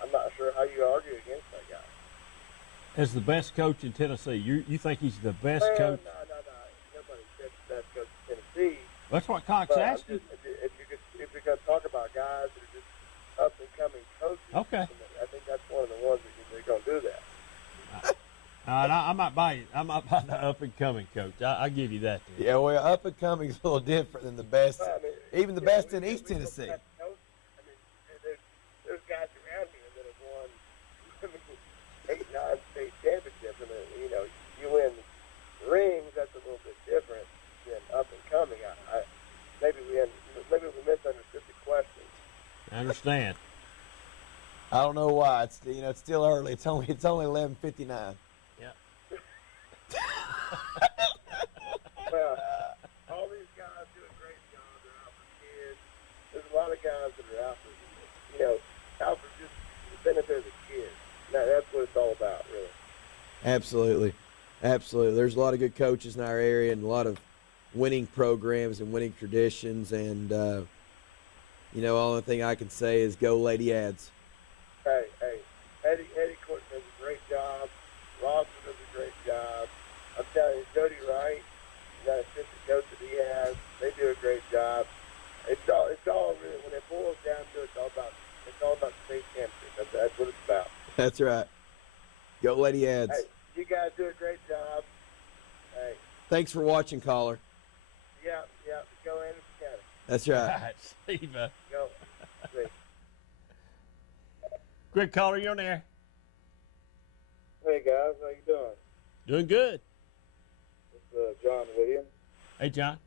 I'm not sure how you argue against that guy. As the best coach in Tennessee, you think he's the best coach? No. Nobody said the best coach in Tennessee. That's what Cox asked you. If you're going to talk about guys that are just up and coming coaches, okay, I think that's one of the ones that they're going to do that. I might buy it. I might buy the up and coming coach. I give you that. Then. Yeah, well, up and coming is a little different than the best, even the best in East Tennessee. There's guys around here that have won 8, 9 state championships, and you win rings. That's a little bit different than up and coming. Maybe we misunderstood the question. I understand. I don't know why. It's still early. It's only 11:59. Yeah. Well, all these guys do a great job. They're out for kids. There's a lot of guys that are out for just the benefit of the kids. Now, that's what it's all about, really. Absolutely. There's a lot of good coaches in our area and a lot of winning programs and winning traditions. And, the only thing I can say is go Lady Ads. Hey, Eddie Courtney does a great job. Robson does a great job. I'm telling you, Jody Wright, that assistant coach that he has, they do a great job. It's all really, when it boils down to it, it's all about state championship. That's what it's about. That's right. Go Lady Ads. Hey, you guys do a great job. Hey. Thanks for watching, caller. Yeah. Go Anderson County. That's right. All right, see you, bud. Go. See. Quick caller, you're on there. Hey guys, how you doing? Doing good. It's John Williams. Hey, John.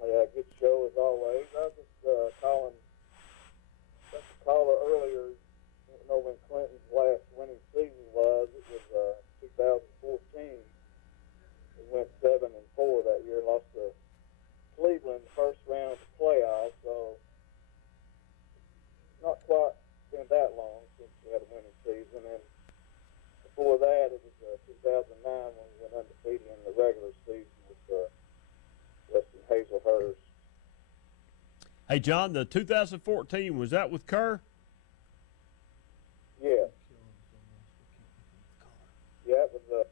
Good show as always. I was just calling. Just a caller earlier. I don't know when Clinton's last winning season was. It was 2014. We went 7-4 that year. Lost to Cleveland first round of the playoffs. So not quite been that long since we had a winning season. And before that, it was 2009 when we went undefeated in the regular season with Weston Hazelhurst. Hey, John, the 2014, was that with Kerr? Yeah. Yeah, it was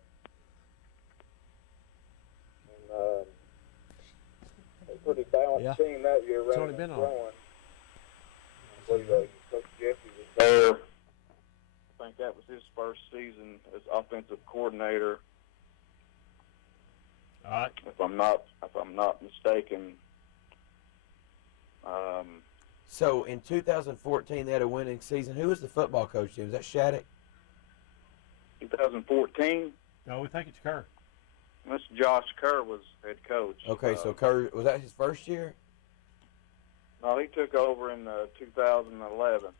a pretty balanced team that year. It's only been on. I believe Coach Jeffy was there. I think that was his first season as offensive coordinator. All right. If I'm not mistaken. So in 2014, they had a winning season. Who was the football coach then? Was that Shattuck? 2014. No, we think it's Kerr. This Josh Kerr was head coach. Okay, so Kerr, was that his first year? No, he took over in 2011.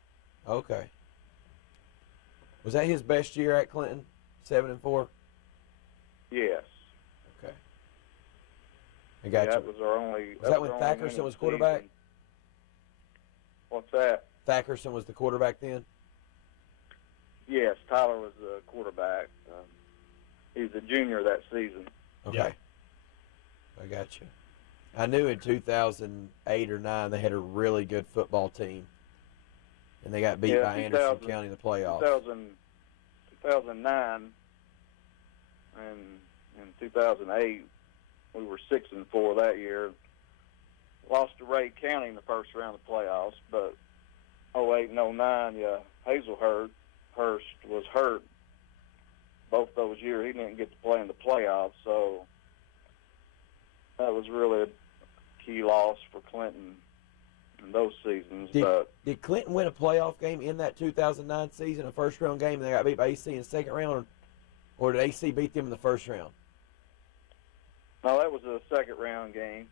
Okay. Was that his best year at Clinton? 7-4. Yes. Okay. I got you. That was our only. Was that when Thackerson was quarterback? Season. What's that? Thackerson was the quarterback then? Yes, Tyler was the quarterback. He was a junior that season. Okay. Yeah. I got you. I knew in 2008 or 9 they had a really good football team, and they got beat by Anderson County in the playoffs. 2009 and in 2008, we were 6-4 that year. Lost to Ray County in the first round of the playoffs, but 08 and 09, Hazelhurst was hurt both those years. He didn't get to play in the playoffs, so that was really a key loss for Clinton in those seasons. Did Clinton win a playoff game in that 2009 season, a first-round game, and they got beat by AC in the second round, or did AC beat them in the first round? No, that was a second-round game.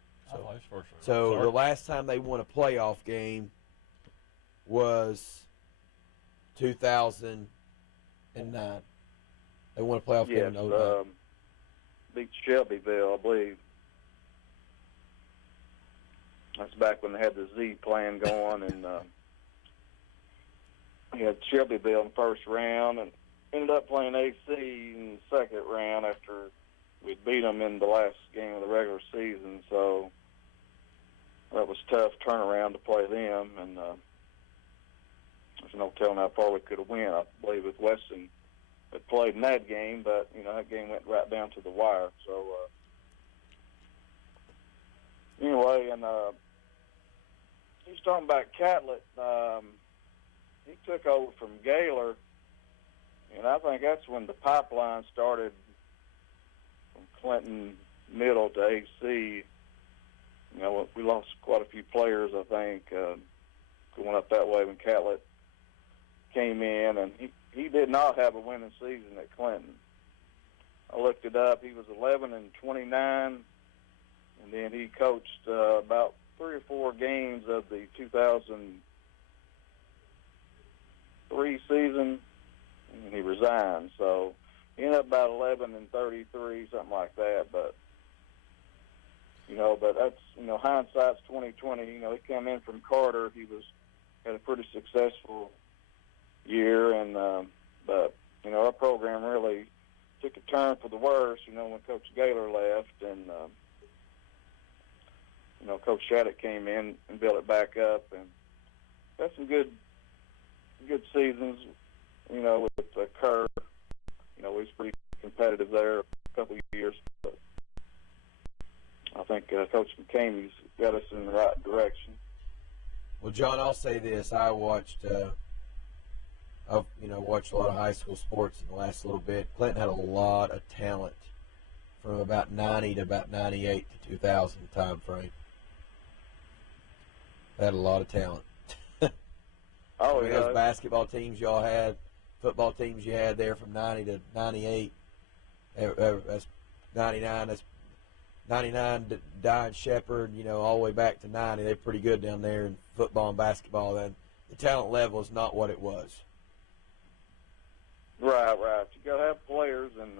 So the last time they won a playoff game was 2009. They won a playoff game in 2009. Beat Shelbyville, I believe. That's back when they had the Z plan going, and we had Shelbyville in the first round, and ended up playing AC in the second round after we beat them in the last game of the regular season. So that was tough turnaround to play them, and there's no telling how far we could have went. I believe if Weston had played in that game, but that game went right down to the wire. So anyway, and he's talking about Catlett. He took over from Gaylor, and I think that's when the pipeline started from Clinton Middle to AC. We lost quite a few players, I think, going up that way when Catlett came in, and he did not have a winning season at Clinton. I looked it up. He was 11-29, and then he coached about 3 or 4 games of the 2003 season, and he resigned. So he ended up about 11-33, something like that. But that's hindsight's 2020. He came in from Carter. He had a pretty successful year, and but our program really took a turn for the worse. When Coach Gaylor left, and Coach Shattuck came in and built it back up, and had some good seasons. With Kerr, he was pretty competitive there a couple of years. But I think Coach McCamey's got us in the right direction. Well, John, I'll say this: I watched, I've watched a lot of high school sports in the last little bit. Clinton had a lot of talent from about 90 to about 98 to 2000 time frame. They had a lot of talent. Those basketball teams y'all had, football teams you had there from 90 to 98. That's 99. That's 99 to Diane Shepherd, all the way back to 90. They're pretty good down there in football and basketball. Then the talent level is not what it was. Right. You got to have players, and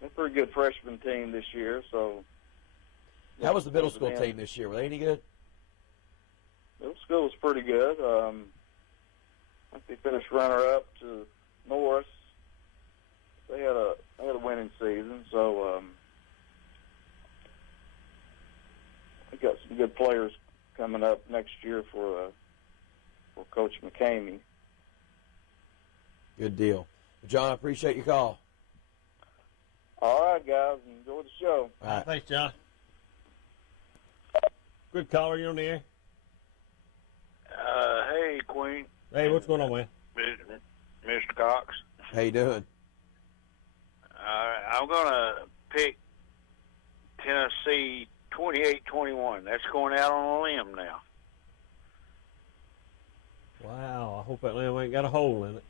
they're a pretty good freshman team this year. So, how was the middle school team this year? Were they any good? Middle school was pretty good. I think they finished runner-up to Norris. They had a winning season, so we got some good players coming up next year for Coach McCamey. Good deal. John, I appreciate your call. All right, guys. Enjoy the show. All right. Thanks, John. Good caller. You on the air? Hey, Queen. Hey, what's going on, man? Mr. Cox. How you doing? I'm going to pick Tennessee 28-21. That's going out on a limb now. Wow, I hope that limb ain't got a hole in it.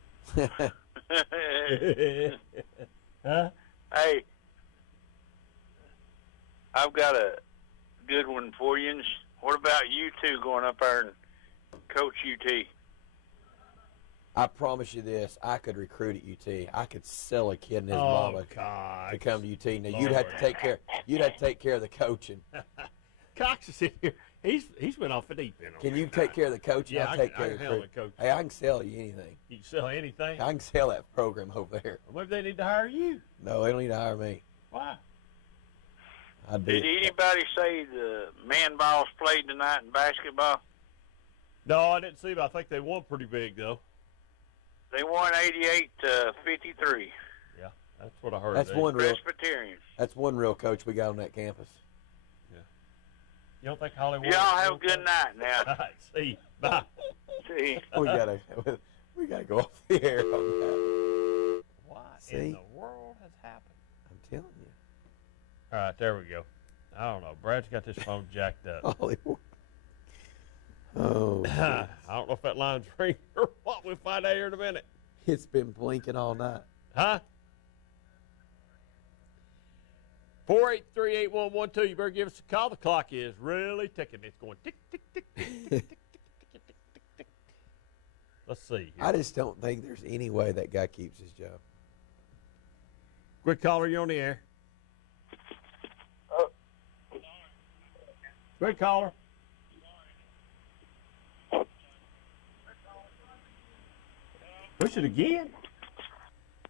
Huh? Hey, I've got a good one for you. What about you two going up there and coach UT? I promise you this: I could recruit at UT. I could sell a kid and his mama to come to UT. Now you'd have to take care. You'd have to take care of the coaching. Cox is in here. He's been off the deep end. Can you take care of the coaching? Yeah, I'll take care I of can the handle the coaching. Hey, I can sell you anything. You can sell anything? I can sell that program over there. Well, maybe they need to hire you. No, they don't need to hire me. Why? Did anybody say the man balls played tonight in basketball? No, I didn't see them. I think they won pretty big, though. They won 88-53. Yeah, that's what I heard. That's one real. Presbyterians. That's one real coach we got on that campus. Yeah. You don't think Hollywood? Y'all have a good night now. All right, see. Bye. See. we gotta go off the air on that. What See? in the world has happened? I'm telling you. All right, there we go. I don't know. Brad's got this phone jacked up. Hollywood. Oh. I don't know if that line's ringing or what. We'll find out here in a minute. It's been blinking all night. Huh? 4838112. You better give us a call. The clock is really ticking. It's going tick, tick, tick, tick, tick, tick, tick, tick, tick, tick, tick. Let's see. I just don't think there's any way that guy keeps his job. Quick caller, you on the air. Quick caller. Push it again.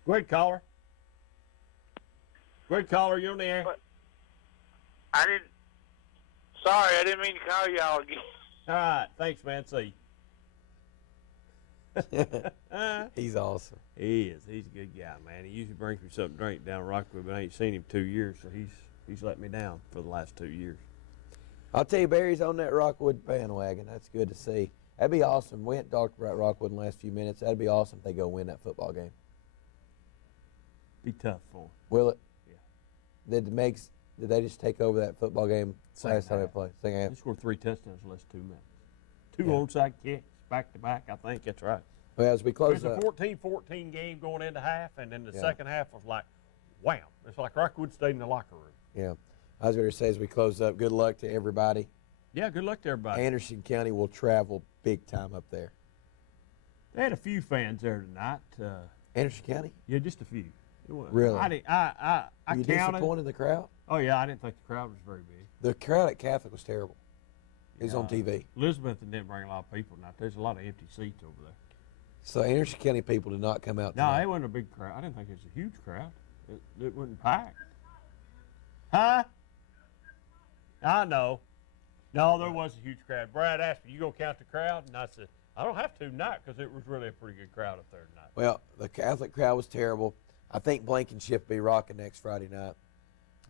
Go ahead, caller. Go ahead, caller. You're on the air. Sorry, I didn't mean to call y'all again. All right. Thanks, man. See you. He's awesome. He is. He's a good guy, man. He usually brings me something to drink down Rockwood, but I ain't seen him 2 years, so he's let me down for the last 2 years. I'll tell you, Barry's on that Rockwood bandwagon. That's good to see. That'd be awesome. We hadn't talked about Rockwood in the last few minutes. That'd be awesome if they go win that football game. Be tough for them. Will it? Yeah. Did they just take over that football game last time they played? Second half. They scored 3 touchdowns in less than 2 minutes. 2 onside kicks, back to back. I think that's right. Well, as we close up, it was a 14-14 game going into half, and then the second half was like, wham! It's like Rockwood stayed in the locker room. Yeah. I was going to say as we close up, good luck to everybody. Yeah, good luck to everybody. Anderson County will travel big time up there. They had a few fans there tonight. Anderson County? Yeah, just a few. Really? I Were you counted. disappointed in the crowd? Oh, yeah, I didn't think the crowd was very big. The crowd at Catholic was terrible. It was on TV. Elizabeth didn't bring a lot of people tonight. There's a lot of empty seats over there. So Anderson County people did not come out tonight. No, it wasn't a big crowd. I didn't think it was a huge crowd. It wasn't packed. Huh? I know. No, there was a huge crowd. Brad asked me, you going to count the crowd? And I said, I don't have to tonight because it was really a pretty good crowd up there tonight. Well, the Catholic crowd was terrible. I think Blankenship will be rocking next Friday night.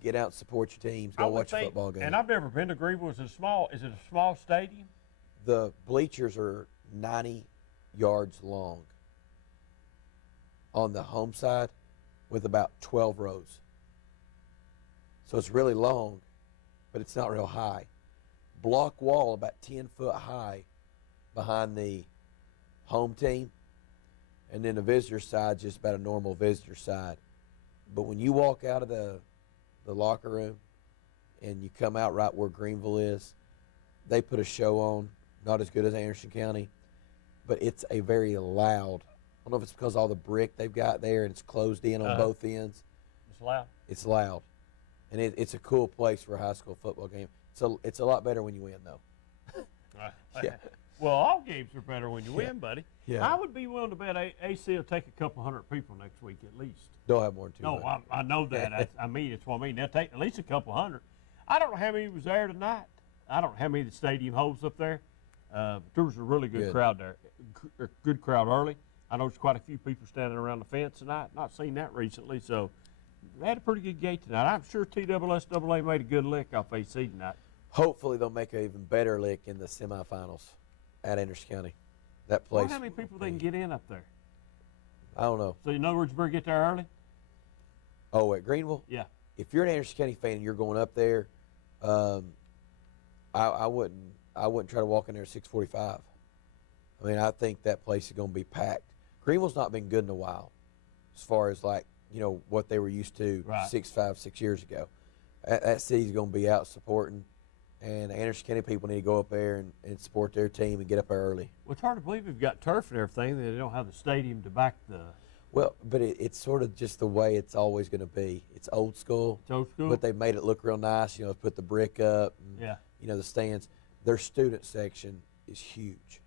Get out and support your teams. Go watch a football game. And I've never been to Greenville. Is it a small stadium? The bleachers are 90 yards long on the home side with about 12 rows. So it's really long, but it's not real high. Block wall about 10 foot high behind the home team. And then the visitor side, just about a normal visitor side. But when you walk out of the locker room and you come out right where Greenville is, they put a show on, not as good as Anderson County, but it's a very loud. I don't know if it's because all the brick they've got there and it's closed in on both ends. It's loud. It's loud. And it's a cool place for a high school football game. So it's a lot better when you win, though. Yeah. Well, all games are better when you win, buddy. Yeah. I would be willing to bet AC will take a couple hundred people next week at least. Don't have more than 200. No, I know that. It's what I mean. They'll take at least a couple hundred. I don't know how many was there tonight. I don't know how many the stadium holds up there. But there was a really good crowd there. Good crowd early. I know there's quite a few people standing around the fence tonight. Not seen that recently, so they had a pretty good gate tonight. I'm sure TSSAA made a good lick off AC tonight. Hopefully they'll make an even better lick in the semifinals at Anderson County. That place. Well, how many people they can get in up there? I don't know. So in other words, you better get there early? Oh, at Greenville? Yeah. If you're an Anderson County fan and you're going up there, I wouldn't try to walk in there at 6:45. I mean, I think that place is going to be packed. Greenville's not been good in a while as far as what they were used to 6 years ago. That city's going to be out supporting. And Anderson County people need to go up there and support their team and get up there early. Well, it's hard to believe we've got turf and everything. They don't have the stadium to back the. Well, but it's sort of just the way it's always going to be. It's old school. It's old school. But they've made it look real nice. Put the brick up. And, the stands. Their student section is huge.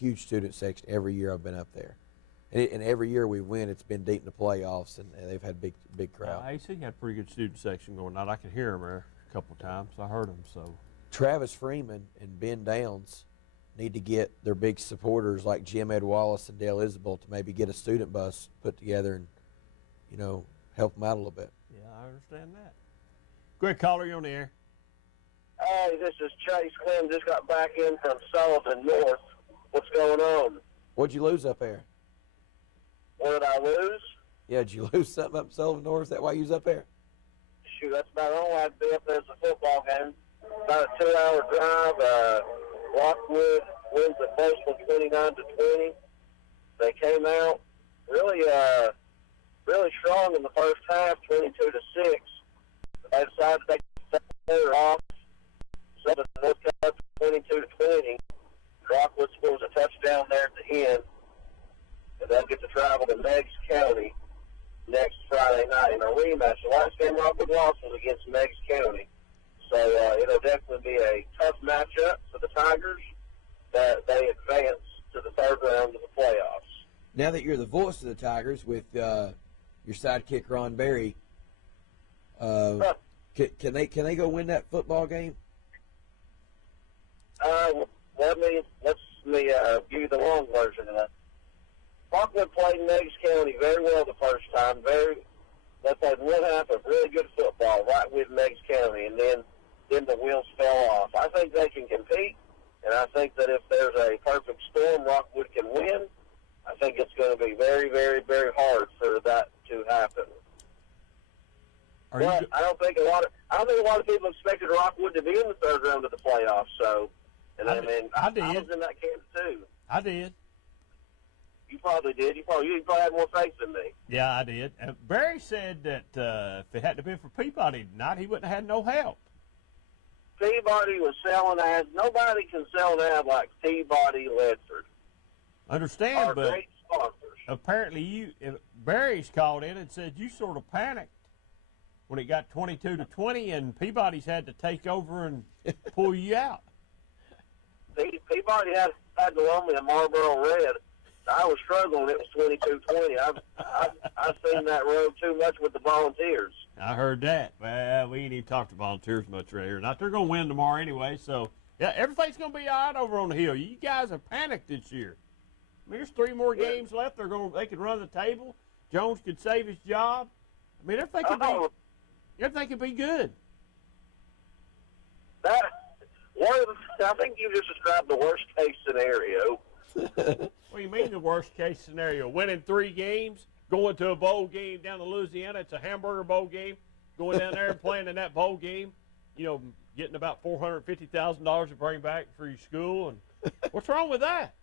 Huge student section every year I've been up there. And every year we win, it's been deep in the playoffs, and they've had big crowd. AC had a pretty good student section going on. I could hear them there a couple times. I heard them. So Travis Freeman and Ben Downs need to get their big supporters like Jim Ed Wallace and Dale Isabel to maybe get a student bus put together and, help them out a little bit. Yeah, I understand that. Go ahead, caller, you're on the air. Hey, this is Chase Clem. Just got back in from Sullivan North. What's going on? What'd you lose up there? What did I lose? Yeah, did you lose something up in Sullivan North? Is that why you was up there? Shoot, that's about all I'd be up there as a football game. About a 2-hour drive. Rockwood wins the first one 29-20. They came out really strong in the first half, 22-6. They decided to take the second off. Southern North Carolina 22-20. Rockwood scores a touchdown there at the end, and they'll get to travel to Meigs County next Friday night in a rematch. The last game Rockwood lost was against Meigs County, so it'll definitely be a tough matchup for the Tigers. That they advance to the third round of the playoffs. Now that you're the voice of the Tigers with your sidekick Ron Berry, can they go win that football game? Let me give you the long version of that. Rockwood played Meigs County very well the first time. They played one half of really good football right with Meigs County, and then the wheels fell off. I think they can compete, and I think that if there's a perfect storm, Rockwood can win. I think it's going to be very, very, very hard for that to happen. But I don't think a lot of people expected Rockwood to be in the third round of the playoffs. So, and I did. I was in that camp too. I did. You probably did. You probably had more faith than me. Yeah, I did. Barry said that if it hadn't been for Peabody tonight, he wouldn't have had no help. Peabody was selling ads. Nobody can sell an ad like Peabody Ledford. Understand, but great sponsors. Apparently Barry's called in and said you sort of panicked when it got 22-20, and Peabody's had to take over and pull you out. Peabody had to loan me a Marlboro Red. I was struggling. It was 22-20. I've seen that road too much with the Volunteers. I heard that. Well, we ain't even talked to Volunteers much right here. Not they're going to win tomorrow anyway, so yeah, everything's going to be all right over on the hill. You guys are panicked this year. I mean, there's 3 more games left. They could run the table. Jones could save his job. I mean, everything could be good. I think you just described the worst case scenario. What do you mean the worst case scenario? Winning 3 games, going to a bowl game down to Louisiana. It's a hamburger bowl game. Going down there and playing in that bowl game, getting about $450,000 to bring back for your school. And what's wrong with that?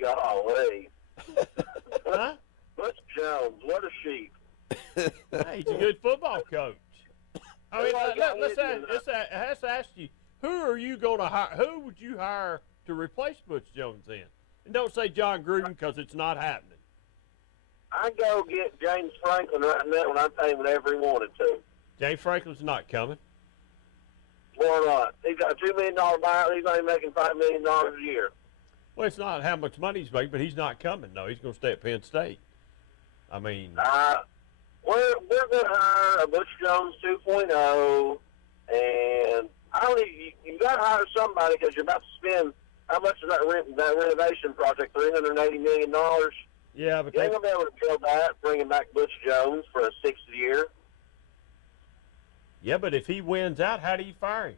Golly. Huh? Butch Jones, what a sheep. Hey, he's a good football coach. I mean, let's ask you, who are you going to hire? Who would you hire to replace Butch Jones then? And don't say John Gruden because it's not happening. I'd go get James Franklin right now, and I'd pay him whatever he wanted to. James Franklin's not coming. Why not? He's got a $2 million buyout. He's only making $5 million a year. Well, it's not how much money he's making, but he's not coming. No, he's going to stay at Penn State. I mean, we're going to hire a Butch Jones 2.0, and you got to hire somebody because you're about to spend. How much is that renovation project? $380 million. Yeah, but you ain't gonna be able to build that, bringing back Butch Jones for a 6th year. Yeah, but if he wins out, how do you fire him?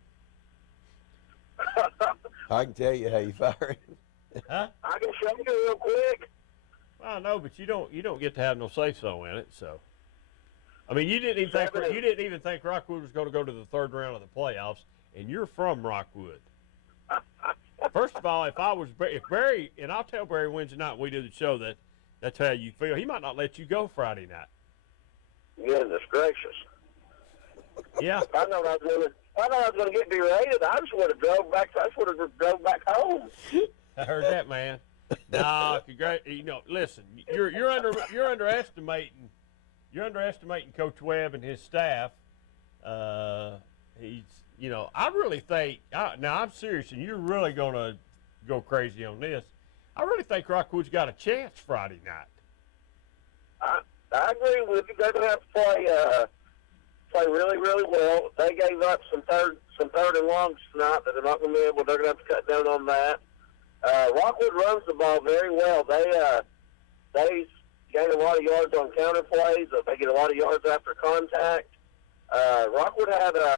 I can tell you how you fire him. Huh? I can show you real quick. Well, no, but you don't get to have no say so in it. So, I mean, you didn't even think Rockwood was going to go to the third round of the playoffs, and you're from Rockwood. First of all, if Barry, and I'll tell Barry Wednesday night when we do the show that's how you feel. He might not let you go Friday night. Goodness gracious. Yeah. I know I was going to get berated. I just would have drove back. Back home. I heard that, man. Nah, listen, you're underestimating Coach Webb and his staff. I really think now I'm serious, and you're really gonna go crazy on this. I really think Rockwood's got a chance Friday night. I agree with you. They're gonna have to play really, really well. They gave up some third and longs tonight that they're not gonna be able. They're gonna have to cut down on that. Rockwood runs the ball very well. They gain a lot of yards on counter plays. They get a lot of yards after contact. Rockwood had a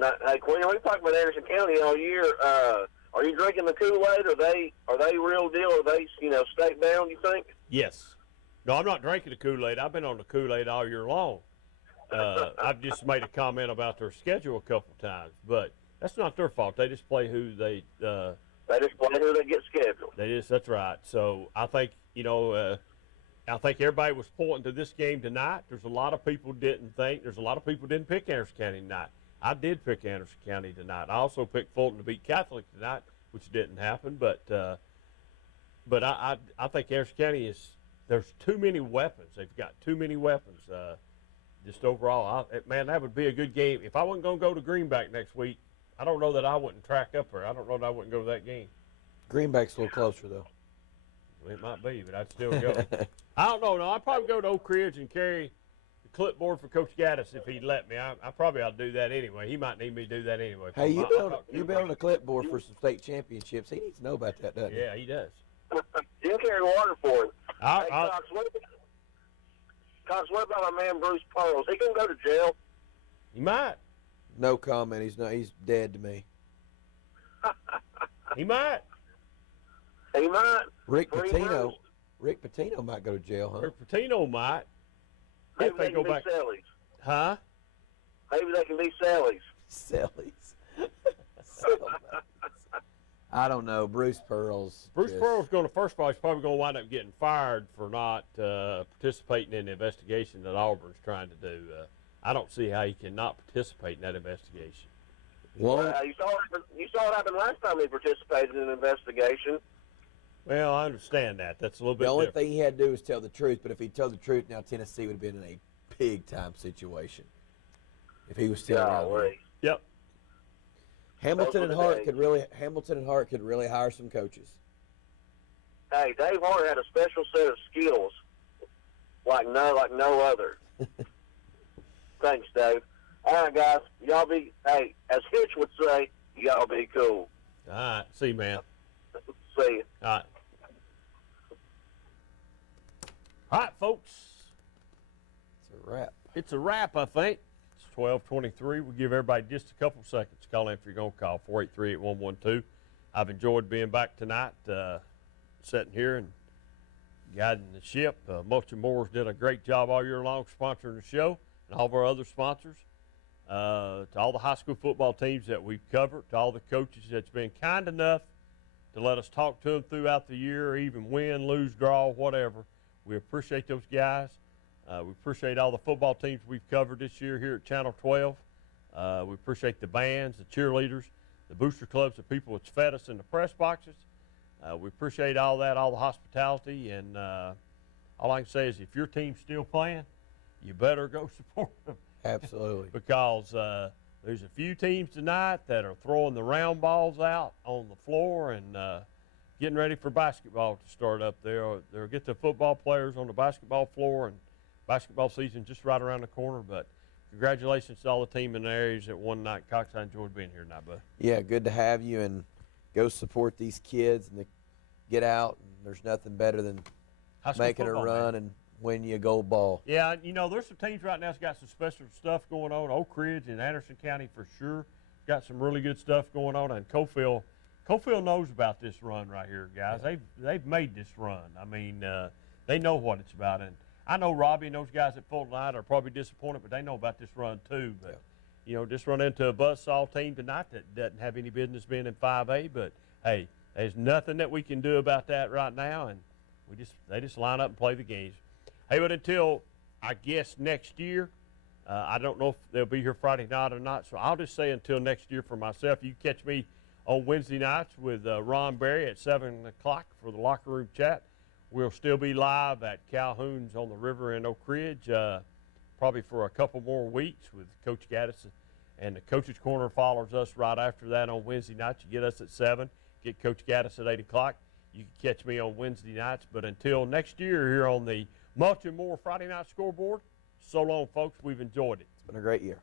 Now, hey, Quinn, we've talked about Anderson County all year. Are you drinking the Kool-Aid? Are they real deal? Are they, state bound, you think? Yes. No, I'm not drinking the Kool-Aid. I've been on the Kool-Aid all year long. I've just made a comment about their schedule a couple times, but that's not their fault. They just play who they just play who they get scheduled. That's right. So I think, I think everybody was pointing to this game tonight. There's a lot of people didn't pick Anderson County tonight. I did pick Anderson County tonight. I also picked Fulton to beat Catholic tonight, which didn't happen. But I think Anderson County there's too many weapons. They've got too many weapons. Just overall, man, that would be a good game. If I wasn't going to go to Greenback next week, I don't know that I wouldn't track up there. I don't know that I wouldn't go to that game. Greenback's a little closer, though. It might be, but I'd still go. I don't know. No, I'd probably go to Oak Ridge and carry the clipboard for Coach Gaddis if he'd let me. I probably ought to do that anyway. He might need me to do that anyway. Hey, you build a clipboard for some state championships. He needs to know about that, doesn't he? Yeah, he does. He'll carry water for him. Cox, what about my man Bruce Pearls? He going to go to jail? He might. No comment. He's not. He's dead to me. He might. He might. Rick Three Pitino. words. Rick Pitino might go to jail, huh? Rick Pitino might. Maybe If they go can back. be Sally's. Huh? Maybe they can be Sally's. Sally's. I don't know. Bruce Pearl's. Bruce Pearl's going to, first of all, he's probably going to wind up getting fired for not participating in the investigation that Auburn's trying to do. I don't see how he cannot participate in that investigation. Well, you saw what happened last time he participated in an investigation. Well, I understand that. That's a little bit the only different. thing he had to do was tell the truth. But if he told the truth, now Tennessee would have been in a big-time situation. If he was still around. Yep. Hamilton and Hart could really hire some coaches. Hey, Dave Hart had a special set of skills like no other. Thanks, Dave. All right, guys. Y'all be, hey, as Hitch would say, y'all be cool. All right. See you, man. See you. All right. All right, folks. It's a wrap. It's a wrap, I think. It's 12:23. We'll give everybody just a couple seconds. Call in if you're going to call, 483-8112. I've enjoyed being back tonight, sitting here and guiding the ship. Mulch and Moore's did a great job all year long sponsoring the show, and all of our other sponsors. To all the high school football teams that we've covered, to all the coaches that's been kind enough to let us talk to them throughout the year, even win, lose, draw, whatever. We appreciate those guys. We appreciate all the football teams we've covered this year here at Channel 12. We appreciate the bands, the cheerleaders, the booster clubs, the people that's fed us in the press boxes. We appreciate all that, all the hospitality, and all I can say is if your team's still playing, you better go support them. Absolutely. Because there's a few teams tonight that are throwing the round balls out on the floor and getting ready for basketball to start up there. They'll get the football players on the basketball floor, and basketball season just right around the corner. But congratulations to all the team in the areas that won tonight. Cox, I enjoyed being here tonight, bud. Yeah, good to have you, and go support these kids and get out. And there's nothing better than making a run and win you a gold ball. Yeah, you know, there's some teams right now that's got some special stuff going on. Oak Ridge and Anderson County for sure got some really good stuff going on, and Cofield knows about this run right here, guys. Yeah. They've made this run. I mean, they know what it's about, and I know Robbie and those guys at Fulton Light are probably disappointed, but they know about this run too. But you know, just run into a buzzsaw team tonight that doesn't have any business being in 5A. But hey, there's nothing that we can do about that right now, and they just line up and play the games. Hey, but until, I guess, next year, I don't know if they'll be here Friday night or not, so I'll just say until next year for myself. You can catch me on Wednesday nights with Ron Berry at 7 o'clock for the locker room chat. We'll still be live at Calhoun's on the river in Oak Ridge, probably for a couple more weeks with Coach Gaddis. And the Coach's Corner follows us right after that on Wednesday nights. You get us at 7, get Coach Gaddis at 8 o'clock. You can catch me on Wednesday nights. But until next year here on the Mulch and More Friday Night Scoreboard, so long, folks. We've enjoyed it. It's been a great year.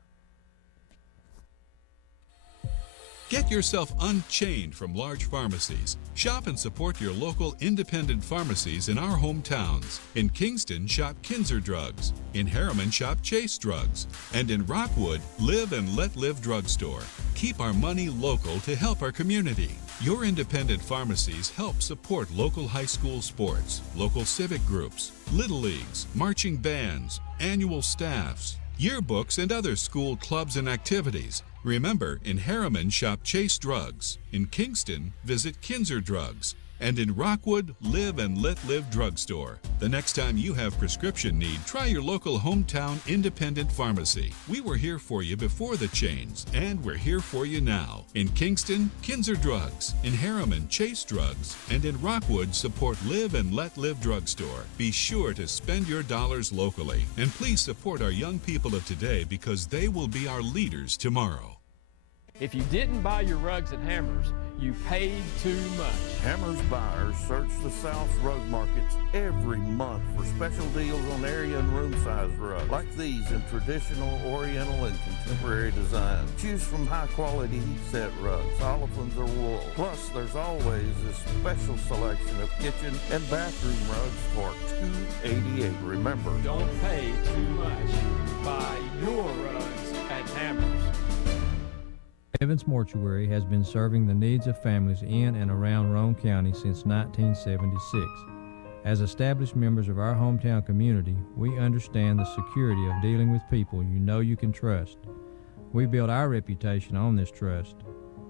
Get yourself unchained from large pharmacies. Shop and support your local independent pharmacies in our hometowns. In Kingston, shop Kinzer Drugs. In Harriman, shop Chase Drugs. And in Rockwood, Live and Let Live Drugstore. Keep our money local to help our community. Your independent pharmacies help support local high school sports, local civic groups, little leagues, marching bands, annual staffs, yearbooks, and other school clubs and activities. Remember, in Harriman, shop Chase Drugs. In Kingston, visit Kinzer Drugs. And in Rockwood, Live and Let Live Drugstore. The next time you have prescription need, try your local hometown independent pharmacy. We were here for you before the chains, and we're here for you now. In Kingston, Kinzer Drugs. In Harriman, Chase Drugs. And in Rockwood, support Live and Let Live Drugstore. Be sure to spend your dollars locally. And please support our young people of today, because they will be our leaders tomorrow. If you didn't buy your rugs at Hammers, you paid too much. Hammers buyers search the South Rug Markets every month for special deals on area and room size rugs, like these in traditional, oriental, and contemporary designs. Choose from high quality heat set rugs, olefins or wool. Plus, there's always a special selection of kitchen and bathroom rugs for $288. Remember, don't pay too much. Buy your rugs at Hammers. Evans Mortuary has been serving the needs of families in and around Roane County since 1976. As established members of our hometown community, we understand the security of dealing with people you know you can trust. We build our reputation on this trust.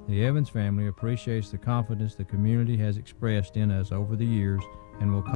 The Evans family appreciates the confidence the community has expressed in us over the years and will